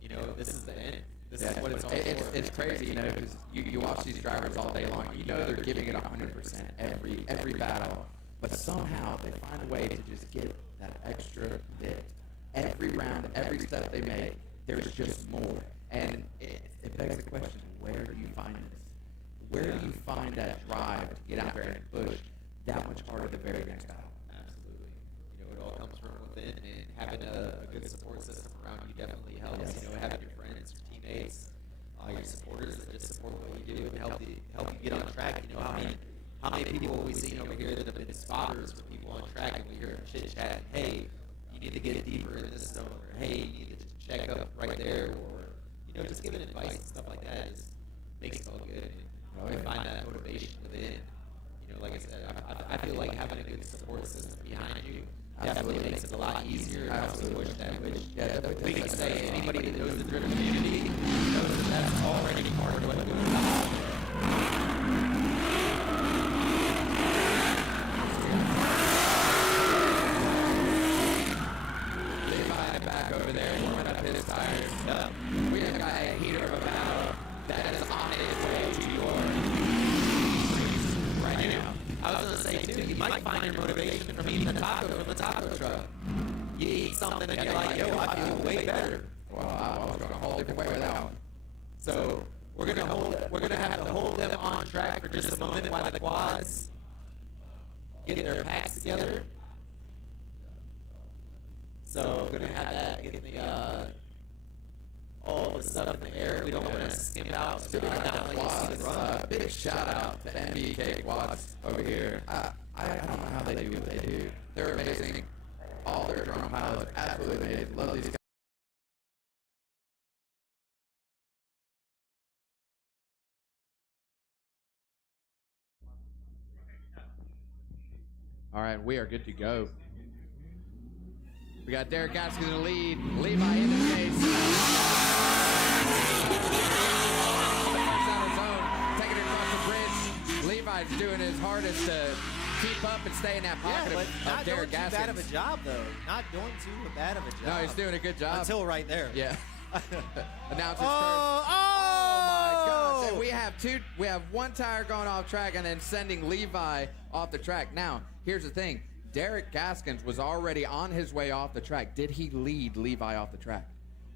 you know this is the end. This is what it's all for. It's crazy, you know, because you watch these drivers all day long. You know they're giving it 100% every battle, but somehow they find a way to just get that extra bit. Every round, every step they make, there's just more. And it begs the question, where do you find this? Where do you find that drive to get out there and push that much harder the very next battle? Absolutely. You know, it all comes from within, and having a good support system around you definitely helps. Yes. You know, having your friends, your teammates, your supporters that just support what you do and help you get on track. You know, how many people have we seen over here that have been spotters for people on track, and we hear them chit chat, hey, you need to get deeper in this zone, or hey, you need to check up right there, or you know, just giving advice and stuff like that is makes it all good. And you find that motivation within. You know, like I said, I feel like having a good support system behind you definitely makes it a lot easier. Absolutely. Push that, which we can say anybody that knows the driven community knows that that's already part of what we're doing. Levi back over there warming up his tires. We have got a heater of a battle that is on its way to your right now. I was going to say, too, you might find your motivation from eating the taco from the taco truck. You eat something and you're like, yo, I feel way better. Well, I was going to hold different way with that one. So we're gonna have to hold them on track for just a moment while the quads get their packs together. So we're gonna have that get the all the stuff in the air. We don't want to skim out. So Speaking of quads, big shout out to MBK Quads over here. I don't know how they do what they do. They're amazing. All their drone pilots, absolutely amazing. Love these guys. All right, we are good to go. We got Derek Gaskins in the lead. Levi in the chase. Center zone, taking it across the bridge. Levi's doing his hardest to keep up and stay in that pocket Yeah, but of not doing Derek too Gaskins. bad of a job, though. Not doing too bad of a job. No, he's doing a good job. Until right there. Yeah. Announcer's Oh, curse. Oh my gosh. And we have one tire going off track and then sending Levi off the track. Now, here's the thing. Derek Gaskins was already on his way off the track. Did he lead Levi off the track?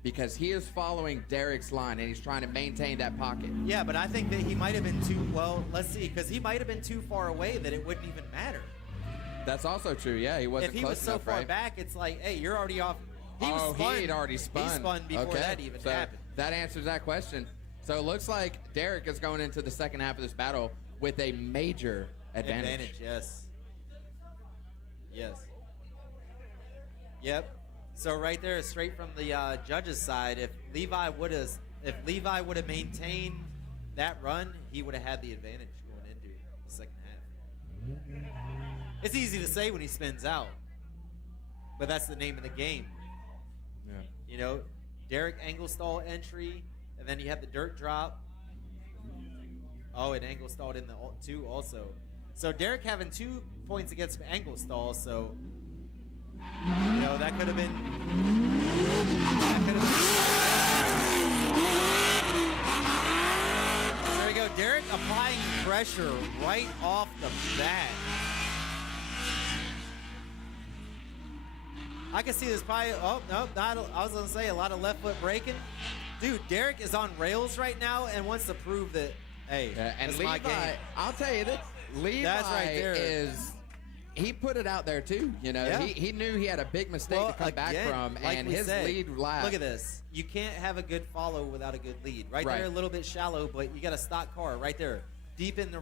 Because he is following Derek's line and he's trying to maintain that pocket. Yeah, but I think that he might have been too, well, let's see, because he might have been too far away that it wouldn't even matter. That's also true. Yeah, he wasn't If he close was so enough, far right? back, it's like, hey, you're already off. He was He spun. had already spun. He spun before Okay. that even So happened. that answers that question. So it looks like Derek is going into the second half of this battle with a major advantage. Yes. Yes. Yep. So right there, straight from the judges' side, if Levi would have maintained that run, he would have had the advantage going into the second half. It's easy to say when he spins out, but that's the name of the game. Yeah. You know, Derek Engelstall entry, and then you have the dirt drop. Oh, and Engelstall in the two also. So Derek having 2 points against Engelstall, so you know that could have been. There you go, Derek applying pressure right off the bat. I can see this probably. Oh no, not. I was gonna say a lot of left foot braking. Dude, Derek is on rails right now and wants to prove that. Hey, And it's my Levi, game. I'll tell you this, Levi That's right there. he put it out there too. You know, Yeah. he knew he had a big mistake to come back again, from, like and we his said, lead lap. Look at this. You can't have a good follow without a good lead. Right, Right. there, a little bit shallow, but you got a stock car right there, deep in the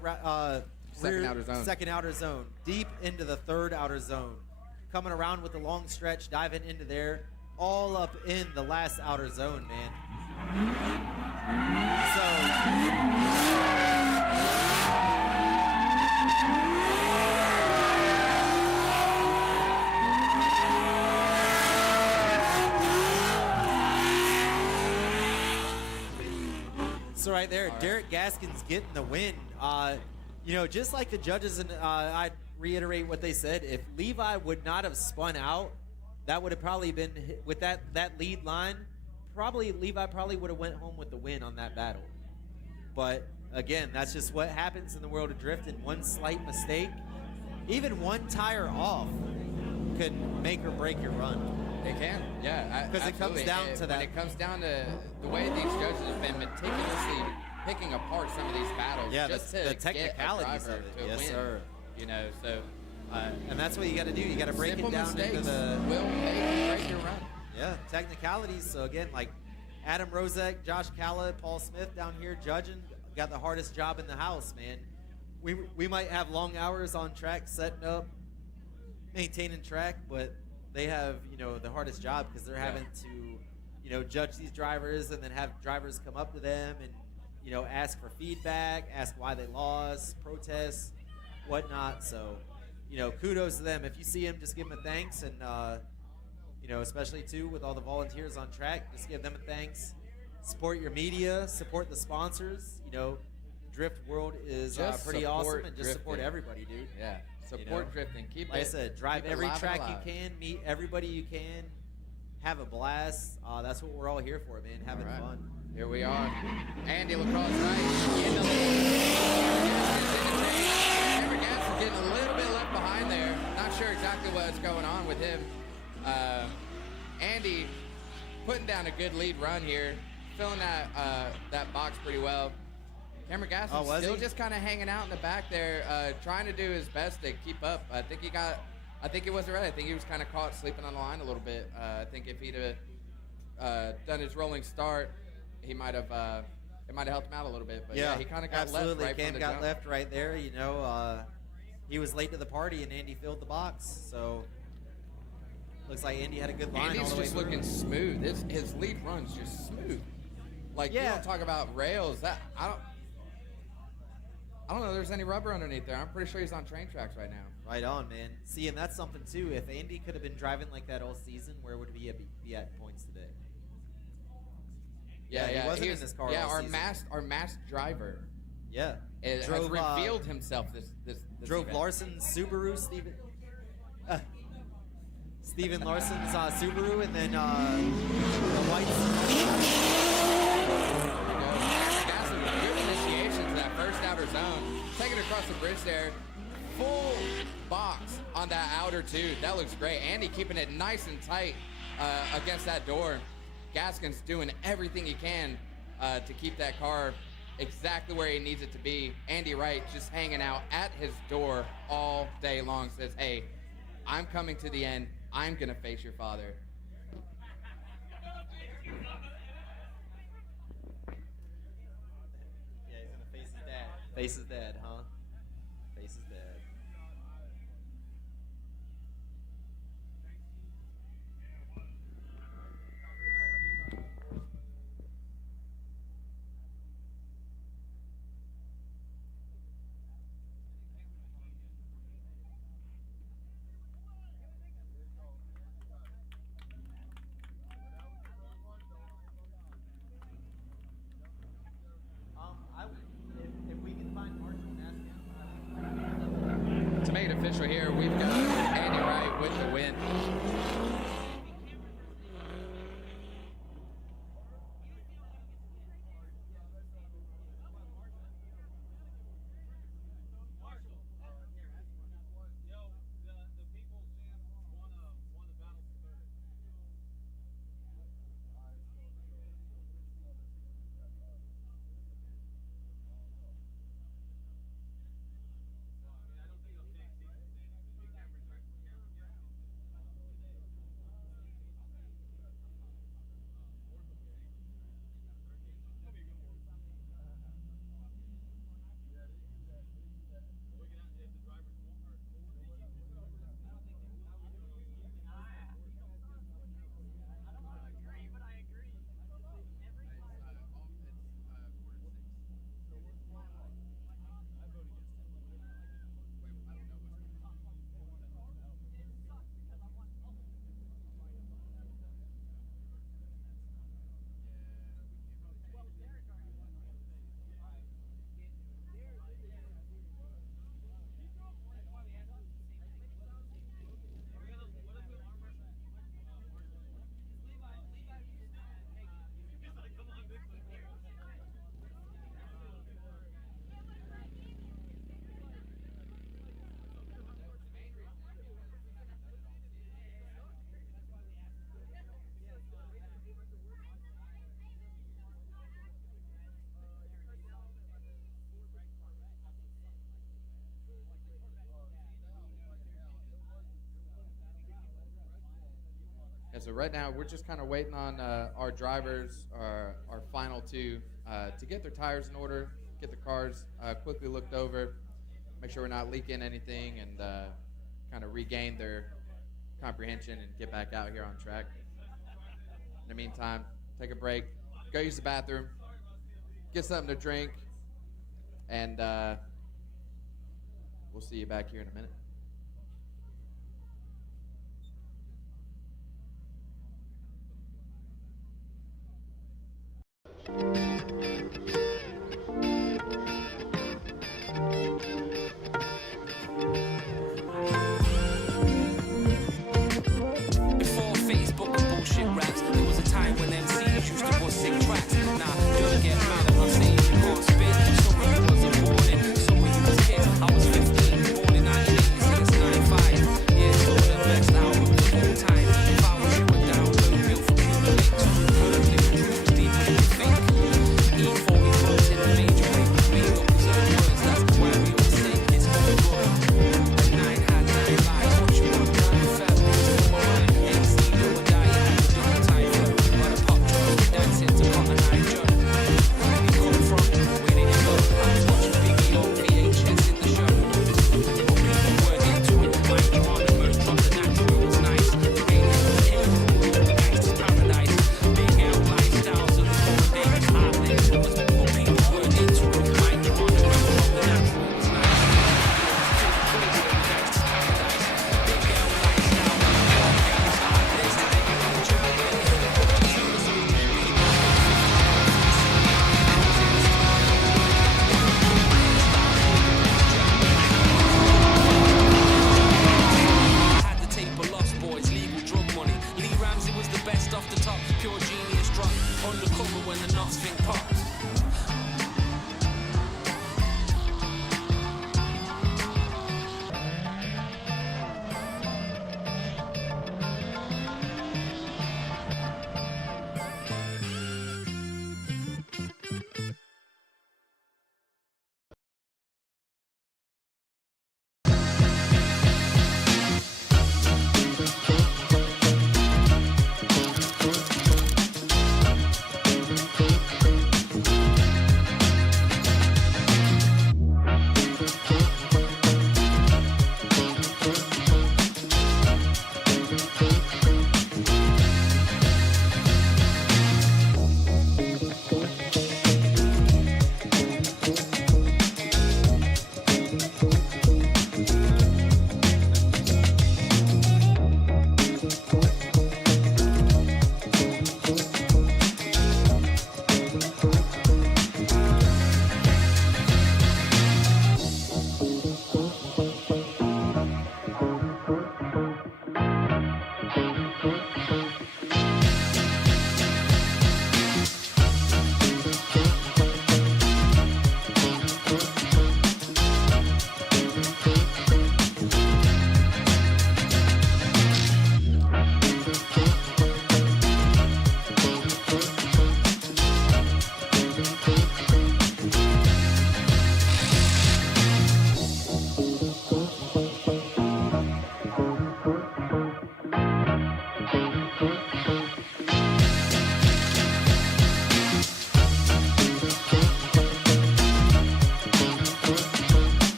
Second outer zone. second outer zone, deep into the third outer zone, coming around with the long stretch, diving into there, all up in the last outer zone, man. So right there, Derek Gaskins getting the win. You know, just like the judges, and I reiterate what they said. If Levi would not have spun out, that would have probably been with that lead line. Probably Levi probably would have went home with the win on that battle. But again, that's just what happens in the world of drifting. One slight mistake, even one tire off, could make or break your run. They can, yeah. Because it comes absolutely. down to that. When it comes down to the way these judges have been meticulously picking apart some of these battles, Yeah, just the to technicalities get a driver of it. to Yes, win. sir. You know, so And that's what you got to do. You got to break simple it down mistakes into the will make or break your run. technicalities. So again, like Adam Rozek, Josh Calla, Paul Smith down here judging, got the hardest job in the house, man. We might have long hours on track setting up, maintaining track, but they have, you know, the hardest job because they're having to, you know, judge these drivers and then have drivers come up to them and, you know, ask for feedback, ask why they lost, protest, whatnot. So, you know, kudos to them. If you see them, just give them a thanks. And, you know, especially, too, with all the volunteers on track, just give them a thanks. Support your media. Support the sponsors. You know, Drift World is Just pretty support awesome. And just support drifting. everybody, dude. Yeah, support You know? drifting. Keep Like I it. said, drive keep it every live and track alive. you can, meet everybody you can, have a blast. That's what we're all here for, man, having All right. fun. Here we are. Andy Lacrosse right in the lead. Cameron Gadsden's getting a little bit left behind there. Not sure exactly what's going on with him. Andy putting down a good lead run here, filling that box pretty well. Cameron Gadsden was still he? just kind of hanging out in the back there, trying to do his best to keep up. I think he wasn't ready. I think he was kind of caught sleeping on the line a little bit. I think if he'd have done his rolling start, he might have it might have helped him out a little bit. But yeah, he kind of got absolutely. left right Cam from the got jump. left right there. You know, he was late to the party, and Andy filled the box. So looks like Andy had a good line all Andy's the way just through. looking smooth. His lead run's just smooth. Like you Yeah. don't talk about rails. That I don't know. If there's any rubber underneath there. I'm pretty sure he's on train tracks right now. Right on, man. See, and that's something too. If Andy could have been driving like that all season, where would we be at points today? Yeah, he wasn't in was- this car Yeah, all our season. masked driver Yeah, has revealed himself this drove event. Larson's Subaru, Steven Larson's Subaru, and then the white. Gaston with good initiation to that first outer zone. Taking it across the bridge there. Full box on that outer tube. That looks great. Andy keeping it nice and tight against that door. Gaskin's doing everything he can to keep that car exactly where he needs it to be. Andy Wright just hanging out at his door all day long. Says, hey, I'm coming to the end. I'm going to face your father. Yeah, he's gonna face his dad. Face his dad, huh? Face his dad. If we can find Marshall To make it official here, we've got Andy Wright with the win. Yo, the people stand won the battle for third. so right now we're just kind of waiting on our drivers, our final two, to get their tires in order, get the cars quickly looked over, make sure we're not leaking anything, and kind of regain their comprehension and get back out here on track. In the meantime, take a break, go use the bathroom, get something to drink, and we'll see you back here in a minute. Before Facebook and bullshit raps, there was a time when MCs used to bust sick tracks. Nah, don't get mad, I'm not saying you can't spit. Some of you wasn't born in, some of you was kids. I was 15, born in 1986, 95. Yeah, it's one of the best albums of all time. If I was you, a download built for Cuba Links. Permanently roots deeper than you think. E40 runs in a major way. Being up his own words, that's why we all say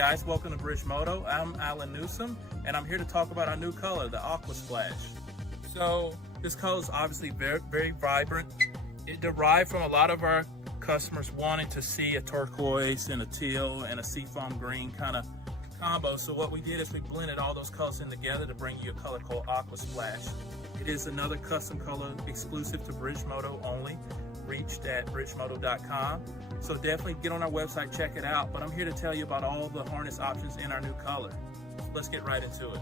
guys, welcome to Bridgemoto. I'm Alan Newsom, and I'm here to talk about our new color, the Aqua Splash. So this color is obviously very, very vibrant. It derived from a lot of our customers wanting to see a turquoise and a teal and a seafoam green kind of combo. So what we did is we blended all those colors in together to bring you a color called Aqua Splash. It is another custom color exclusive to Bridgemoto only, reached at bridgemoto.com. So definitely get on our website, check it out. But I'm here to tell you about all the harness options in our new color. So let's get right into it.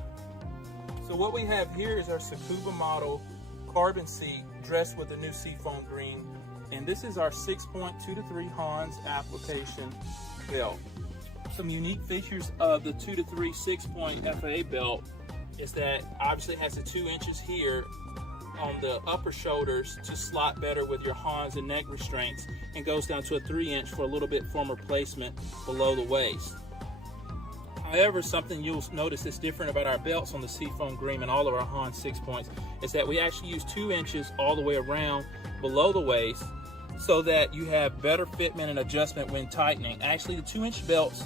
So what we have here is our Tsukuba model carbon seat dressed with a new seafoam green. And this is our 6-point 2 to 3 Hans application belt. Some unique features of the 2 to 3 6-point FAA belt is that obviously it has the 2 inches here on the upper shoulders to slot better with your Hans and neck restraints, and goes down to a 3-inch for a little bit firmer placement below the waist. However, something you'll notice that's different about our belts on the Seafoam Green and all of our Hans 6 points is that we actually use 2 inches all the way around below the waist so that you have better fitment and adjustment when tightening. Actually, the 2-inch belts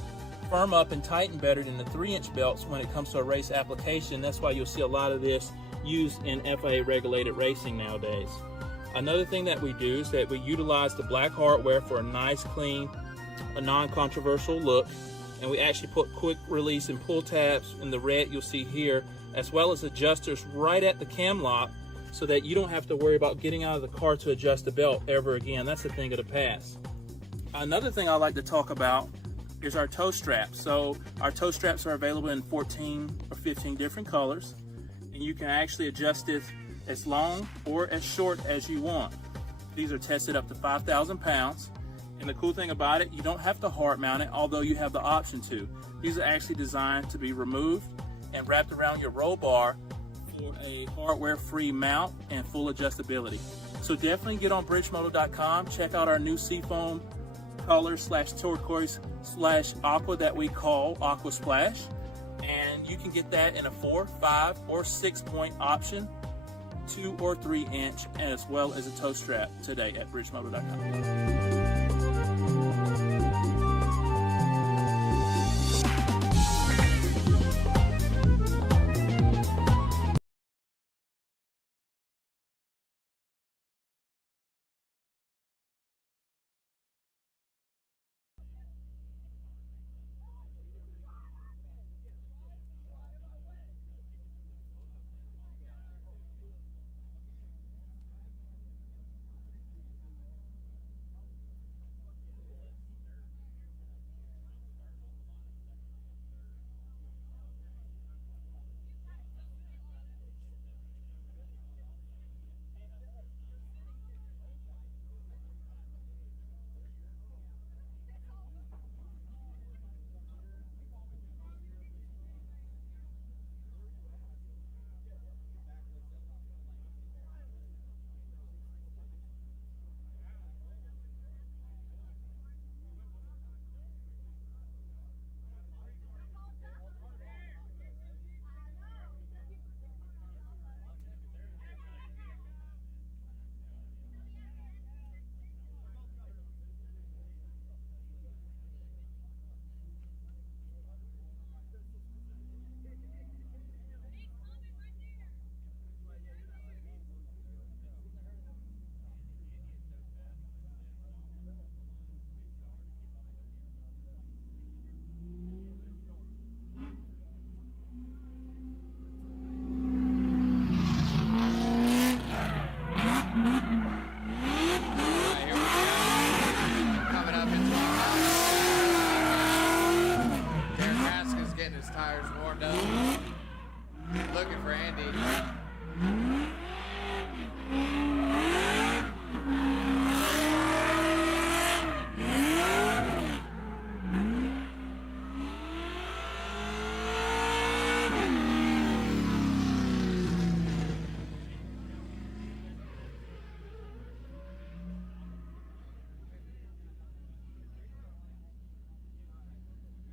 firm up and tighten better than the 3-inch belts when it comes to a race application. That's why you'll see a lot of this used in FAA regulated racing nowadays. Another thing that we do is that we utilize the black hardware for a nice, clean, a non-controversial look. And we actually put quick release and pull tabs in the red you'll see here, as well as adjusters right at the cam lock so that you don't have to worry about getting out of the car to adjust the belt ever again. That's a thing of the past. Another thing I like to talk about is our toe straps. So our toe straps are available in 14 or 15 different colors, and you can actually adjust it as long or as short as you want. These are tested up to 5,000 pounds. And the cool thing about it, you don't have to hard mount it, although you have the option to. These are actually designed to be removed and wrapped around your roll bar for a hardware-free mount and full adjustability. So definitely get on bridgemoto.com, check out our new seafoam color / turquoise / aqua that we call Aqua Splash. And you can get that in a 4, 5, or 6-point option, 2 or 3 inch, as well as a toe strap today at bridgemoto.com.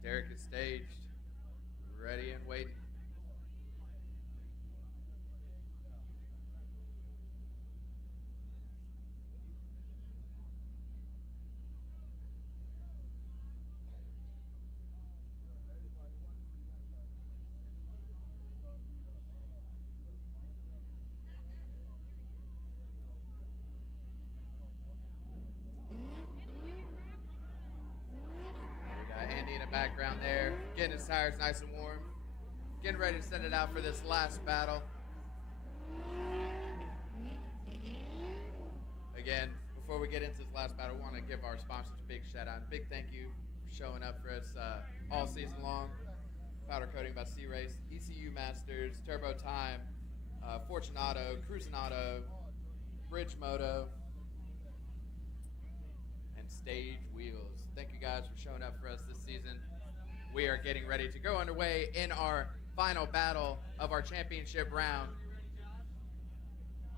Derek is staged, ready and waiting. background there, getting his tires nice and warm, getting ready to send it out for this last battle. Again, before we get into this last battle, I want to give our sponsors a big shout out. Big thank you for showing up for us all season long. Powder Coating by C-Race, ECU Masters, Turbo Time, Fortunato, Cruisin' Auto, Bridge Moto, and Stage Wheels. Thank you guys for showing up for us this season. We are getting ready to go underway in our final battle of our championship round.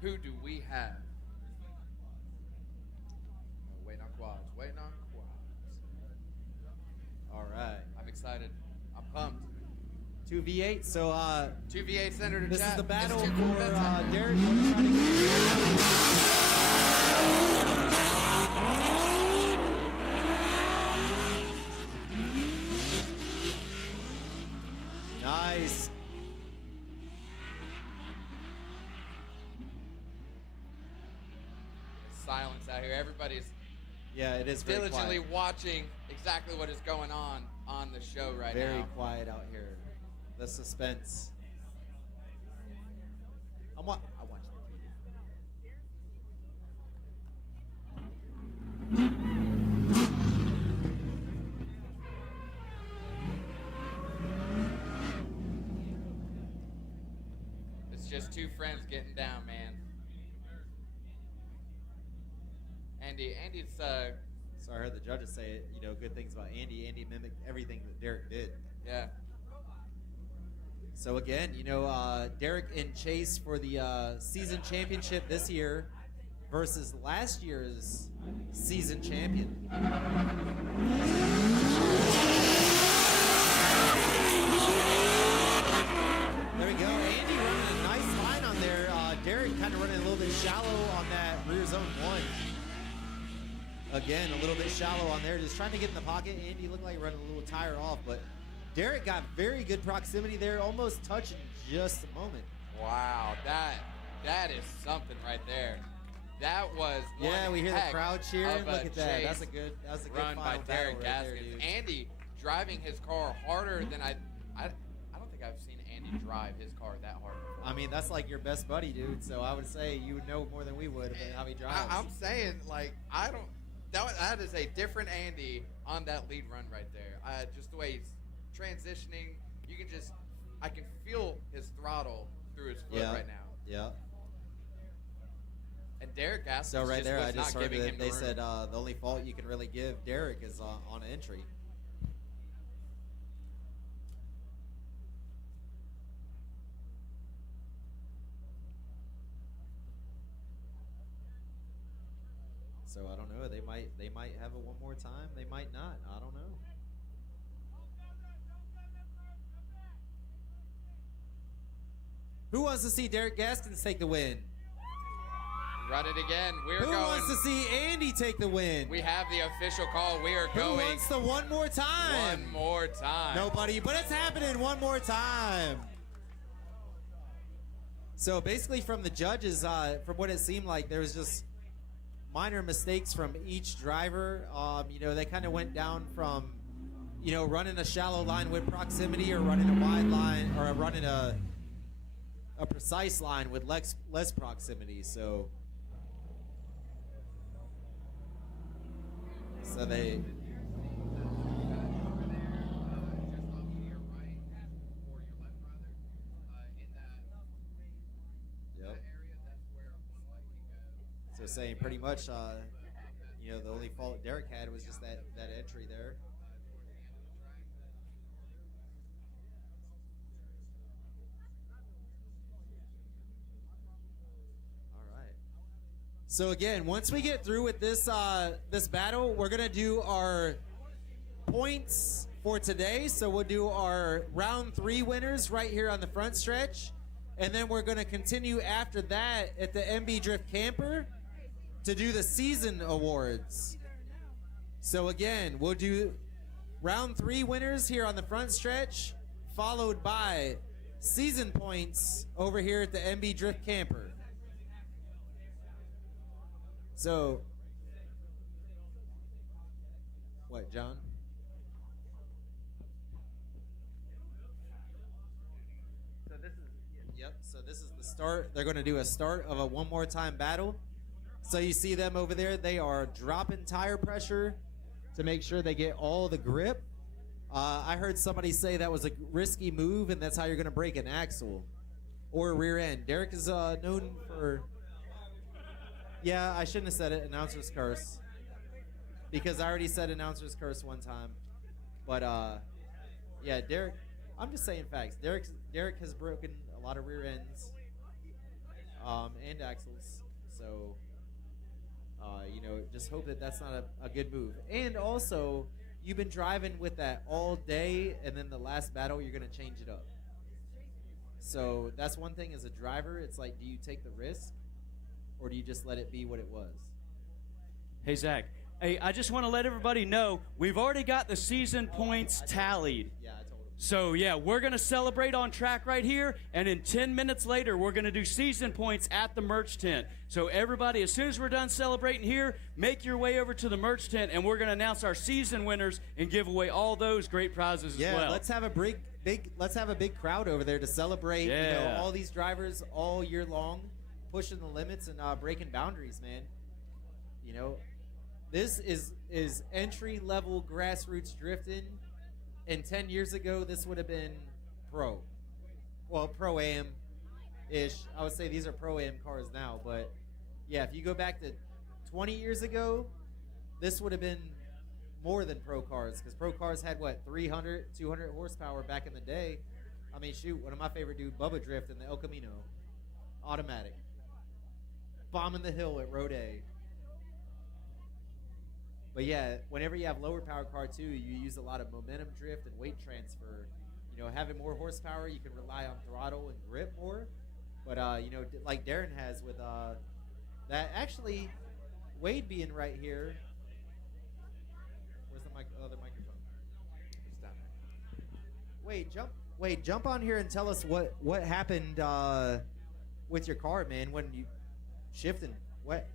Who do we have? Waiting on quads. Waiting on quads. All right. I'm excited. I'm pumped. 2v8. So 2v8 Senator this chat. is the battle Mr. for Corvette. Derek. We're trying to Nice. Silence out here. Everybody's Yeah, it is very diligently quiet. watching exactly what is going on the show right Very now. quiet out here. The suspense. I watch the TV. It's just two friends getting down, man. Andy's So I heard the judges say, good things about Andy. Andy mimicked everything that Derek did. yeah. So again, Derek in chase for the season championship this year versus last year's season champion. There we go. Andy running a nice line on there. Derek kind of running a little bit shallow on that rear zone one. Again, a little bit shallow on there. Just trying to get in the pocket. Andy looked like running a little tire off, but Derek got very good proximity there, almost touching just a moment. Wow, that is something right there. That was one Yeah, we hear the heck crowd cheering. of a Look at that. chase That was a good run by final battle Derek right there, Gaskins. dude. Andy driving his car harder than I don't think I've seen Andy drive his car that hard before. I mean, that's like your best buddy, dude. So I would say you would know more than we would about how he drives. I'm saying, like, that is a different Andy on that lead run right there. Just the way he's transitioning, I can feel his throttle through his foot right now. Yeah. And Derek Gaskins So right just there, was I just not heard giving him that they the room. said the only fault you can really give Derek is on entry. So I don't know. They might have it one more time. They might not. I don't know. Who wants to see Derek Gaskins take the win? Run it again. We're Who going. wants to see Andy take the win? We have the official call. We are Who going wants the one more time? one more time. Nobody, but it's happening one more time. So basically from the judges, from what it seemed like, there was just minor mistakes from each driver. They kind of went down from, running a shallow line with proximity or running a wide line or running a precise line with less proximity. So they... Yep. So saying pretty much, the only fault Derek had was just that entry there. All right. So again, once we get through with this this battle, we're gonna do our points for today. So we'll do our round 3 winners right here on the front stretch. And then we're going to continue after that at the MB Drift Camper to do the season awards. So again, we'll do round 3 winners here on the front stretch, followed by season points over here at the MB Drift Camper. So, what, John? Yep. So this is the start. They're going to do a start of a one more time battle. So you see them over there. They are dropping tire pressure to make sure they get all the grip. I heard somebody say that was a risky move, and that's how you're going to break an axle or rear end. Derek is known for. Yeah, I shouldn't have said it. Announcer's curse. Because I already said announcer's curse one time. But yeah, Derek. I'm just saying facts. Derek has broken a lot of rear ends and axles. So, just hope that that's not a good move. And also, you've been driving with that all day, and then the last battle, you're going to change it up. So that's one thing as a driver. It's like, do you take the risk, or do you just let it be what it was? Hey, Zach. Hey, I just want to let everybody know we've already got the season points tallied. Yeah, I told him. So, yeah, we're going to celebrate on track right here, and in 10 minutes later, we're going to do season points at the merch tent. So, everybody, as soon as we're done celebrating here, make your way over to the merch tent, and we're going to announce our season winners and give away all those great prizes as well. Yeah, let's have a big crowd over there to celebrate. Yeah. All these drivers all year long, pushing the limits and breaking boundaries, man. This is entry-level grassroots drifting. And 10 years ago, this would have been pro. Well, pro-am-ish. I would say these are pro-am cars now. But, yeah, if you go back to 20 years ago, this would have been more than pro cars. Because pro cars had, 300, 200 horsepower back in the day. I mean, shoot, one of my favorite dudes, Bubba Drift in the El Camino. Automatic. Bombing the hill at Road A. But yeah, whenever you have lower power car too, you use a lot of momentum drift and weight transfer. Having more horsepower, you can rely on throttle and grip more. But like Darren has with that. Actually, Wade being right here. Where's the other microphone? Just down there. Wade, jump on here and tell us what happened with your car, man, when you shifting. What?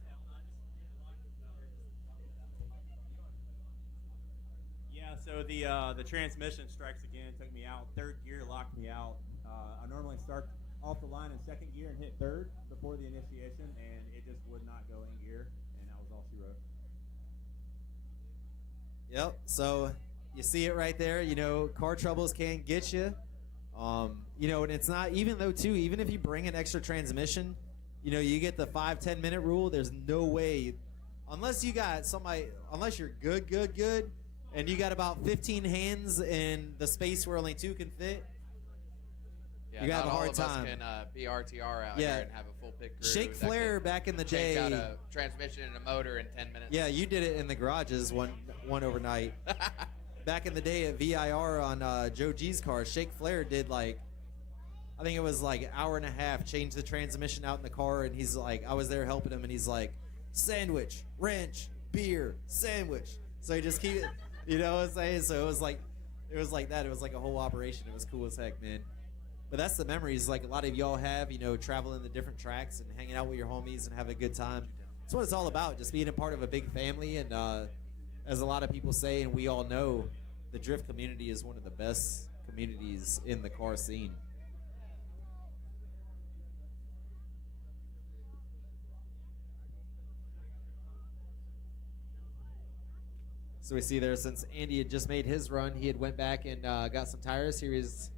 So the transmission strikes again, took me out. Third gear locked me out. I normally start off the line in second gear and hit third before the initiation, and it just would not go in gear, and that was all she wrote. Yep. So you see it right there. Car troubles can get you. And it's not even if you bring an extra transmission, you get the 5-10 minute rule. There's no way, unless you got unless you're good. And you got about 15 hands in the space where only 2 can fit. Yeah, you got not a hard all of time. us can be RTR out Yeah. here and have a full pit crew. Shake that Flair can back in the change day. out a transmission and a motor in 10 minutes. Yeah, you did it in the garages one overnight. Back in the day at VIR on Joe G's car, Shake Flair did I think it was an hour and a half, changed the transmission out in the car, and he's like, I was there helping him, and he's like, sandwich, wrench, beer, sandwich. So he just keep it. You know what I'm saying? So it was like that. It was like a whole operation. It was cool as heck, man. But that's the memories a lot of y'all have, traveling the different tracks and hanging out with your homies and having a good time. That's what it's all about, just being a part of a big family. And as a lot of people say, and we all know, the drift community is one of the best communities in the car scene. So we see there, since Andy had just made his run, he had went back and got some tires. He was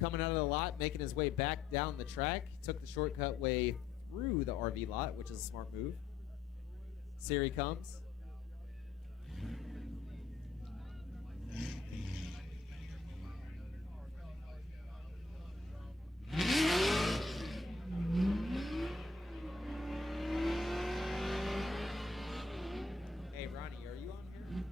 coming out of the lot, making his way back down the track. Took the shortcut way through the RV lot, which is a smart move. So here he comes. Hey, Ronnie, are you on here?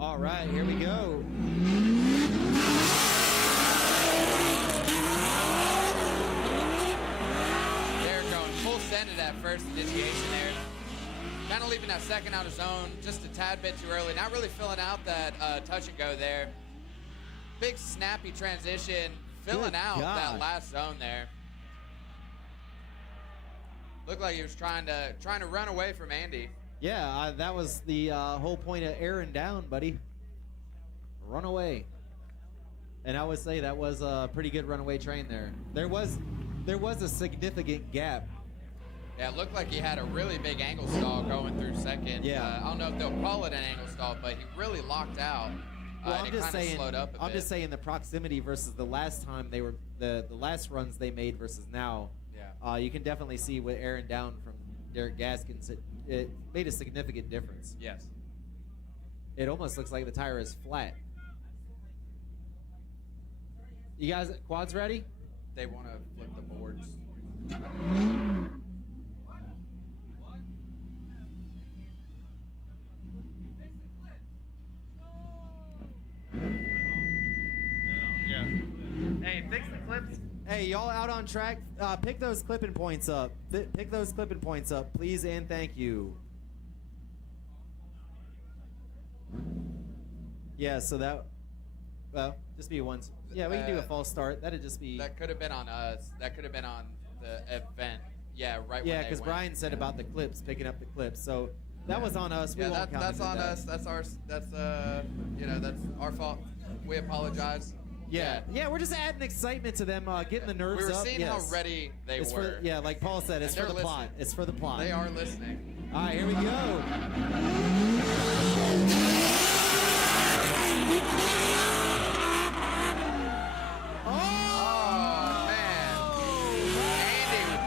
All right, here we go. that first initiation there. Kind of leaving that second out of zone just a tad bit too early. Not really filling out that touch and go there. Big snappy transition, filling out that last zone there. Looked like he was trying to run away from Andy. Yeah, that was the whole point of airing down, buddy. Run away. And I would say that was a pretty good runaway train there. There was a significant gap. Yeah, it looked like he had a really big angle stall going through second. Yeah. I don't know if they'll call it an angle stall, but he really locked out. Well, and I'm it just kind of saying. slowed up a I'm bit. just saying the proximity versus the last time they were the last runs they made versus now. Yeah. You can definitely see with airing down from Derek Gaskins, it made a significant difference. Yes. It almost looks like the tire is flat. You guys, quads ready? They want to flip the boards. Yeah. Hey, fix the clips. Hey, y'all out on track? Pick those clipping points up. Pick those clipping points up, please and thank you. Yeah, so that, well, just be one. Yeah, we can do a false start. That'd just be. That could have been on us. That could have been on the event. Yeah, right. Yeah, because because Brian said about the clips, picking up the clips. So that was on us. We Yeah, won't count that's it as on that. us. That's our. That's that's our fault. We apologize. Yeah, we're just adding excitement to them, getting the nerves We were up. seeing yes. how ready they It's were. For, yeah, like Paul said, it's And for the they're plot. listening. It's for the plot. They are listening. All right, here we go. Oh man!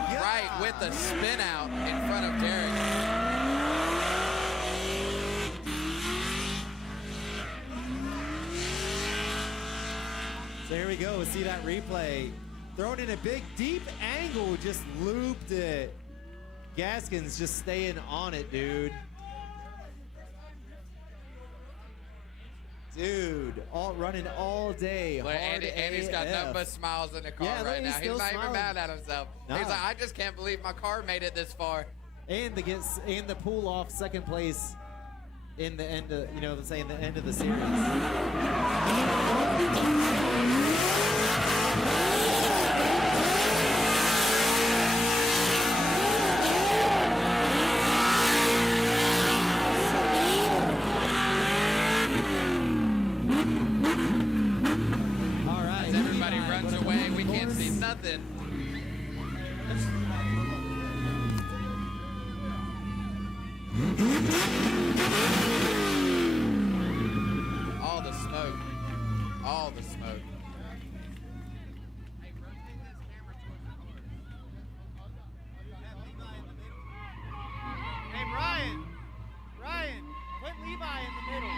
Andy right with the spin out in front of Derek. So here we go. See that replay. Thrown in a big, deep angle, just looped it. Gaskins just staying on it, dude. Dude, running all day. Look, Hard Andy's got AF. nothing but smiles in the car Yeah, look, right he's now. He's still not even smiling. mad at himself. Nah. He's like, I just can't believe my car made it this far. And the pull off second place in the end of the end of the series. All right. As everybody runs away, we can't see nothing. All the smoke. All the smoke. Hey, Ryan, put Levi in the middle.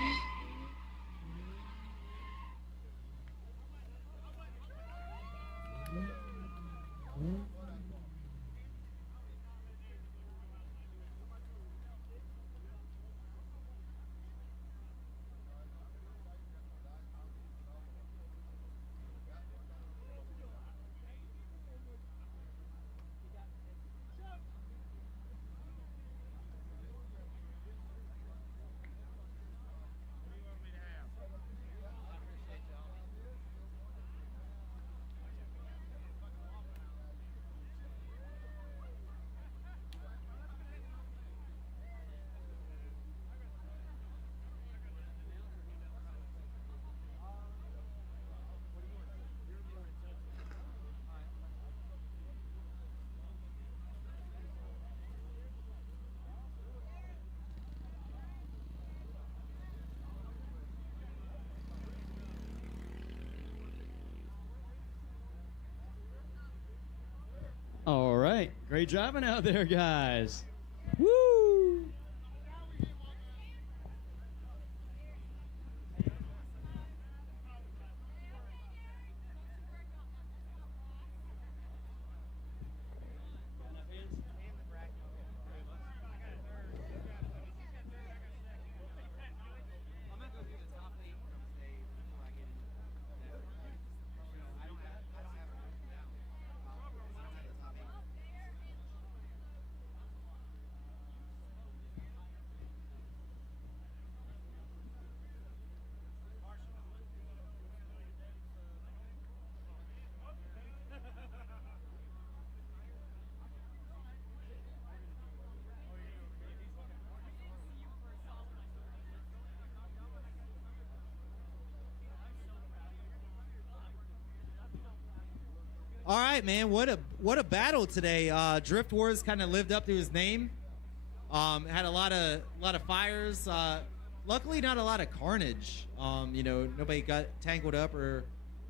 All right. Great driving out there, guys. Woo! All right, man. What a battle today. Drift Wars kind of lived up to his name. Had a lot of fires. Luckily, not a lot of carnage. Nobody got tangled up or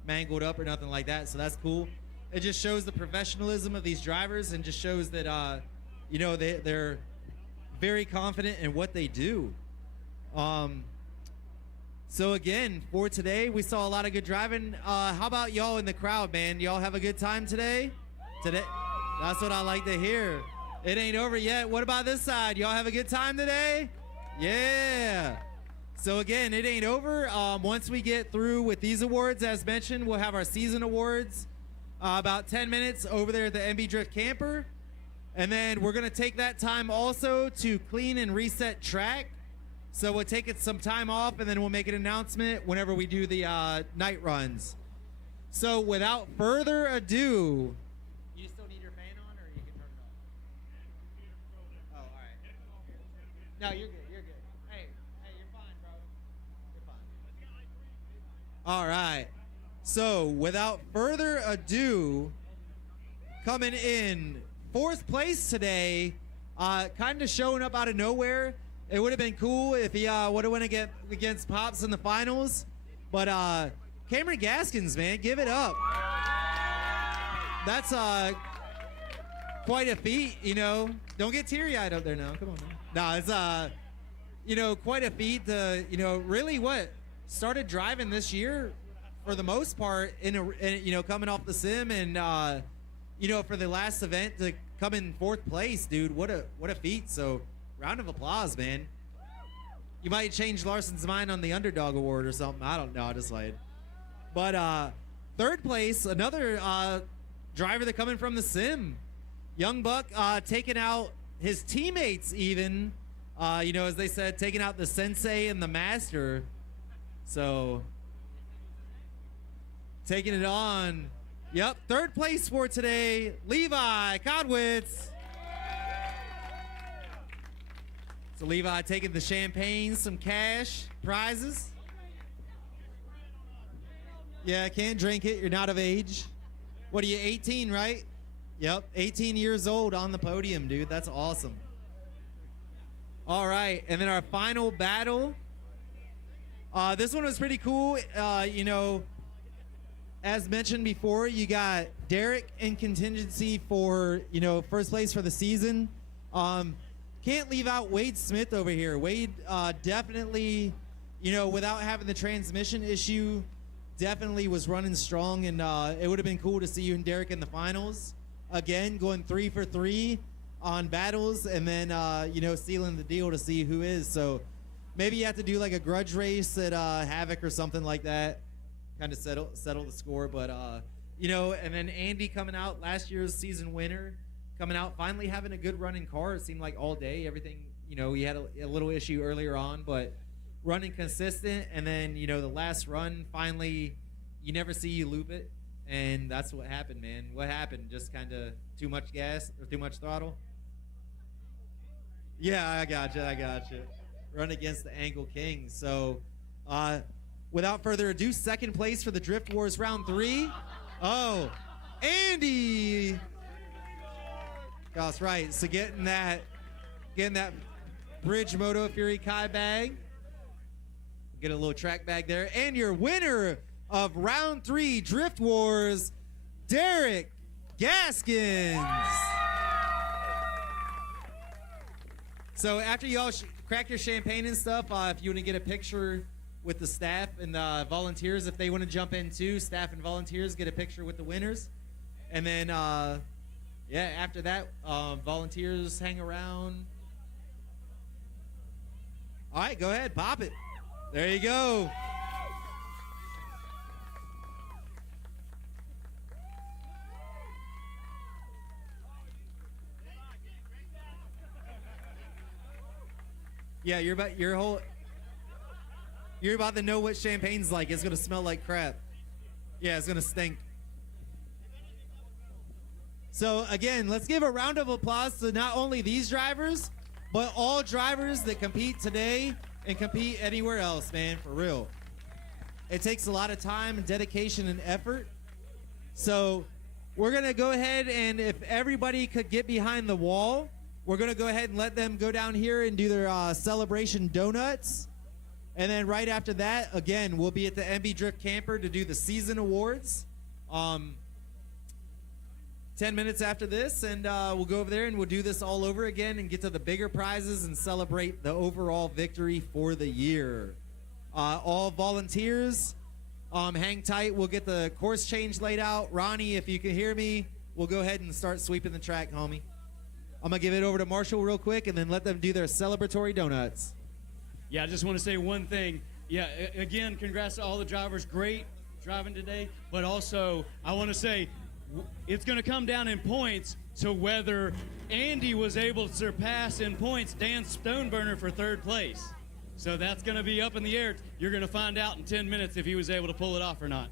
mangled up or nothing like that. So that's cool. It just shows the professionalism of these drivers and just shows that they're very confident in what they do. So again, for today, we saw a lot of good driving. How about y'all in the crowd, man? Y'all have a good time today? That's what I like to hear. It ain't over yet. What about this side? Y'all have a good time today? Yeah. So again, it ain't over. Once we get through with these awards, as mentioned, we'll have our season awards. About 10 minutes over there at the MB Drift Camper. And then we're going to take that time also to clean and reset track. So we'll take it some time off, and then we'll make an announcement whenever we do the night runs. So without further ado, you still need your fan on, or you can turn it off? Oh, all right. No, you're good. You're good. Hey, you're fine, bro. You're fine. All right. So without further ado, coming in fourth place today, kind of showing up out of nowhere. It would have been cool if he would have went against Pops in the finals. But Cameron Gaskins, man, give it up. That's quite a feat, Don't get teary-eyed up there now. Come on, man. No, it's, quite a feat to, really started driving this year for the most part, coming off the sim and, for the last event to come in fourth place, dude, what a feat. So round of applause, man. You might change Larson's mind on the underdog award or something. I don't know. I just like. But third place, another driver that coming from the sim, Young Buck, taking out his teammates even. As they said, taking out the Sensei and the Master. So taking it on. Yep, third place for today, Levi Kodwitz. So Levi taking the champagne, some cash, prizes. Yeah, can't drink it. You're not of age. What are you, 18, right? Yep, 18 years old on the podium, dude. That's awesome. All right, and then our final battle. This one was pretty cool. As mentioned before, you got Derek in contingency for, first place for the season. Can't leave out Wade Smith over here. Wade definitely, without having the transmission issue, definitely was running strong, and it would have been cool to see you and Derek in the finals. Again, going 3 for 3 on battles, and then, sealing the deal to see who is. So maybe you have to do like a grudge race at Havoc or something like that, kind of settle the score. But, and then Andy coming out, last year's season winner, coming out, finally having a good running car. It seemed like all day, everything, he had a little issue earlier on, but running consistent. And then, the last run, finally, you never see you loop it. And that's what happened, man. What happened? Just kind of too much gas or too much throttle? Yeah, I got you. Run against the Angle King. So, without further ado, second place for the Drift Wars round 3. Oh, Andy. That's right. So getting that Bridge Moto Fury Kai bag. Get a little track bag there. And your winner of round 3 Drift Wars, Derek Gaskins. So after y'all crack your champagne and stuff, if you want to get a picture with the staff and the volunteers, if they want to jump in too, staff and volunteers, get a picture with the winners. And then, after that, volunteers hang around. All right, go ahead, pop it. There you go. Yeah, you're about to know what champagne's like. It's gonna smell like crap. Yeah, it's gonna stink. So again, let's give a round of applause to not only these drivers, but all drivers that compete today and compete anywhere else, man, for real. It takes a lot of time and dedication and effort. So we're going to go ahead and if everybody could get behind the wall, we're going to go ahead and let them go down here and do their celebration donuts. And then right after that, again, we'll be at the MB Drift Camper to do the season awards. 10 minutes after this, and we'll go over there and we'll do this all over again and get to the bigger prizes and celebrate the overall victory for the year. All volunteers, hang tight. We'll get the course change laid out. Ronnie, if you can hear me, we'll go ahead and start sweeping the track, homie. I'm going to give it over to Marshall real quick and then let them do their celebratory donuts. Yeah, I just want to say one thing. Yeah, again, congrats to all the drivers. Great driving today. But also, I want to say it's going to come down in points to whether Andy was able to surpass in points Dan Stoneburner for third place. So that's going to be up in the air. You're going to find out in 10 minutes if he was able to pull it off or not.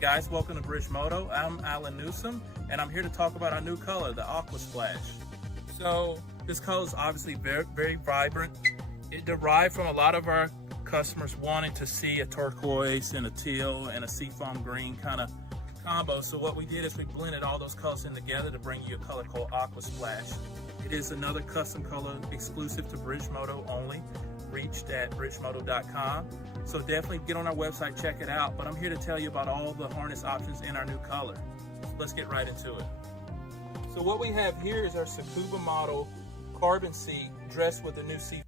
guys, welcome to Bridgemoto. I'm Alan Newsom, and I'm here to talk about our new color, the Aqua Splash. So this color is obviously very, very vibrant. It derived from a lot of our customers wanting to see a turquoise and a teal and a seafoam green kind of combo. So what we did is we blended all those colors in together to bring you a color called Aqua Splash. It is another custom color exclusive to Bridgemoto only, reached at bridgemoto.com. So definitely get on our website, check it out. But I'm here to tell you about all the harness options in our new color. So let's get right into it. So what we have here is our Tsukuba model carbon seat dressed with a new seat